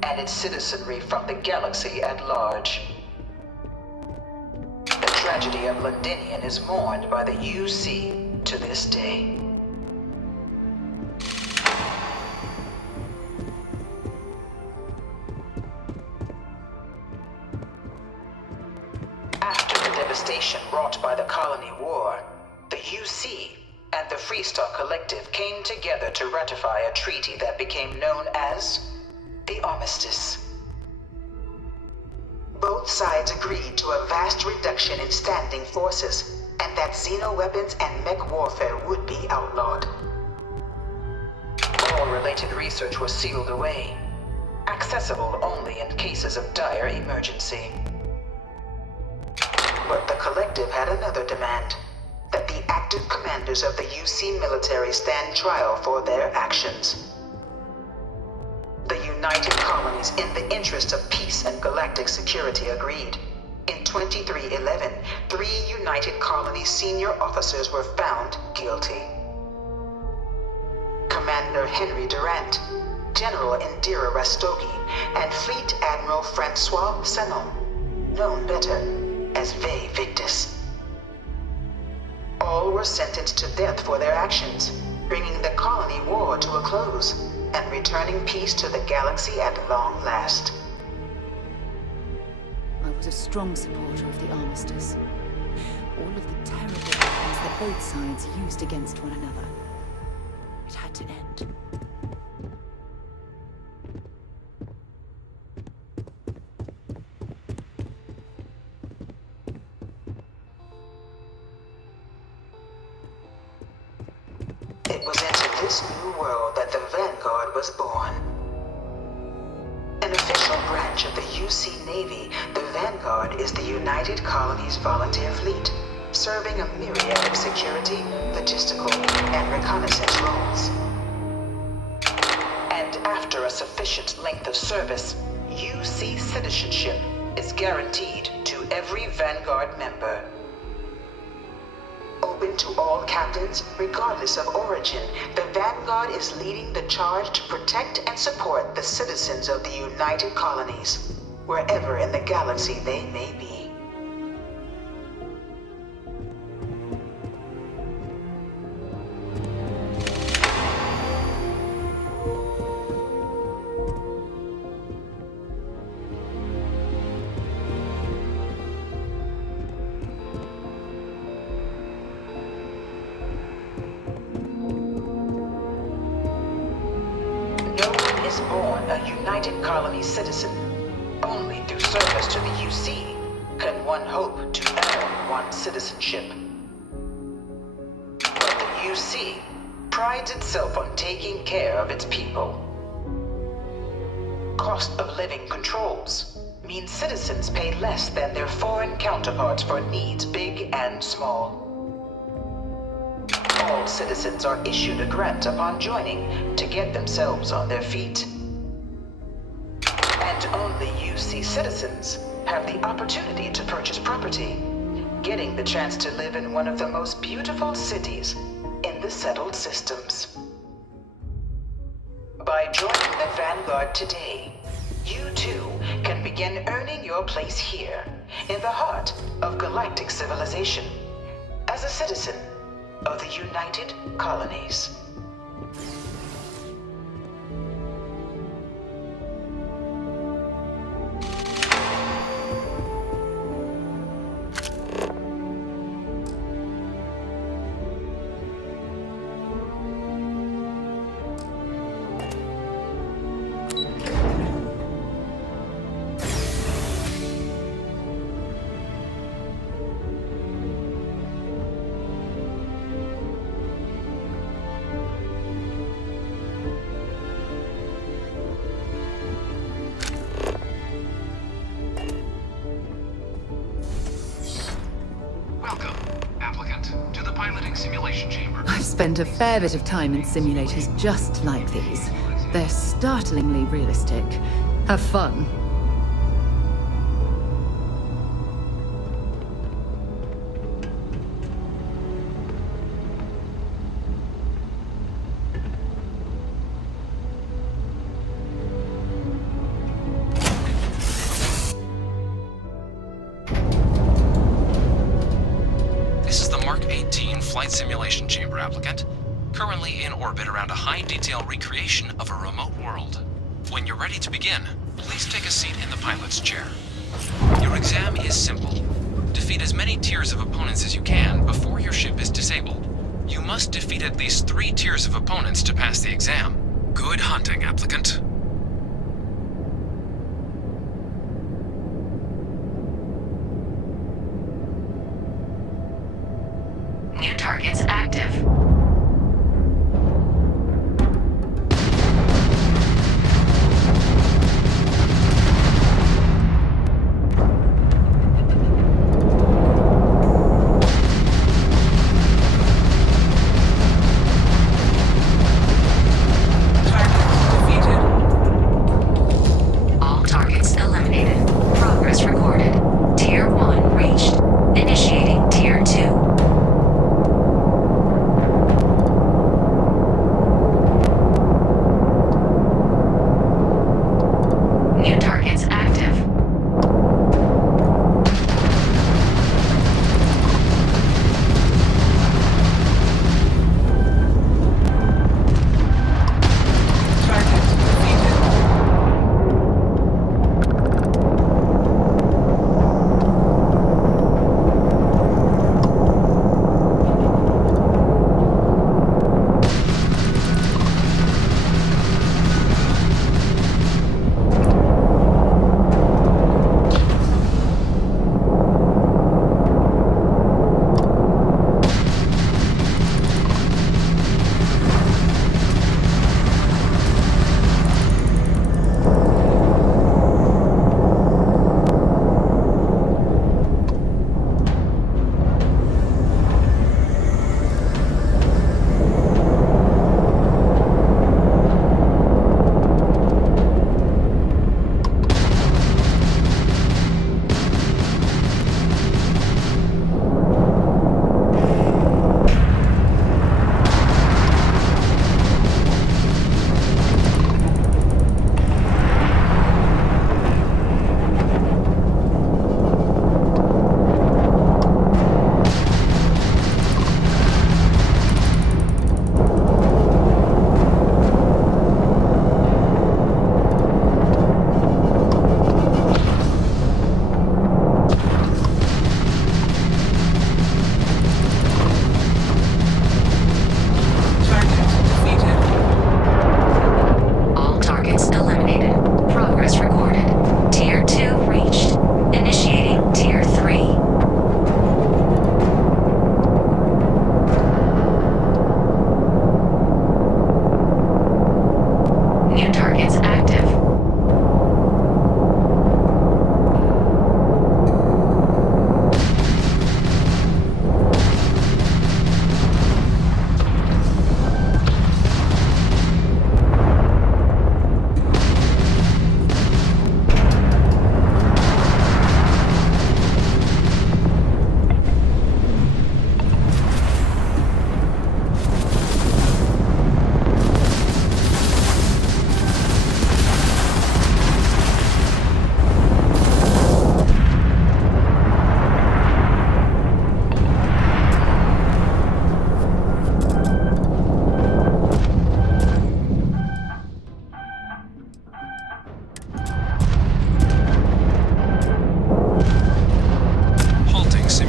and its citizenry from the galaxy at large. The tragedy of Londinian is mourned by the UC to this day. After the devastation wrought by the colony war, the UC and the Freestar Collective came together to ratify a treaty that became known as the Armistice. Both sides agreed to a vast reduction in standing forces, and that xeno-weapons and mech warfare would be outlawed. All related research was sealed away, accessible only in cases of dire emergency. But the Collective had another demand, that the active commanders of the UC military stand trial for their actions. The United Colonies, in the interest of peace and galactic security, agreed. In 2311, 3 United Colonies senior officers were found guilty. Commander Henry Durant, General Indira Rastogi, and Fleet Admiral Francois Sanon, known better as Ve Victus. All were sentenced to death for their actions, bringing the colony war to a close and returning peace to the galaxy at long last. I was a strong supporter of the armistice. All of the terrible weapons that both sides used against one another. It had to end. It was into this new world that the Vanguard was born. An official branch of the UC Navy, the Vanguard is the United Colonies Volunteer Fleet, serving a myriad of security, logistical, and reconnaissance roles. And after a sufficient length of service, UC citizenship is guaranteed to every Vanguard member. Open to all captains, regardless of origin, the Vanguard is leading the charge to protect and support the citizens of the United Colonies, wherever in the galaxy they may be. Born a United Colonies citizen. Only through service to the UC can one hope to earn one's citizenship. But the UC prides itself on taking care of its people. Cost of living controls mean citizens pay less than their foreign counterparts for needs big and small. All citizens are issued a grant upon joining to get themselves on their feet. And only UC citizens have the opportunity to purchase property, getting the chance to live in one of the most beautiful cities in the settled systems. By joining the Vanguard today, you too can begin earning your place here, in the heart of galactic civilization, as a citizen of the United Colonies. I've spent a fair bit of time in simulators just like these. They're startlingly realistic. Have fun. Simulation chamber applicant, currently in orbit around a high-detail recreation of a remote world. When you're ready to begin, please take a seat in the pilot's chair. Your exam is simple. Defeat as many tiers of opponents as you can before your ship is disabled. You must defeat at least 3 tiers of opponents to pass the exam. Good hunting, applicant. New targets active. All targets eliminated. Progress recorded. Tier 1.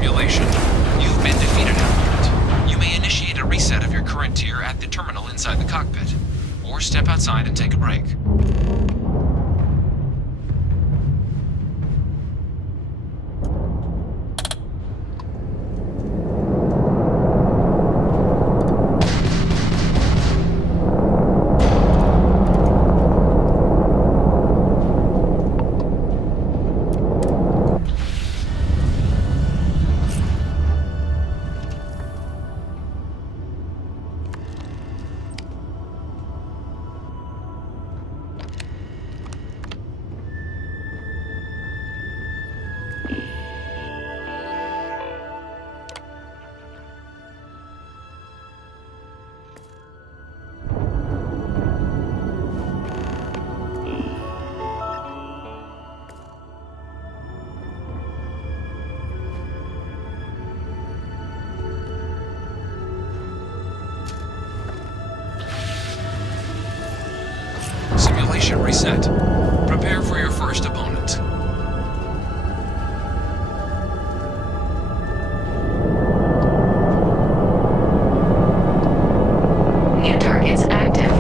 Simulation. You've been defeated, Admiral. You may initiate a reset of your current tier at the terminal inside the cockpit, or step outside and take a break. Simulation reset. Prepare for your first opponent. New targets active.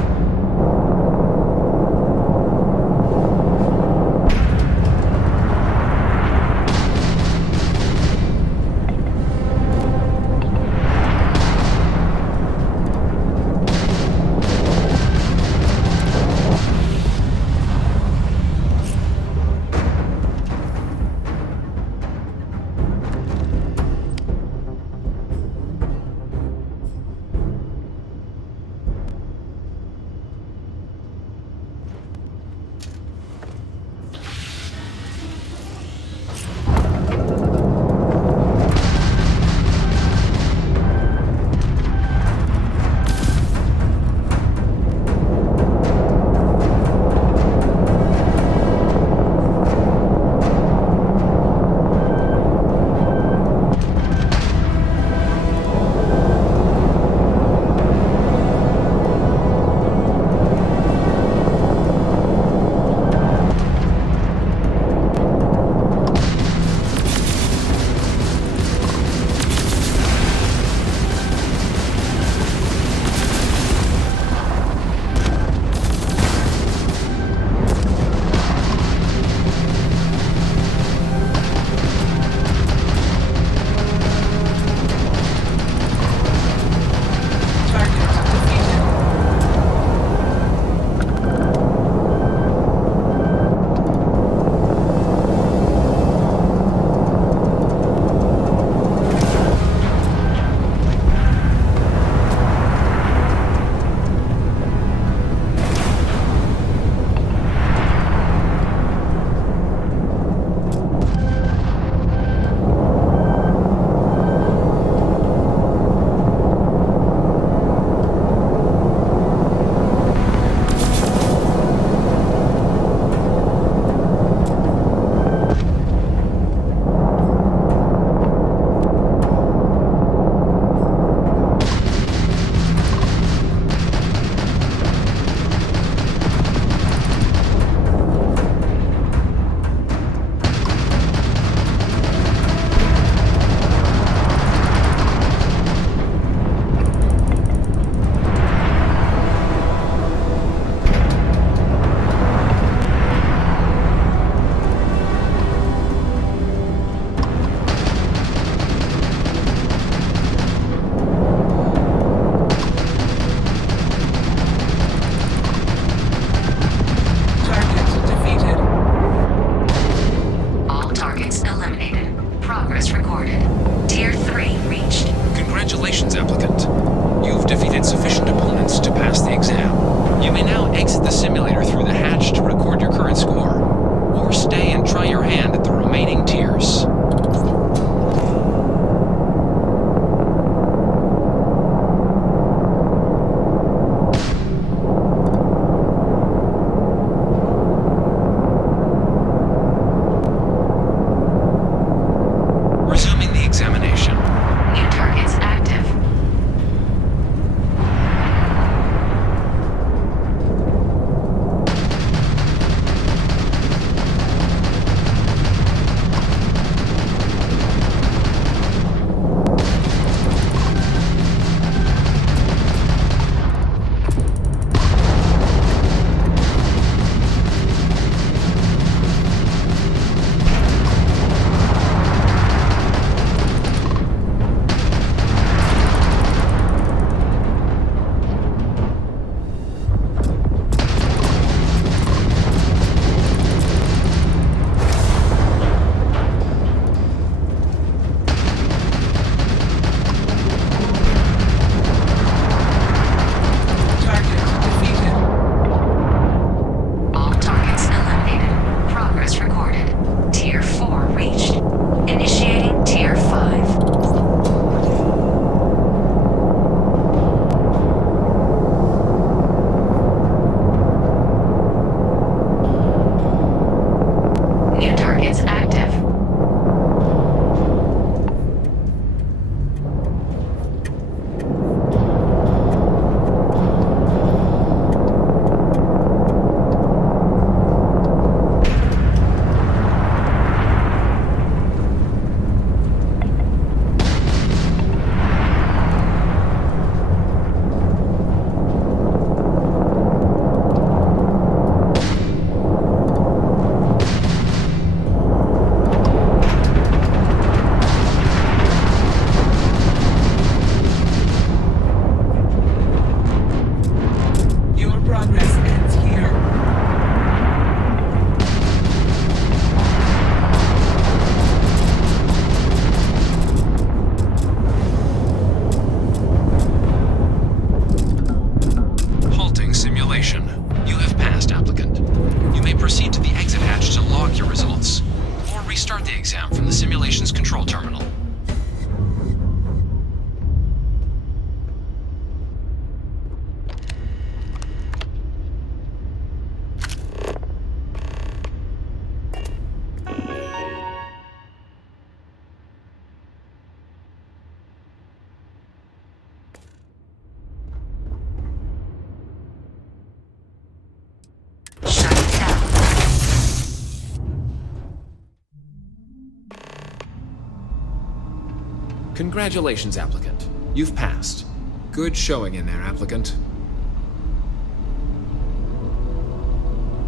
Congratulations, applicant. You've passed. Good showing in there, applicant.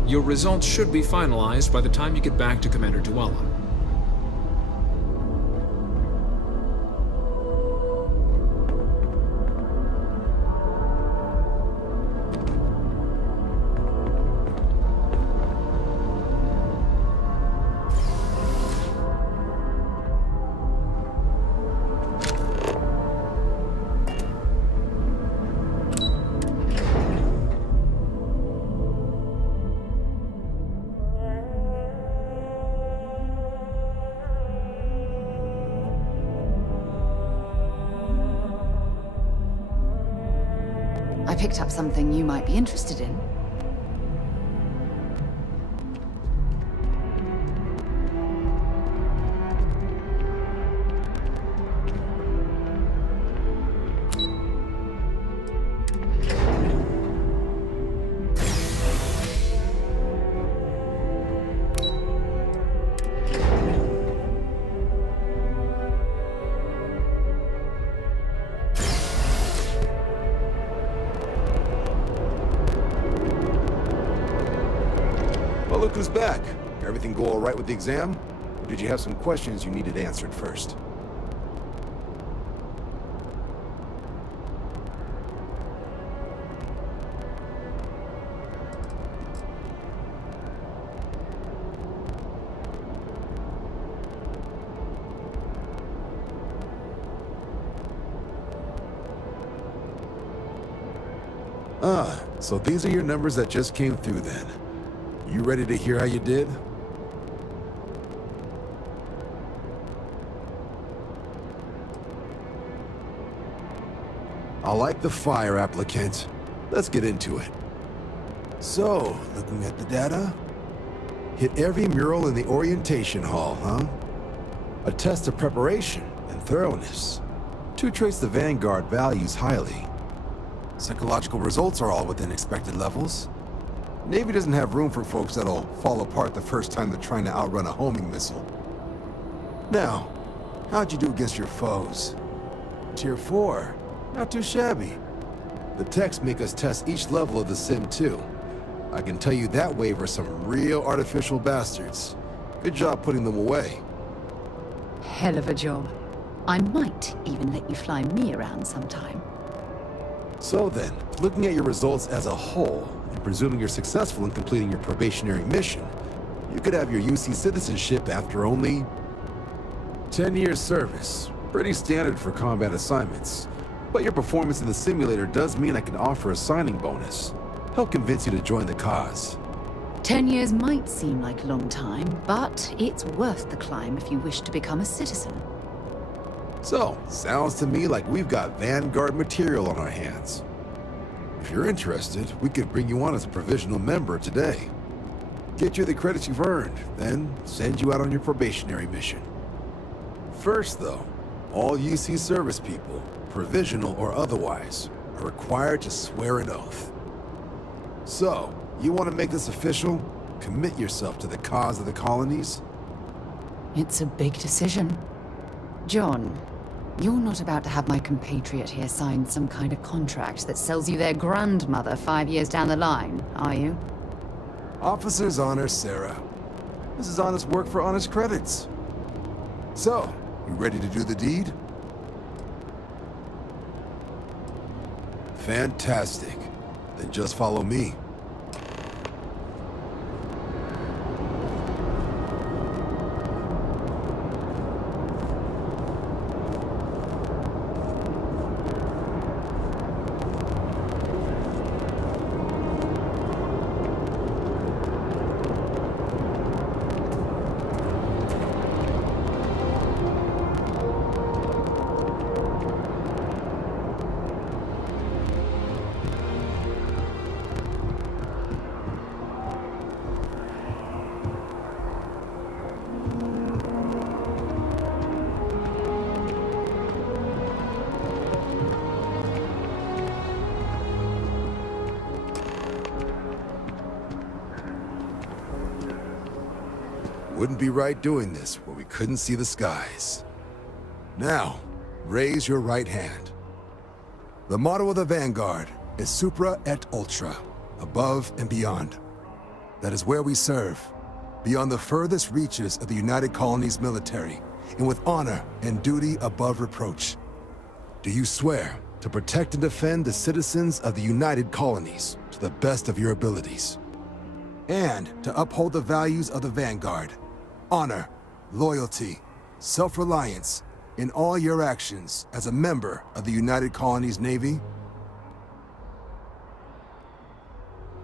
Your results should be finalized by the time you get back to Commander Duella. I picked up something you might be interested in. Well, look who's back. Everything go all right with the exam? Or did you have some questions you needed answered first? Ah, so these are your numbers that just came through then. You ready to hear how you did? I like the fire, applicant. Let's get into it. So, looking at the data, hit every mural in the orientation hall, huh? A test of preparation and thoroughness. 2 trace the Vanguard values highly. Psychological results are all within expected levels. Navy doesn't have room for folks that'll fall apart the first time they're trying to outrun a homing missile. Now, how'd you do against your foes? Tier 4. Not too shabby. The techs make us test each level of the sim too. I can tell you that wave are some real artificial bastards. Good job putting them away. Hell of a job. I might even let you fly me around sometime. So then, looking at your results as a whole, and presuming you're successful in completing your probationary mission, you could have your UC citizenship after only 10 years service. Pretty standard for combat assignments. But your performance in the simulator does mean I can offer a signing bonus. Help convince you to join the cause. 10 years might seem like a long time, but it's worth the climb if you wish to become a citizen. So, sounds to me like we've got Vanguard material on our hands. If you're interested, we could bring you on as a provisional member today. Get you the credits you've earned, then send you out on your probationary mission. First though, all UC service people, provisional or otherwise, are required to swear an oath. So, you want to make this official? Commit yourself to the cause of the colonies? It's a big decision. John, you're not about to have my compatriot here sign some kind of contract that sells you their grandmother 5 years down the line, are you? Officer's honor, Sarah. This is honest work for honest credits. So, you ready to do the deed? Fantastic. Then just follow me. Wouldn't be right doing this where we couldn't see the skies. Now, raise your right hand. The motto of the Vanguard is Supra et Ultra, above and beyond. That is where we serve, beyond the furthest reaches of the United Colonies military, and with honor and duty above reproach. Do you swear to protect and defend the citizens of the United Colonies to the best of your abilities? And to uphold the values of the Vanguard, honor, loyalty, self-reliance, in all your actions as a member of the United Colonies Navy?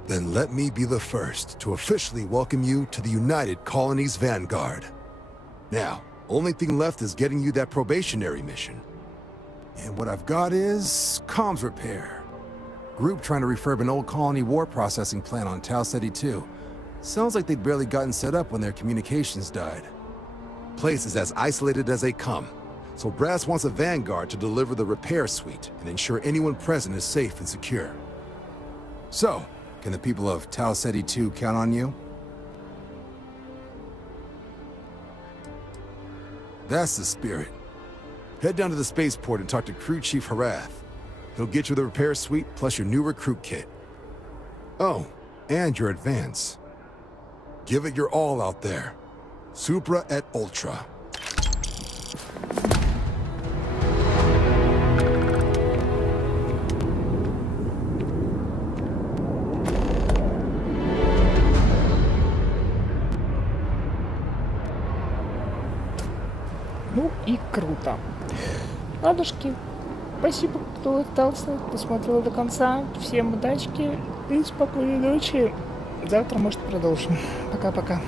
Then let me be the first to officially welcome you to the United Colonies Vanguard. Now, only thing left is getting you that probationary mission. And what I've got is comms repair. Group trying to refurb an old colony war processing plant on Tau Ceti 2. Sounds like they'd barely gotten set up when their communications died. Place is as isolated as they come. So Brass wants a Vanguard to deliver the repair suite and ensure anyone present is safe and secure. So, can the people of Tau Ceti 2 count on you? That's the spirit. Head down to the spaceport and talk to Crew Chief Harath. He'll get you the repair suite plus your new recruit kit. Oh, and your advance. Give it your all out there. Supra et Ultra. Ну и круто. Ладушки, спасибо, кто остался, посмотрел до конца. Всем удачки и спокойной ночи. Завтра, может, продолжим. Пока-пока.